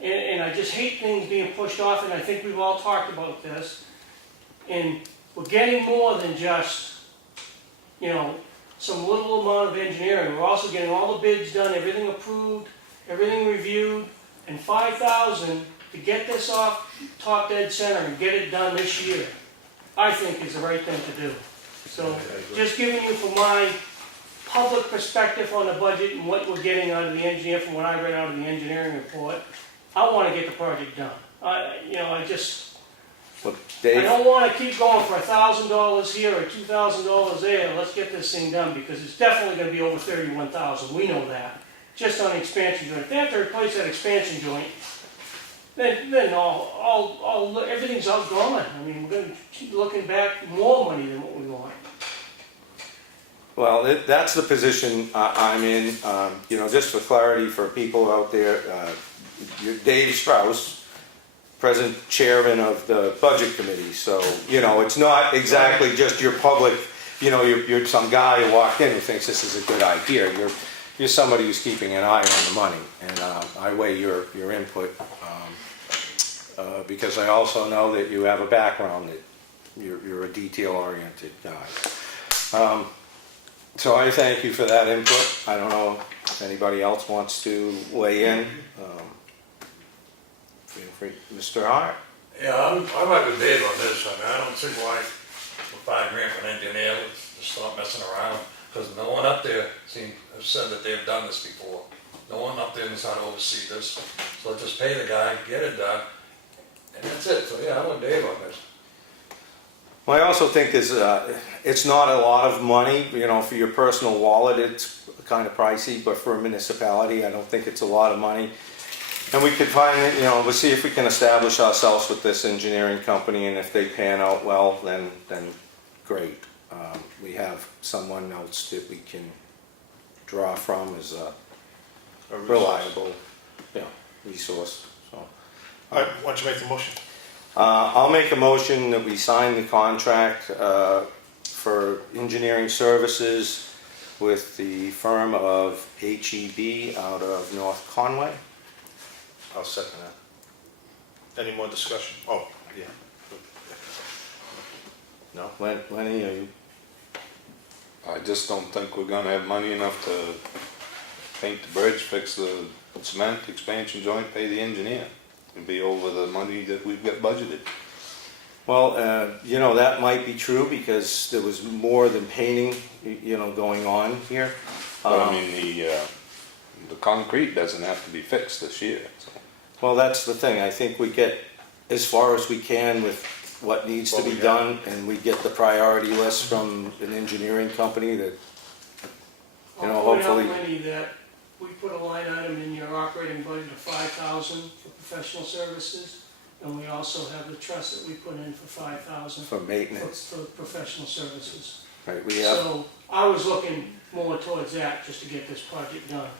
And I just hate things being pushed off, and I think we've all talked about this. And we're getting more than just, some little amount of engineering. We're also getting all the bids done, everything approved, everything reviewed, and $5,000 to get this off top dead center and get it done this year, I think is the right thing to do. So, just giving you from my public perspective on the budget and what we're getting out of the engineer from what I read out of the engineering report, I want to get the project done. Look, I Dave, don't want to keep going for $1,000 here or $2,000 there. Let's get this thing done, because it's definitely going to be over $31,000. We know that. Just on the expansion joint. If they have to replace that expansion joint, then everything's outgone. I mean, we're going to keep looking back more money than what we want. well, that's the position I'm in. Just for clarity for people out there, you're Dave Strauss, present chairman of the budget committee, so, you know, it's not exactly just your public, you know, you're some guy who walked in who thinks this is a good idea. You're somebody who's keeping an eye on the money, and I weigh your input, because I also know that you have a background that you're a detail-oriented guy. So I thank you for that input. I don't know if anybody else wants to weigh in. Feel free, Mr. Hart. Yeah, I'm like with Dave on this. I mean, I don't see why for $5 grand for an engineer, let's stop messing around. Because no one up there has said that they've done this before. No one up there knows how to oversee this. So just pay the guy, get it done, and that's it. So yeah, I'm with Dave on this. Well, I also think it's not a lot of money, you know, for your personal wallet, it's kind of pricey, but for a municipality, I don't think it's a lot of money. And we could find, you know, we'll see if we can establish ourselves with this engineering company, and if they pan out well, then great. We have someone else that we can draw from as a reliable, you know, resource. So, All right, why don't you make the motion? I'll make a motion that we sign the contract for engineering services with the firm of HEB out of North Conway. I'll second that. Any more discussion? Oh, yeah. No? Lenny, are you? I just don't think we're gonna have money enough to paint the bridge, fix the cement expansion joint, pay the engineer. It'd be over the money that we've got budgeted. Well, you know, that might be true because there was more than painting, you know, going on here. But I mean, the concrete doesn't have to be fixed this year, so. Well, that's the thing. I think we get as far as we can with what needs to be done, and we get the priority list from an engineering company that, you know, hopefully. I'll point out, Lenny, that we put a line item in your operating budget of $5,000 for professional services, and we also have the trust that we put in for $5,000 For maintenance. for professional services. Right, we have, So I was looking more towards that just to get this project done,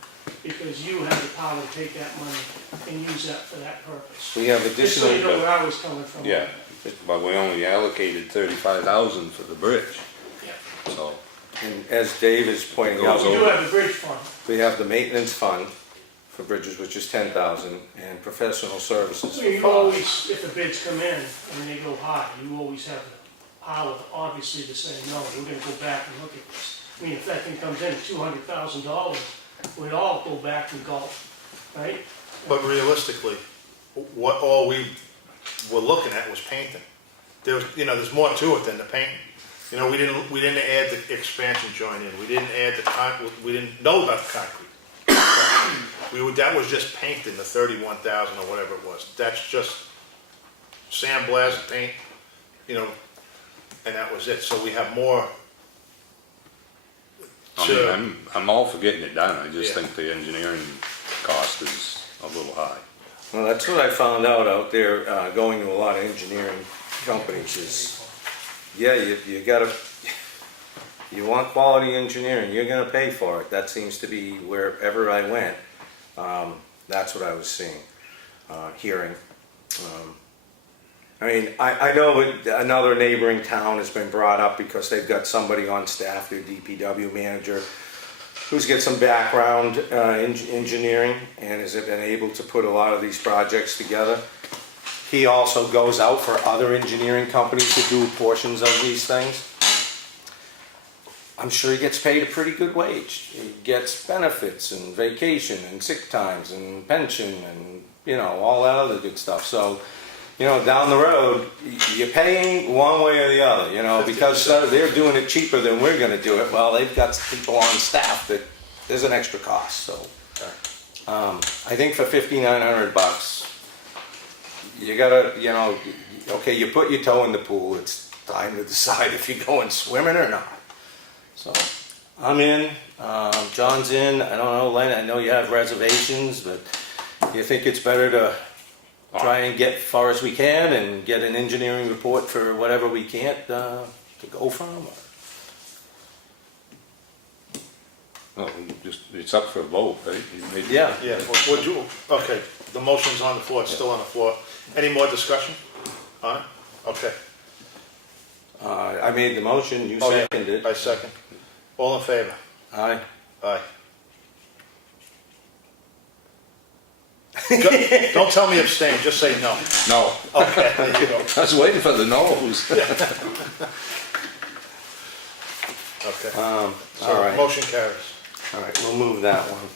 because you have the power to take that money and use that for that purpose. we have Just so you additional, know where I was coming from. Yeah, but we only allocated 35,000 for the bridge, Yeah. so. and as Dave is pointing out, We do have the bridge fund. we have the maintenance fund for bridges, which is 10,000, and professional services So for you 5. always, if the bids come in and they go high, you always have the power, obviously, to say, no, we're gonna go back and look at this. I mean, if that thing comes in at $200,000, we'd all go back and go, right? But realistically, what all we were looking at was painting. There was, you know, there's more to it than the painting. You know, we didn't add the expansion joint in. We didn't add we didn't know about the concrete. That was just painting the 31,000 or whatever it was. That's just sandblast, paint, you know, and that was it. So we have more. I mean, I'm all for getting it done, I just Yeah. think the engineering cost is a little high. Well, that's what I found out there, going to a lot of engineering companies is, yeah, you gotta, you want quality engineering, you're gonna pay for it. That seems to be wherever I went. That's what I was seeing, hearing. I mean, I know another neighboring town has been brought up because they've got somebody on staff, their DPW manager, who's got some background in engineering and has been able to put a lot of these projects together. He also goes out for other engineering companies to do portions of these things. I'm sure he gets paid a pretty good wage. He gets benefits and vacation and sick times and pension and, you know, all that other good stuff. So, you know, down the road, you're paying one way or the other, you know, because they're doing it cheaper than we're gonna do it. Well, they've got people on staff that there's an extra cost, so. I think for $5,900, you gotta, you know, okay, you put your toe in the pool, it's time to decide if you're going swimming or not. So, I'm in, John's in, I don't know, Len, I know you have reservations, but you think it's better to try and get far as we can and get an engineering report for whatever we can't to go from? Well, it's up for a vote, right? You made- Yeah, would you, okay, the motion's on the floor, it's still on the floor. Any more discussion on it? Okay. I made the motion, you Oh, yeah. seconded. I second. All in favor? Aye. Aye. Don't tell me abstain, just say no. No, Okay, there you go. I was waiting for the no's. Okay. All So, right. motion carries. All right, we'll move that one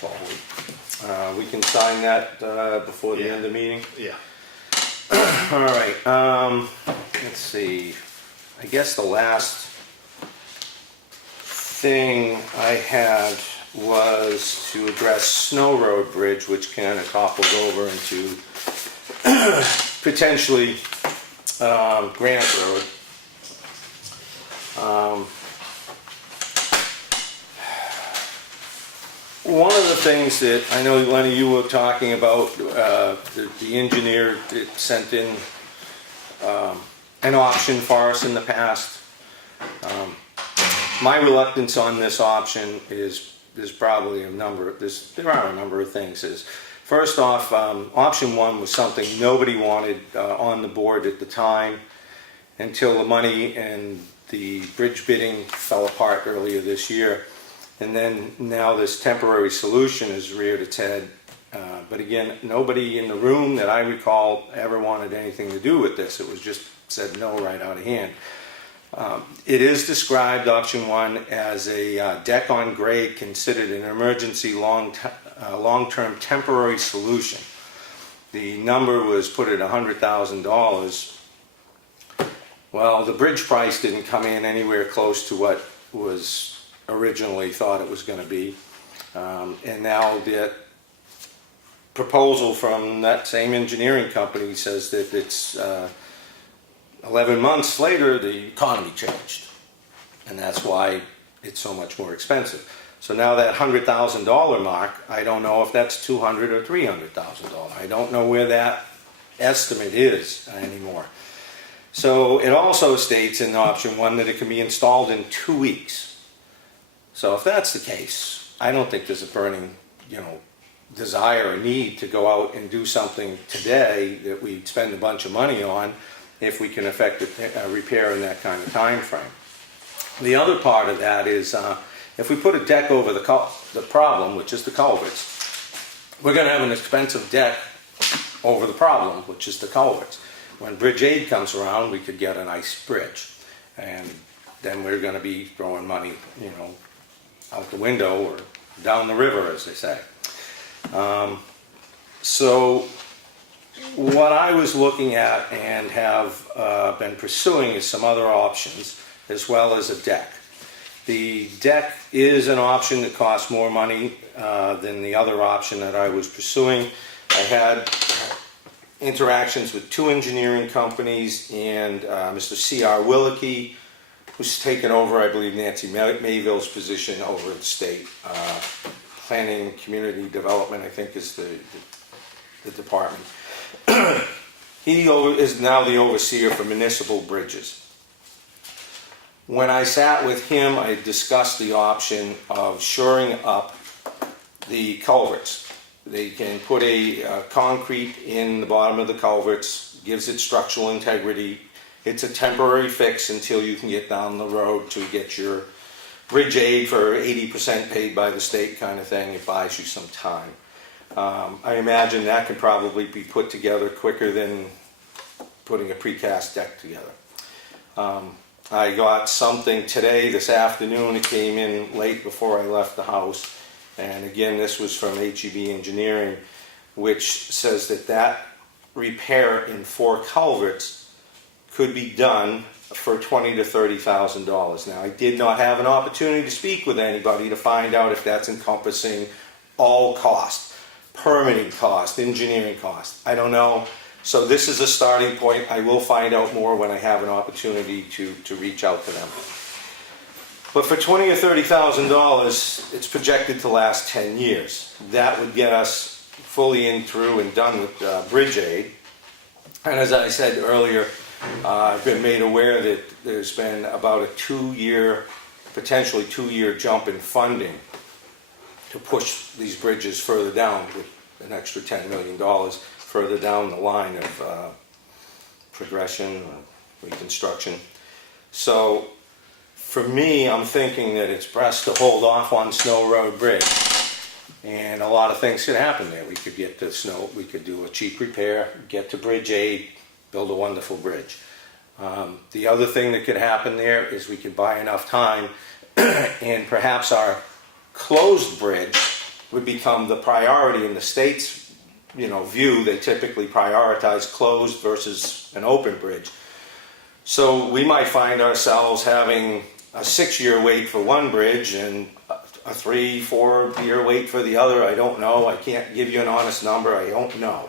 forward. We can sign that before the Yeah. end of the meeting? Yeah. All right, let's see. I guess the last thing I had was to address Snow Road Bridge, which kind of topples over into potentially Granite Road. One of the things that I know, Lenny, you were talking about, the engineer that sent in an option for us in the past. My reluctance on this option is there's probably a number. There are a number of things. First off, option one was something nobody wanted on the board at the time until the money and the bridge bidding fell apart earlier this year. And then now this temporary solution has reared its head. But again, nobody in the room that I recall ever wanted anything to do with this. It was just said no right out of hand. It is described, option one, as a deck on grade considered an emergency long-term temporary solution. The number was put at $100,000. Well, the bridge price didn't come in anywhere close to what was originally thought it was going to be. And now the proposal from that same engineering company says that it's 11 months later, the economy changed. And that's why it's so much more expensive. So now that $100,000 mark, I don't know if that's $200,000 or $300,000. I don't know where that estimate is anymore. So it also states in option one that it can be installed in 2 weeks. So if that's the case, I don't think there's a burning, desire or need to go out and do something today that we'd spend a bunch of money on if we can effect a repair in that kind of time frame. The other part of that is if we put a deck over the problem, which is the culverts, we're going to have an expensive deck over the problem, which is the culverts. When bridge aid comes around, we could get a nice bridge, and then we're going to be throwing money, out the window or down the river, as they say. So what I was looking at and have been pursuing is some other options, as well as a deck. The deck is an option that costs more money than the other option that I was pursuing. I had interactions with two engineering companies and Mr. C.R. Willicke, who's taken over, I believe, Nancy Mayville's position over at the state. Planning and Community Development, I think, is the department. He is now the overseer for municipal bridges. When I sat with him, I discussed the option of shoring up the culverts. They can put a concrete in the bottom of the culverts, gives it structural integrity. It's a temporary fix until you can get down the road to get your bridge aid for 80% paid by the state kind of thing. It buys you some time. I imagine that can probably be put together quicker than putting a precast deck together. I got something today, this afternoon. It came in late before I left the house. And again, this was from HEB Engineering, which says that repair in 4 culverts could be done for $20,000 to $30,000. Now, I did not have an opportunity to speak with anybody to find out if that's encompassing all cost, permitting cost, engineering cost. I don't know. So this is a starting point. I will find out more when I have an opportunity to reach out to them. But for $20,000 or $30,000, it's projected to last 10 years. That would get us fully in through and done with bridge aid. And as I said earlier, I've been made aware that there's been about a 2-year potentially 2-year jump in funding to push these bridges further down with an extra $10 million further down the line of progression or reconstruction. So for me, I'm thinking that it's best to hold off on Snow Road Bridge. And a lot of things could happen there. We could get to snow, we could do a cheap repair, get to bridge aid, build a wonderful bridge. The other thing that could happen there is we could buy enough time and perhaps our closed bridge would become the priority in the state's view. They typically prioritize closed versus an open bridge. So we might find ourselves having a 6-year wait for one bridge and a 3-4 year wait for the other. I don't know. I can't give you an honest number. I don't know.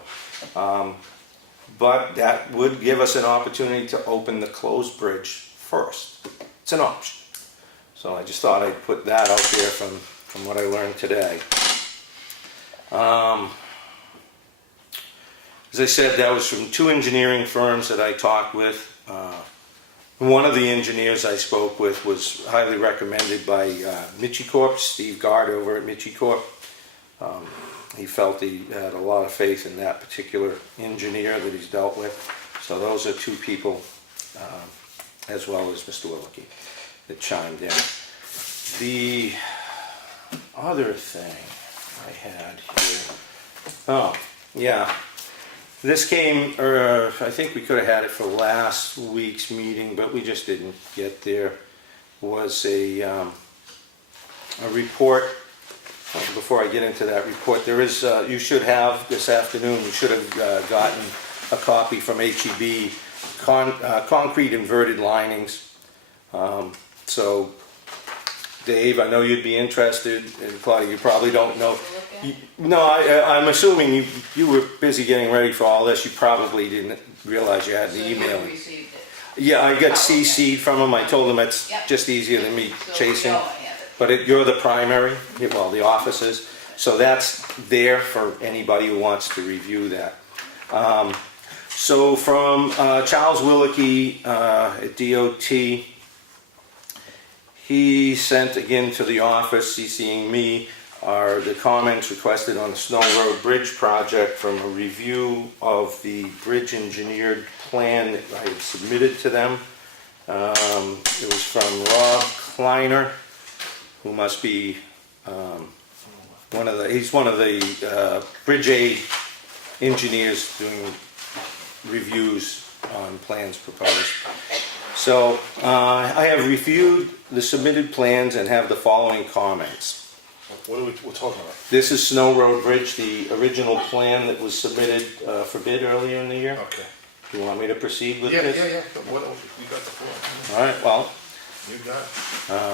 But that would give us an opportunity to open the closed bridge first. It's an option. So I just thought I'd put that out there from what I learned today. As I said, that was from 2 engineering firms that I talked with. One of the engineers I spoke with was highly recommended by Michicorp, Steve Gard over at Michicorp. He felt he had a lot of faith in that particular engineer that he's dealt with. So those are 2 people, as well as Mr. Wilkie, that chimed in. The other thing I had here, oh, yeah. This came, I think we could have had it for last week's meeting, but we just didn't get there. Was a report. Before I get into that report, there is, you should have this afternoon, you should have gotten a copy from HEB, concrete inverted linings. So, Dave, I know you'd be interested, and Claudia, you probably don't know. No, I'm assuming you were busy getting ready for all this. You probably didn't realize you had the email. Received it. Yeah, I got CC'd from him. I told him it's just easier than me chasing. But you're the primary, well, the offices. So that's there for anybody who wants to review that. So from Charles Wilkie at DOT, he sent again to the office, CCing me, are the comments requested on the Snow Road Bridge project from a review of the bridge engineered plan that I had submitted to them. It was from Rob Kleiner, who must be he's one of the bridge aid engineers doing reviews on plans proposed. So I have reviewed the submitted plans and have the following comments. What are we're talking about? This is Snow Road Bridge, the original plan that was submitted for bid earlier in the year. Okay. Do you want me to proceed with Yeah. this? What else? You got the floor. All right, well, You got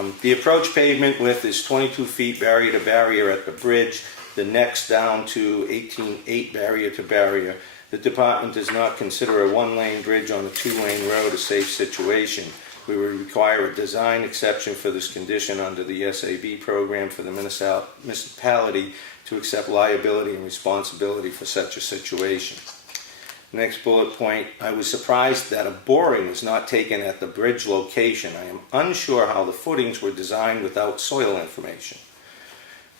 it. the approach pavement width is 22 feet barrier to barrier at the bridge. The next down to 18.8 barrier to barrier. The department does not consider a 1-lane bridge on a 2-lane road a safe situation. We would require a design exception for this condition under the SAB program for the municipality to accept liability and responsibility for such a situation. Next bullet point, I was surprised that a boring was not taken at the bridge location. I am unsure how the footings were designed without soil information.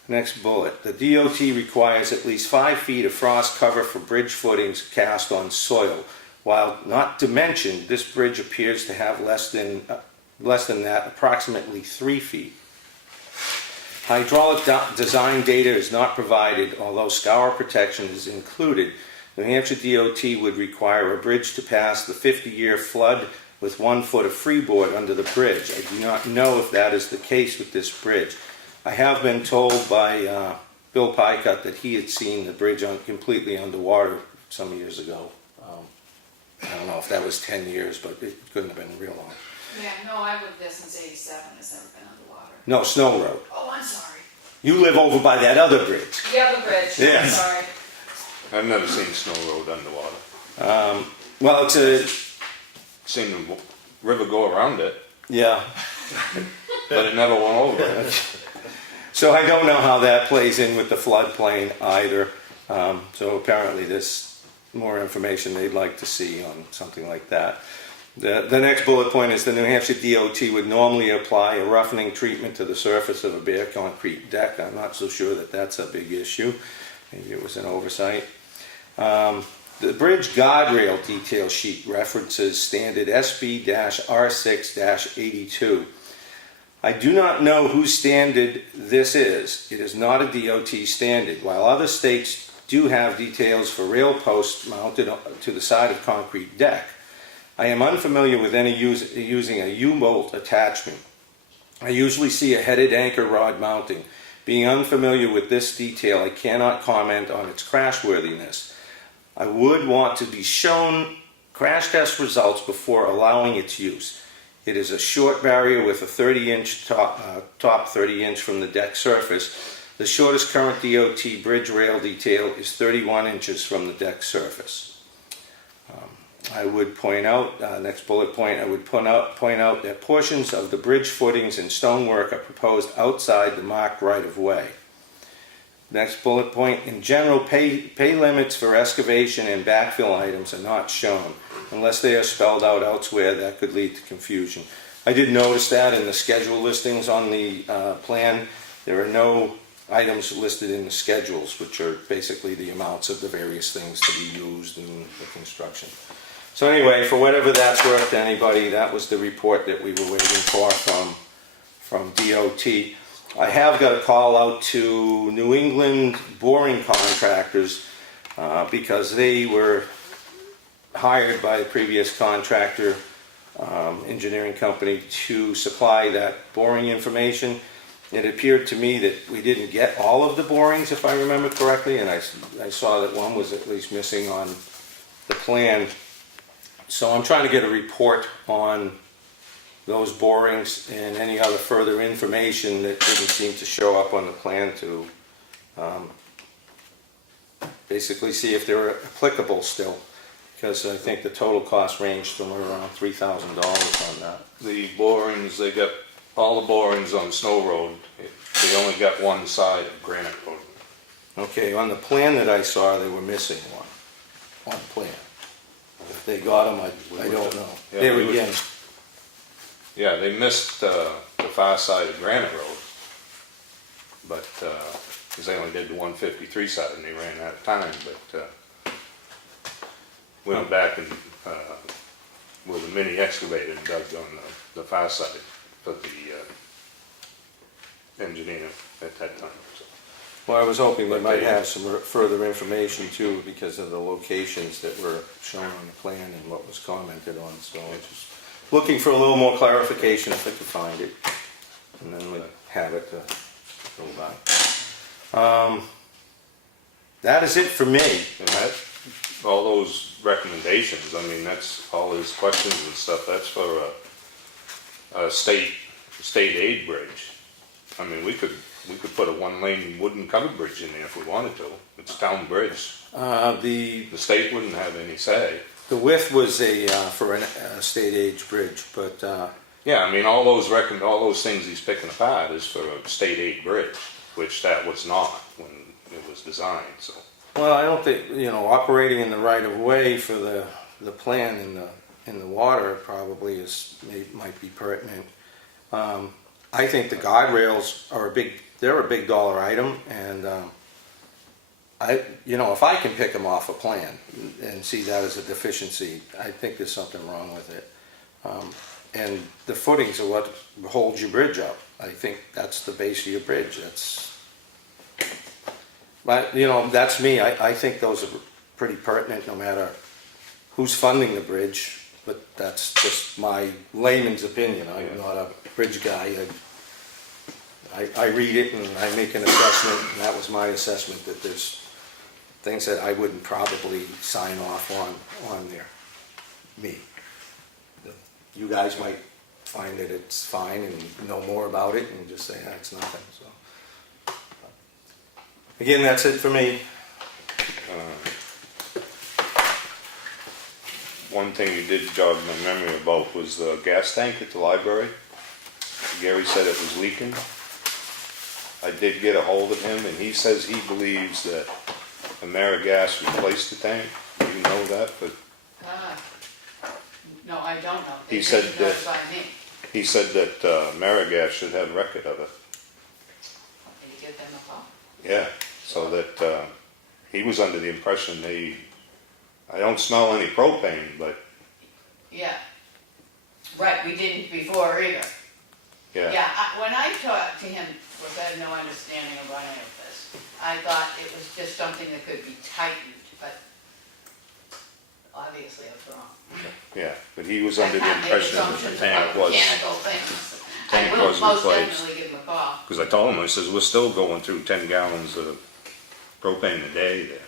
Next bullet, the DOT requires at least 5 feet of frost cover for bridge footings cast on soil. While not dimensioned, this bridge appears to have less than that, approximately 3 feet. Hydraulic design data is not provided, although scour protection is included. New Hampshire DOT would require a bridge to pass the 50-year flood with 1 foot of freeboard under the bridge. I do not know if that is the case with this bridge. I have been told by Bill Pycott that he had seen the bridge completely underwater some years ago. I don't know if that was 10 years, but it couldn't have been real long. Yeah, no, I lived there since '87, it's never been underwater. No, Snow Road. Oh, I'm sorry. You live over by that other bridge. The other bridge, I'm Yes. sorry. I've never seen Snow Road underwater. Well, it's a, Seen the river go around it, yeah. but it never went over it. So I don't know how that plays in with the floodplain either. So apparently there's more information they'd like to see on something like that. The next bullet point is the New Hampshire DOT would normally apply a roughening treatment to the surface of a bare concrete deck. I'm not so sure that that's a big issue. Maybe it was an oversight. The bridge guardrail detail sheet references standard Espie-R6-82. I do not know whose standard this is. It is not a DOT standard. While other states do have details for rail posts mounted to the side of concrete deck, I am unfamiliar with any using a U-bolt attachment. I usually see a headed anchor rod mounting. Being unfamiliar with this detail, I cannot comment on its crashworthiness. I would want to be shown crash test results before allowing its use. It is a short barrier with a 30-inch top 30-inch from the deck surface. The shortest current DOT bridge rail detail is 31 inches from the deck surface. I would point out, next bullet point, I would point out that portions of the bridge footings and stonework are proposed outside the marked right-of-way. Next bullet point, in general, pay limits for excavation and backfill items are not shown. Unless they are spelled out elsewhere, that could lead to confusion. I did notice that in the schedule listings on the plan. There are no items listed in the schedules, which are basically the amounts of the various things to be used in the construction. So anyway, for whatever that's worth to anybody, that was the report that we were waiting for from DOT. I have got a call out to New England boring contractors because they were hired by the previous contractor, engineering company, to supply that boring information. It appeared to me that we didn't get all of the borings, if I remember correctly, and I saw that one was at least missing on the plan. So I'm trying to get a report on those borings and any other further information that didn't seem to show up on the plan to basically see if they're applicable still, because I think the total cost ranged somewhere around $3,000 on that. The borings, they got all the borings on Snow Road. They only got one side of Granite Road. Okay, on the plan that I saw, they were missing one on the plan. If they got them, I don't know. Yeah, There we again. Yeah, they missed the far side of Granite Road, but because they only did the 153 side and they ran out of time. But went back and with a mini excavator and dug on the far side for the engineer at that time. So. Well, I was hoping they might have some further information too, because of the locations that were shown on the plan and what was commented on. So I was just looking for a little more clarification if I could find it, and then we'd have it to go by. That is it for me. And that, all those recommendations, I mean, that's all his questions and stuff, that's for a state aid bridge. I mean, we could put a one-lane wooden covered bridge in there if we wanted to. It's a town bridge. The state wouldn't have any say. The width was for a state aid bridge, but yeah, I mean, all those things he's picking apart is for a state aid bridge, which that was not when it was designed. So. Well, I don't think, operating in the right of way for the plan in the water probably might be pertinent. I think the guardrails are a big dollar item, and if I can pick them off a plan and see that as a deficiency, I think there's something wrong with it. And the footings are what holds your bridge up. I think that's the base of your bridge. That's me. I think those are pretty pertinent no matter who's funding the bridge, but that's just my layman's opinion. I'm not a bridge guy. I read it and I make an assessment, and that was my assessment, that there's things that I wouldn't probably sign off on there. Me. You guys might find that it's fine and know more about it and just say, it's nothing. So, again, that's it for me. One thing you did jog my memory about was the gas tank at the library. Gary said it was leaking. I did get a hold of him, and he says he believes that AmeriGas replaced the tank. Do you know that? But No, I don't know. He They said didn't that- notify me. He said that Marigas should have record of it. Did you give them a call? Yeah, so that he was under the impression I don't smell any propane, but Yeah. Right, we didn't before either. yeah. Yeah, when I talked to him, was I had no understanding of any of this. I thought it was just something that could be tightened, but obviously I was wrong. Yeah, but he was under I the can't make impression that the assumptions tank about was, mechanical things. tank I will was most replaced. definitely give him a call. Because I told him, I says, we're still going through 10 gallons of propane a day there.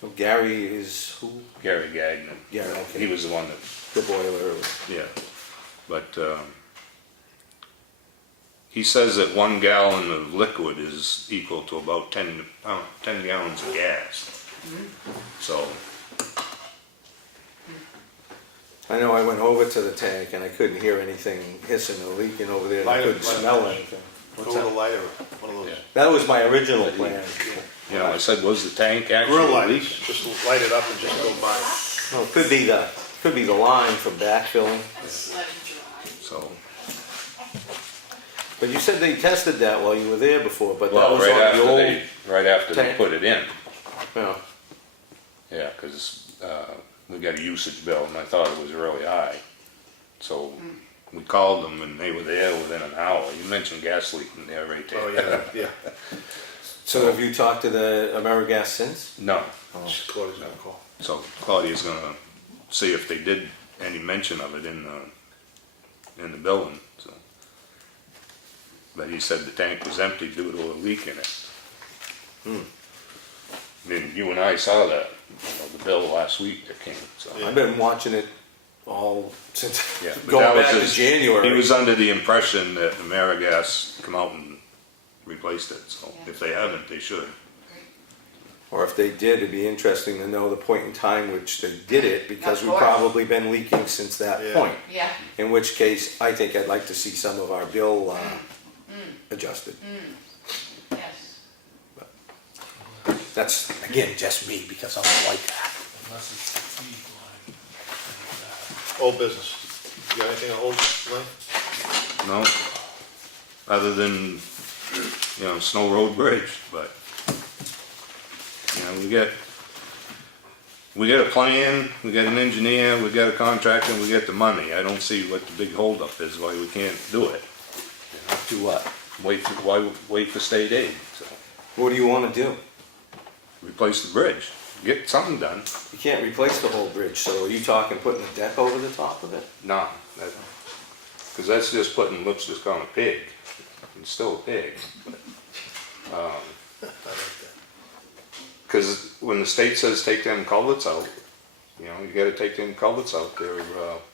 So Gary is who? Gary Gagnon. Gary, okay. He was the one that, The boiler. yeah. But he says that 1 gallon of liquid is equal to about 10 gallons of gas. So, I know I went over to the tank and I couldn't hear anything hissing or leaking over there. I couldn't smell anything. Go with a lighter, one of those. Yeah. That was my original plan. you know, I said, was the tank Grill actually lighters, leaking? just light it up and just go by. No, it could be the line for backfilling. So, But you said they tested that while you were there before, but that well, was on the old. right after they tank? put it in. Yeah. Yeah, because we got a usage bill and I thought it was really high. So we called them and they were there within an hour. You mentioned gas leaking there right there. Oh, yeah, yeah. So have you talked to the AmeriGas since? No, Claudia's gonna call. so Claudia's gonna see if they did any mention of it in the building, so. But he said the tank was empty due to a leak in it. Then you and I saw that, the bill last week that came, so. I've been watching it all since Yeah, but going that was back to his- January. He was under the impression that AmeriGas come out and replaced it, so if they haven't, they should. Or if they did, it'd be interesting to know the point in time which they did it, because Of we've course. probably been leaking since that Yeah. point. Yeah, In which case, I think I'd like to see some of our bill adjusted. yes. That's, again, just me, because I don't like that. Old business. You got anything on old, Lynn? No, other than, Snow Road Bridge, but, we get a plan, we got an engineer, we got a contractor, and we get the money. I don't see what the big holdup is, why we can't do it. Do what? Wait for state aid, so, What do you want to do? replace the bridge, get something done. You can't replace the whole bridge, so are you talking putting a deck over the top of it? No, because that's just putting lipstick on a pig. It's still a pig. Because when the state says take them culverts out, you gotta take them culverts out. They're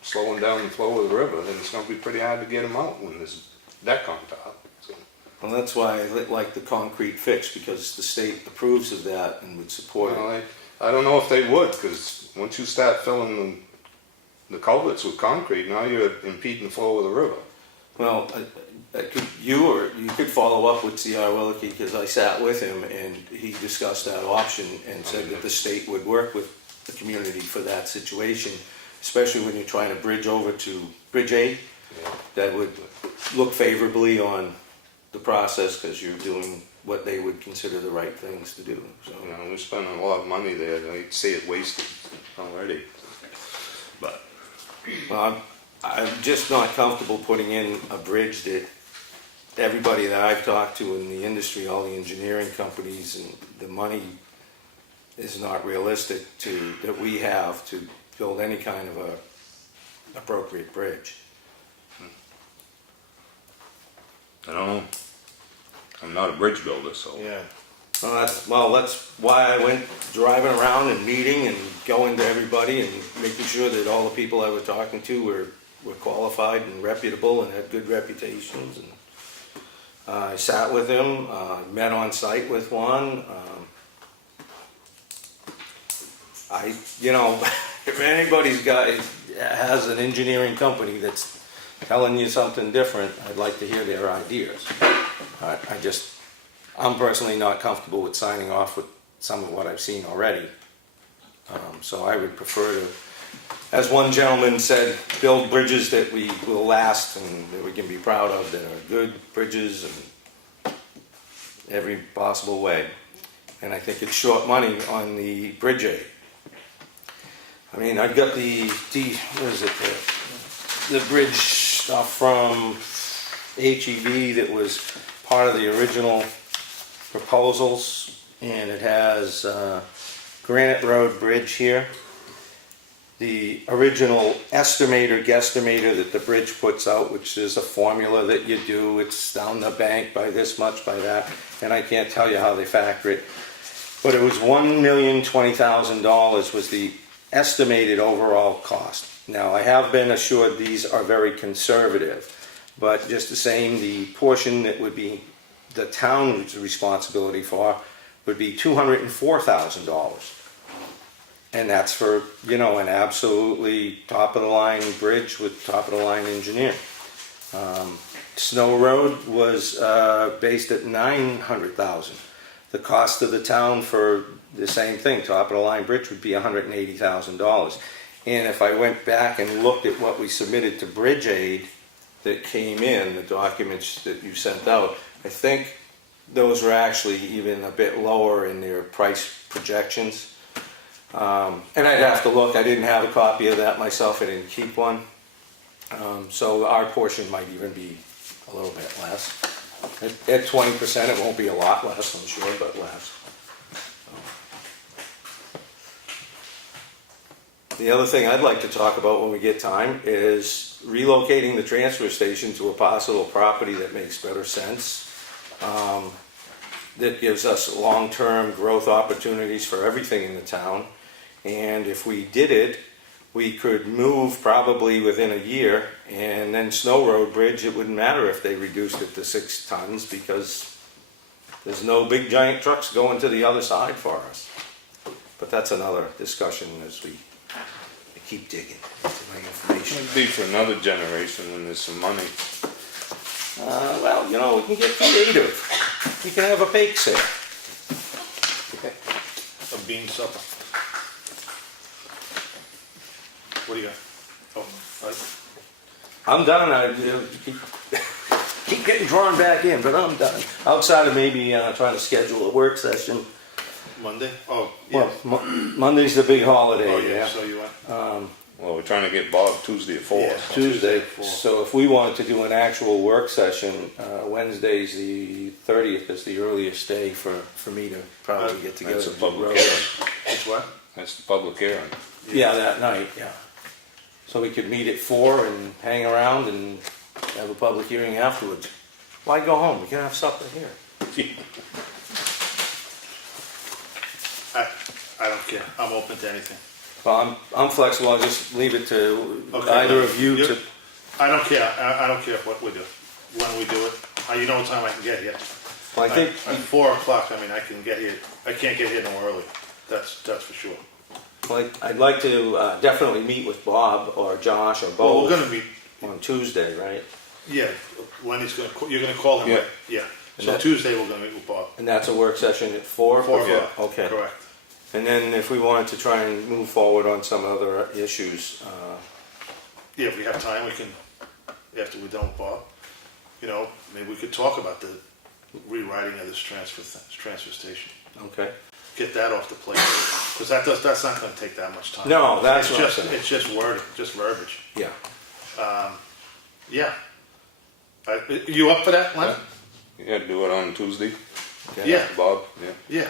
slowing down the flow of the river, and it's gonna be pretty hard to get them out when there's deck on top. So, Well, that's why I like the concrete fix, because the state approves of that and would support it. well, I don't know if they would, because once you start filling the culverts with concrete, now you're impeding the flow of the river. Well, you could follow up with C.R. Wilkie, because I sat with him and he discussed that option and said that the state would work with the community for that situation, especially when you're trying to bridge over to Bridge 8. That would look favorably on the process, because you're doing what they would consider the right things to do. So, We're spending a lot of money there. I see it wasted already. But well, I'm just not comfortable putting in a bridge that everybody that I've talked to in the industry, all the engineering companies, and the money is not realistic that we have to build any kind of a appropriate bridge. I don't know. I'm not a bridge builder, so. Yeah. That's why I went driving around and meeting and going to everybody and making sure that all the people I was talking to were qualified and reputable and had good reputations. And I sat with him, met on site with one. If anybody's has an engineering company that's telling you something different, I'd like to hear their ideas. I'm personally not comfortable with signing off with some of what I've seen already. So I would prefer to as one gentleman said, build bridges that we will last and that we can be proud of, that are good bridges in every possible way. And I think it's short money on the bridge aid. I mean, I've got what is it, the bridge stuff from HEB that was part of the original proposals, and it has Granite Road Bridge here. The original guesstimator that the bridge puts out, which is a formula that you do, it's down the bank by this much, by that, and I can't tell you how they factor it, but it was $1,020,000 was the estimated overall cost. Now, I have been assured these are very conservative, but just the same, the portion that would be the town's responsibility for would be $204,000. And that's for, you know, an absolutely top-of-the-line bridge with top-of-the-line engineering. Snow Road was based at $900,000. The cost of the town for the same thing, top-of-the-line bridge, would be $180,000. And if I went back and looked at what we submitted to Bridge Aid that came in, the documents that you sent out, I think those were actually even a bit lower in their price projections. And I'd have to look, I didn't have a copy of that myself, I didn't keep one. So our portion might even be a little bit less. At 20%, it won't be a lot less, I'm sure, but less. The other thing I'd like to talk about when we get time is relocating the transfer station to a parcel of property that makes better sense. That gives us long-term growth opportunities for everything in the town. And if we did it, we could move probably within a year, and then Snow Road Bridge, it wouldn't matter if they reduced it to 6 tons because there's no big giant trucks going to the other side for us. But that's another discussion as we keep digging into my information. It'd be for another generation when there's some money. Well, you know, we can get creative. We can have a bake sale. A bean supper. What do you got? Oh, right. I'm done. I keep getting drawn back in, but I'm done. Outside of maybe trying to schedule a work session. Monday? Oh, yeah. Well, Monday's the big holiday. Oh, yeah, so you went. Well, we're trying to get Bob Tuesday at 4. Yeah. Tuesday. Four. So if we wanted to do an actual work session, Wednesday's the 30th is the earliest day for me to probably get together. That's a and public road. hearing. It's what? That's the public hearing. Yeah, that night, yeah. So we could meet at 4 and hang around and have a public hearing afterwards. Why go home? We can have supper here. I don't care. I'm open to anything. Well, I'm flexible. I'll just leave it to Okay, either no, of you you- to. I don't care. I don't care what we do, when we do it. You know what time I can get here. Well, I think At 4 o'clock, I mean, I can get here. I can't get here no early. That's for sure. well, I'd like to definitely meet with Bob or Josh or Well, we're both gonna meet, on Tuesday, right? yeah, Lenny's you're gonna call him, Yeah. right? Yeah. And So that- Tuesday, we're gonna meet with Bob. And that's a work session at 4? 4 o'clock. Okay. Correct. And then if we wanted to try and move forward on some other issues, Yeah, if we have time, we can, after we're done with Bob, you know, maybe we could talk about the rewriting of this transfer station. okay? Get that off the plate, because that's not gonna take that much time. No, that's It's what I'm just, saying. it's just word, just verbiage. Yeah. Yeah. You up for that, Len? Yeah, do it on Tuesday. Okay. Yeah, Bob, yeah. yeah.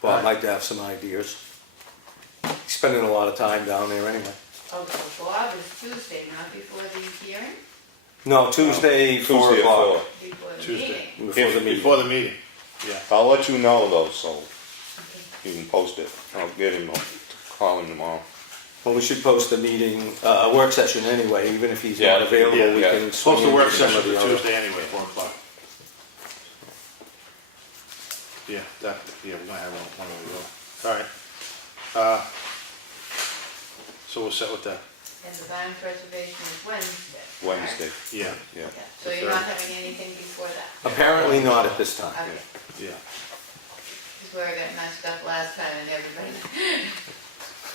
Bob might have some ideas. He's spending a lot of time down there anyway. Oh, so Bob is Tuesday, not before the hearing? No, Tuesday, 4 Tuesday at o'clock. Before the Tuesday. meeting? Before the meeting. Before the meeting, yeah. 4. I'll let you know though, so you can post it. I'll get him to call him tomorrow. Well, we should post a meeting, a work session anyway, even if he's Yeah, not available, yeah, we yeah. can. Supposed to swing work into some session of the for other- Tuesday anyway, 4 o'clock. Yeah, we're gonna have one of those. All right. So we're set with that. And the bond preservation is Wednesday. Wednesday. Yeah, Yeah. Yeah, so you're not having anything before that? Apparently not at this time. Okay, yeah. this is where I got messed up last time and everybody.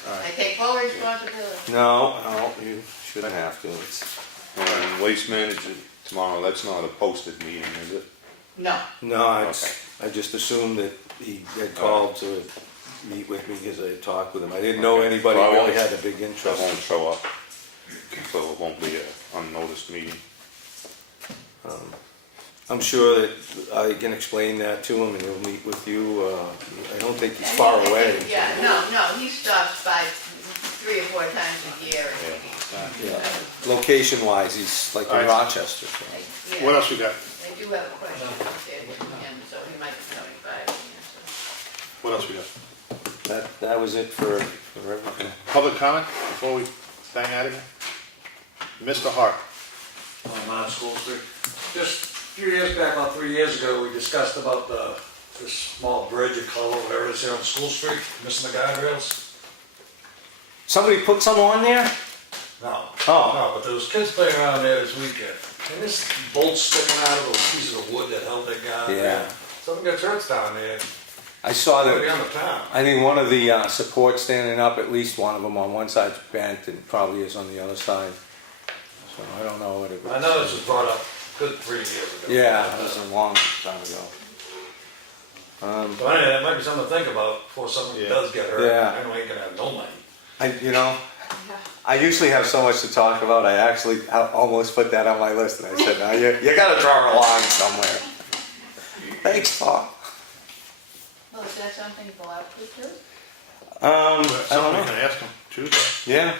I take full responsibility. No, you shouldn't have to. And waste management tomorrow, that's not a posted meeting, is it? No. No, I just assumed that he had called to meet with me because I had talked with him. I didn't know Okay. anybody Well, I really won't- had a big That interest. won't show up, so it won't be an unnoticed meeting. I'm sure that I can explain that to him and he'll meet with you. I don't think he's far away. Yeah, no, he stops by 3 or 4 times a year. Yeah. Location-wise, he's like in Alright. Rochester. So. Yeah. What else we got? I do have a question out there with him, so he might be coming by. What else we got? That was it for everything. Public comment before we bang out of here? Mr. Hart. On School Street. Just a few years back, about 3 years ago, we discussed about this small bridge or culvert, whatever it is here on School Street, missing the guardrails. Somebody put some on there? No. Oh. No, but there was kids playing around there this weekend. And this bolt sticking out of those pieces of wood that held that guy. Yeah. Someone got hurts down there. I saw Nobody that. on the town. I think one of the supports standing up, at least one of them on one side's bent and probably is on the other side. So I don't know what it was. I know this was brought up good 3 years ago. Yeah, it was a long time ago. So anyway, that might be something to think about before someone does get hurt. Yeah. I know ain't gonna have no money. I usually have so much to talk about. I almost put that on my list, and I said, "No, you got to draw a line somewhere." Thanks, Paul. Well, is that something to go out to too? I don't Something we know. can ask him Tuesday. Yeah,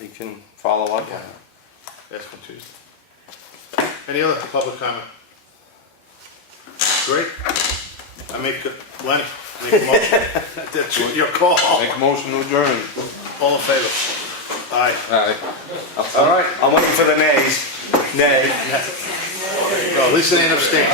we can follow up on it. Ask him Tuesday. Any other public comment? Great. Lenny, make a motion. That's your call. Make a motion to adjourn. All in favor? Aye. Aye. All right, I'm waiting for the nays. Nay. No, at least it ain't abstaining.